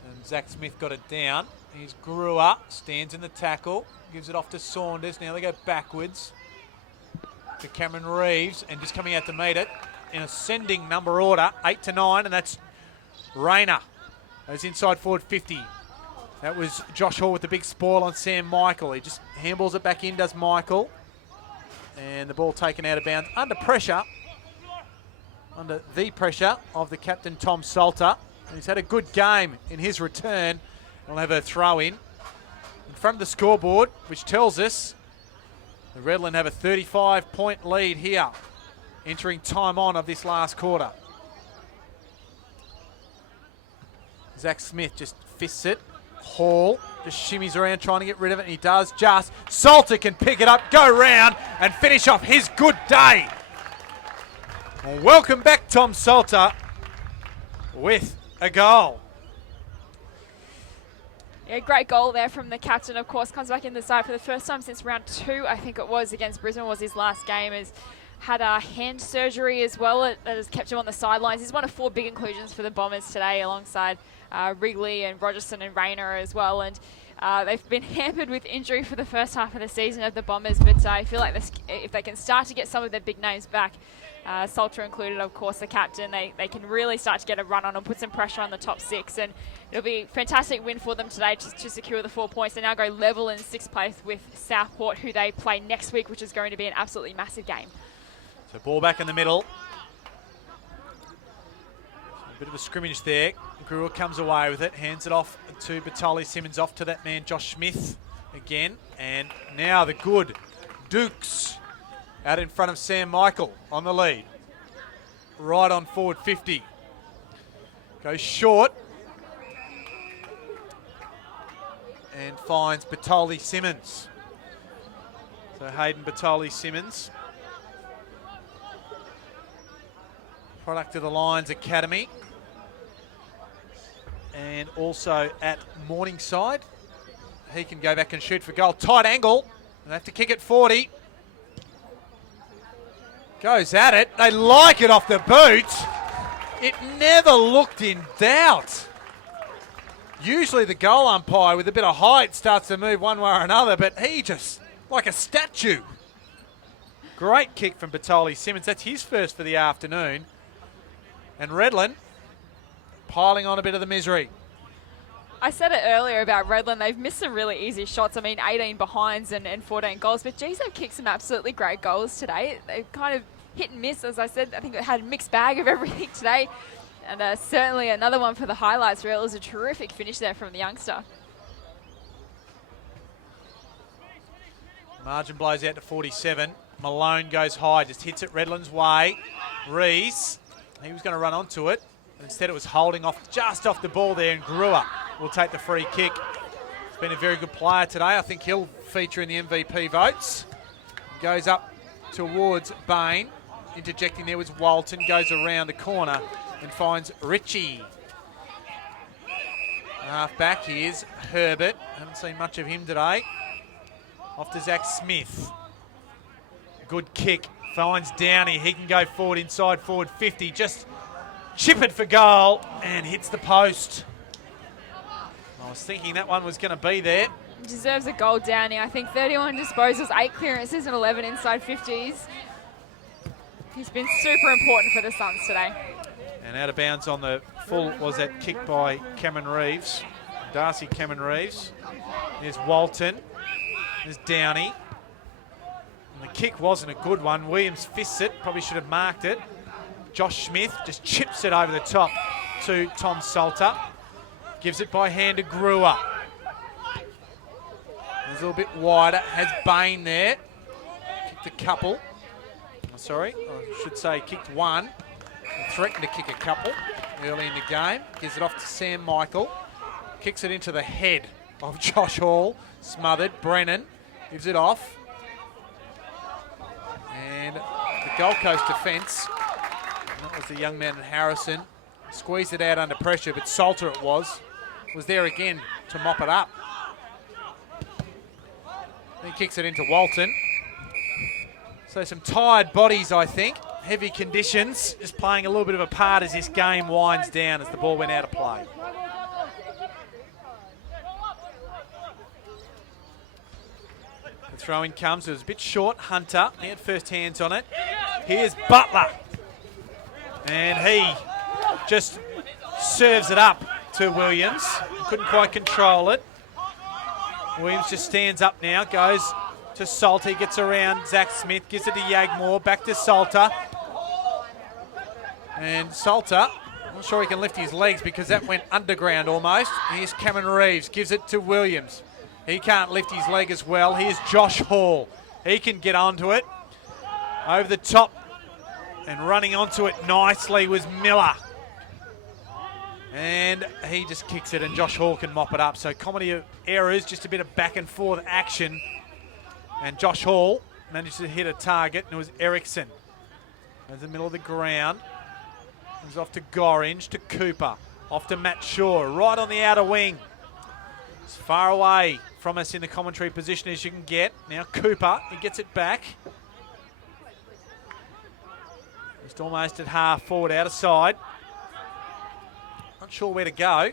And Zach Smith got it down. He's Brewer, stands in the tackle, gives it off to Saunders. Now they go backwards to Cameron Reeves, and just coming out to meet it in ascending number order, 8 to 9, and that's Rayner. Goes inside forward 50. That was Josh Hall with the big spoil on Sam Michael. He just handballs it back in, does Michael. And the ball taken out of bounds under pressure, under the pressure of the captain, Tom Salter. And he's had a good game in his return. We'll have a throw in front of the scoreboard, which tells us the Redland have a 35-point lead here, entering time on of this last quarter. Zach Smith just fists it. Hall just shimmies around trying to get rid of it, and he does just. Salter can pick it up, go round, and finish off his good day. Well, welcome back, Tom Salter, with a goal. Yeah, great goal there from the captain, of course. Comes back in the side for the first time since round 2, I think it was, against Brisbane was his last game. Has had a hand surgery as well that has kept him on the sidelines. He's one of 4 big inclusions for the Bombers today, alongside Wrigley and Rogerson and Rayner as well. And they've been hampered with injury for the first half of the season of the Bombers, but I feel like if they can start to get some of their big names back, Salter included, of course, the captain, they can really start to get a run on and put some pressure on the top 6. And it'll be a fantastic win for them today to secure the 4 points. They now go level in 6th place with Southport, who they play next week, which is going to be an absolutely massive game. So ball back in the middle. A bit of a scrimmage there. Brewer comes away with it, hands it off to Batoli Simmons, off to that man Josh Smith again. And now the good Dukes out in front of Sam Michael on the lead. Right on forward 50. Goes short. And finds Batoli Simmons. So Hayden Batoli Simmons, product of the Lions Academy, and also at Morningside. He can go back and shoot for goal. Tight angle. They have to kick it 40. Goes at it. They like it off the boot. It never looked in doubt. Usually the goal umpire with a bit of height starts to move one way or another, but he just, like a statue. Great kick from Batoli Simmons. That's his first for the afternoon. And Redland piling on a bit of the misery. I said it earlier about Redland. They've missed some really easy shots. I mean, 18 behinds and 14 goals. But geez, they've kicked some absolutely great goals today. They've kind of hit and miss, as I said. I think it had a mixed bag of everything today. And certainly another one for the highlights reel. It was a terrific finish there from the youngster. Margin blows out to 47. Malone goes high, just hits it Redland's way. Rees, he was going to run onto it. Instead it was holding off, just off the ball there, and Brewer will take the free kick. He's been a very good player today. I think he'll feature in the MVP votes. Goes up towards Bain. Interjecting there was Walton. Goes around the corner and finds Ritchie. Half back, here's Herbert. Haven't seen much of him today. Off to Zach Smith. Good kick. Finds Downey. He can go forward inside forward 50. Just chip it for goal and hits the post. I was thinking that one was going to be there. Deserves a goal, Downey. I think 31 disposals, 8 clearances and 11 inside 50s. He's been super important for the Suns today. And out of bounds on the full was that kick by Cameron Reeves. Darcy Cameron Reeves. There's Walton. There's Downey. And the kick wasn't a good one. Williams fists it. Probably should have marked it. Josh Smith just chips it over the top to Tom Salter. Gives it by hand to Brewer. He's a little bit wider. Has Bain there. Kicked a couple. Sorry, I should say kicked one. Threatened to kick a couple early in the game. Gives it off to Sam Michael. Kicks it into the head of Josh Hall. Smothered. Brennan gives it off. And the Gold Coast defence, that was the young man at Harrison, squeezed it out under pressure, but Salter it was there again to mop it up. He kicks it into Walton. So some tired bodies, I think. Heavy conditions, just playing a little bit of a part as this game winds down as the ball went out of play. The throw-in comes. It was a bit short. Hunter, he had first hands on it. Here's Butler. And he just serves it up to Williams. Couldn't quite control it. Williams just stands up now, goes to Salter, gets around Zach Smith, gives it to Yagmore, back to Salter. And Salter, I'm not sure he can lift his legs because that went underground almost. Here's Cameron Reeves, gives it to Williams. He can't lift his leg as well. Here's Josh Hall. He can get onto it. Over the top and running onto it nicely was Miller. And he just kicks it and Josh Hall can mop it up. So comedy of errors, just a bit of back and forth action. And Josh Hall managed to hit a target, and it was Ericsson. In the middle of the ground. It was off to Gorringe, to Cooper. Off to Matt Shaw, right on the outer wing. As far away from us in the commentary position as you can get. Now Cooper, he gets it back. Just almost at half forward, out of side. Not sure where to go.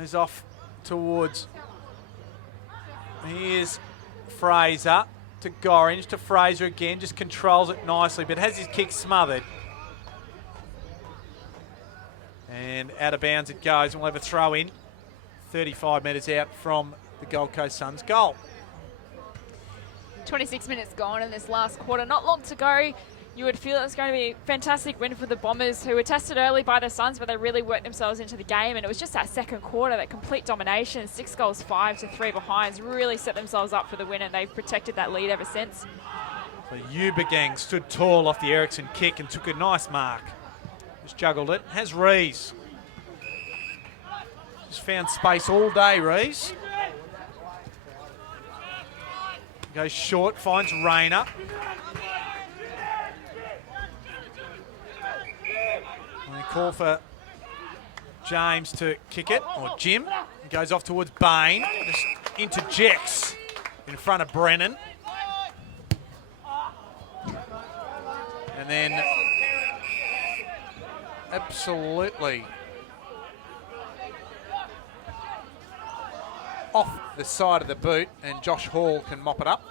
He's off towards... Here's Fraser to Gorringe, to Fraser again, just controls it nicely, but has his kick smothered. And out of bounds it goes, and we'll have a throw in, 35 metres out from the Gold Coast Suns goal. 26 minutes gone in this last quarter, not long to go. You would feel it's going to be a fantastic win for the Bombers, who were tested early by the Suns, but they really worked themselves into the game. And it was just that second quarter, that complete domination, 6 goals, 5-3 behinds, really set themselves up for the win, and they've protected that lead ever since. So Ubergang stood tall off the Ericsson kick and took a nice mark. Just juggled it. Has Rees. Just found space all day, Rees. Goes short, finds Rayner. And they call for James to kick it, or Jim. He goes off towards Bain. Just interjects in front of Brennan. And then absolutely off the side of the boot, and Josh Hall can mop it up.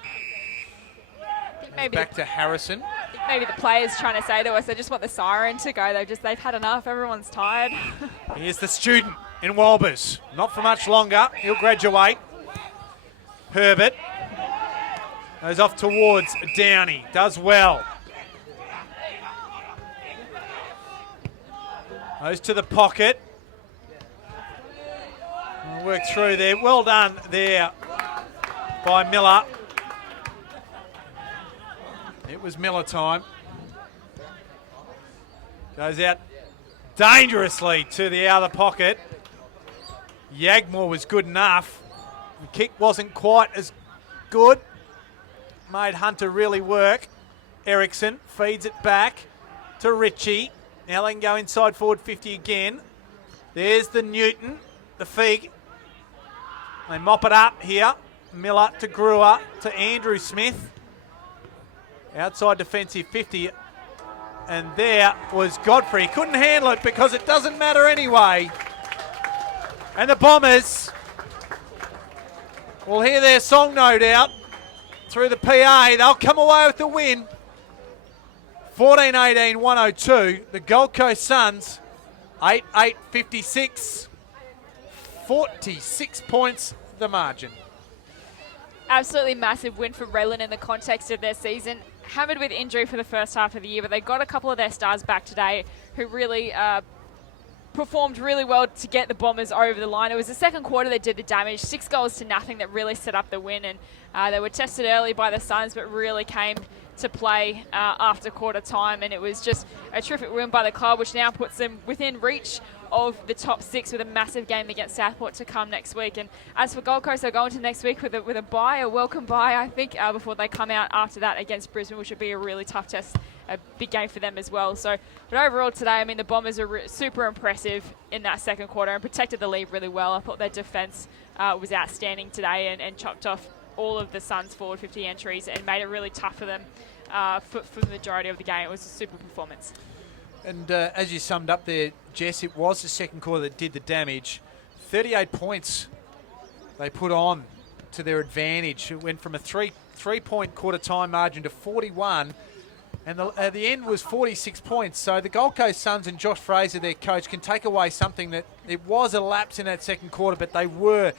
Maybe back to Harrison. Maybe the players trying to say to us, they just want the siren to go. They've had enough. Everyone's tired. Here's the student in Walbers. Not for much longer. He'll graduate. Herbert goes off towards Downey. Does well. Goes to the pocket. We'll work through there. Well done there by Miller. It was Miller time. Goes out dangerously to the outer pocket. Yagmore was good enough. The kick wasn't quite as good. Made Hunter really work. Ericsson feeds it back to Ritchie. Now they can go inside forward 50 again. There's the Newton, the Fig. They mop it up here. Miller to Brewer to Andrew Smith. Outside defensive 50. And there was Godfrey. He couldn't handle it because it doesn't matter anyway. And the Bombers will hear their song, no doubt, through the PA. They'll come away with the win. 14-18-102. The Gold Coast Suns, 8-8-56. 46 points the margin. Absolutely massive win for Redland in the context of their season. Hammered with injury for the first half of the year, but they got a couple of their stars back today who really performed really well to get the Bombers over the line. It was the second quarter that did the damage, 6-0 that really set up the win, and they were tested early by the Suns, but really came to play after quarter time, and it was just a terrific win by the club, which now puts them within reach of the top 6 with a massive game against Southport to come next week. And as for Gold Coast, they're going to next week with a bye, a welcome bye, I think, before they come out after that against Brisbane, which would be a really tough test, a big game for them as well. So, but overall today, I mean, the Bombers are super impressive in that second quarter and protected the lead really well. I thought their defence was outstanding today and chopped off all of the Suns' forward 50 entries and made it really tough for them for the majority of the game. It was a super performance. And as you summed up there, Jess, it was the second quarter that did the damage. 38 points they put on to their advantage. It went from a three-point quarter time margin to 41. And at the end was 46 points. So the Gold Coast Suns and Josh Fraser, their coach, can take away something that it was a lapse in that second quarter, but they were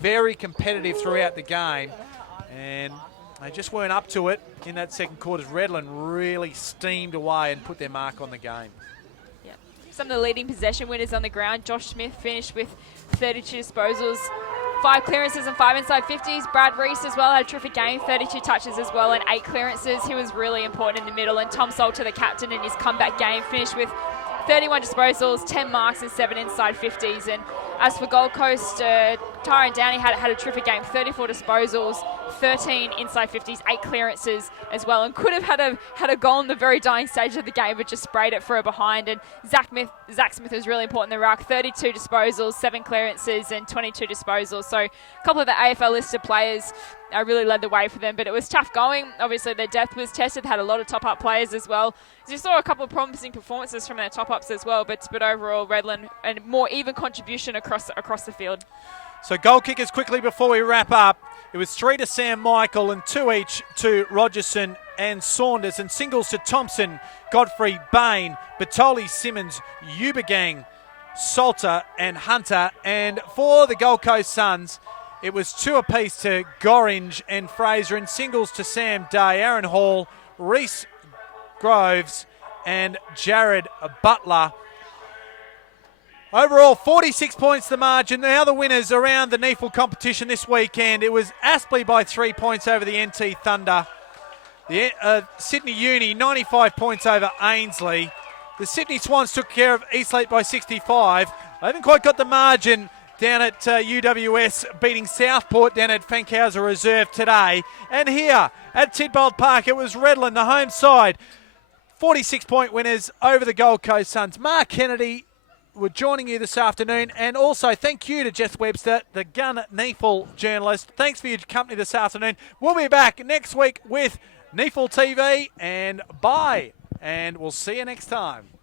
very competitive throughout the game. And they just weren't up to it in that second quarter. Redland really steamed away and put their mark on the game. Yeah. Some of the leading possession winners on the ground. Josh Smith finished with 32 disposals, 5 clearances and 5 inside 50s. Brad Reese as well had a terrific game, 32 touches as well and 8 clearances. He was really important in the middle. And Tom Salter, the captain, in his comeback game, finished with 31 disposals, 10 marks and 7 inside 50s. And as for Gold Coast, Tyron Downey had a terrific game, 34 disposals, 13 inside 50s, 8 clearances as well, and could have had a goal in the very dying stage of the game, but just sprayed it for a behind. And Zach Smith was really important in the ruck, 32 disposals, 7 clearances and 22 disposals. So a couple of the AFL listed players really led the way for them, but it was tough going. Obviously their depth was tested, had a lot of top-up players as well. So you saw a couple of promising performances from their top-ups as well, but overall Redland and more even contribution across the field. So goal kickers quickly before we wrap up. It was 3 to Sam Michael and 2 each to Rogerson and Saunders, and singles to Thompson, Godfrey, Bain, Batoli, Simmons, Ubergang, Salter and Hunter. And for the Gold Coast Suns, it was 2 apiece to Gorringe and Fraser, and singles to Sam Day, Aaron Hall, Reese Groves and Jared Butler. Overall, 46 points the margin. The other winners around the NEAFL competition this weekend, it was Aspley by 3 points over the NT Thunder. The Sydney Uni, 95 points over Ainslie. The Sydney Swans took care of Eastleigh by 65. They haven't quite got the margin down at UWS, beating Southport down at Fankhauser Reserve today. And here at Tidbold Park, it was Redland, the home side. 46-point winners over the Gold Coast Suns. Mark Kennedy were joining you this afternoon, and also thank you to Jess Webster, the Gun NEAFL journalist. Thanks for your company this afternoon. We'll be back next week with NEAFL TV, and bye, and we'll see you next time.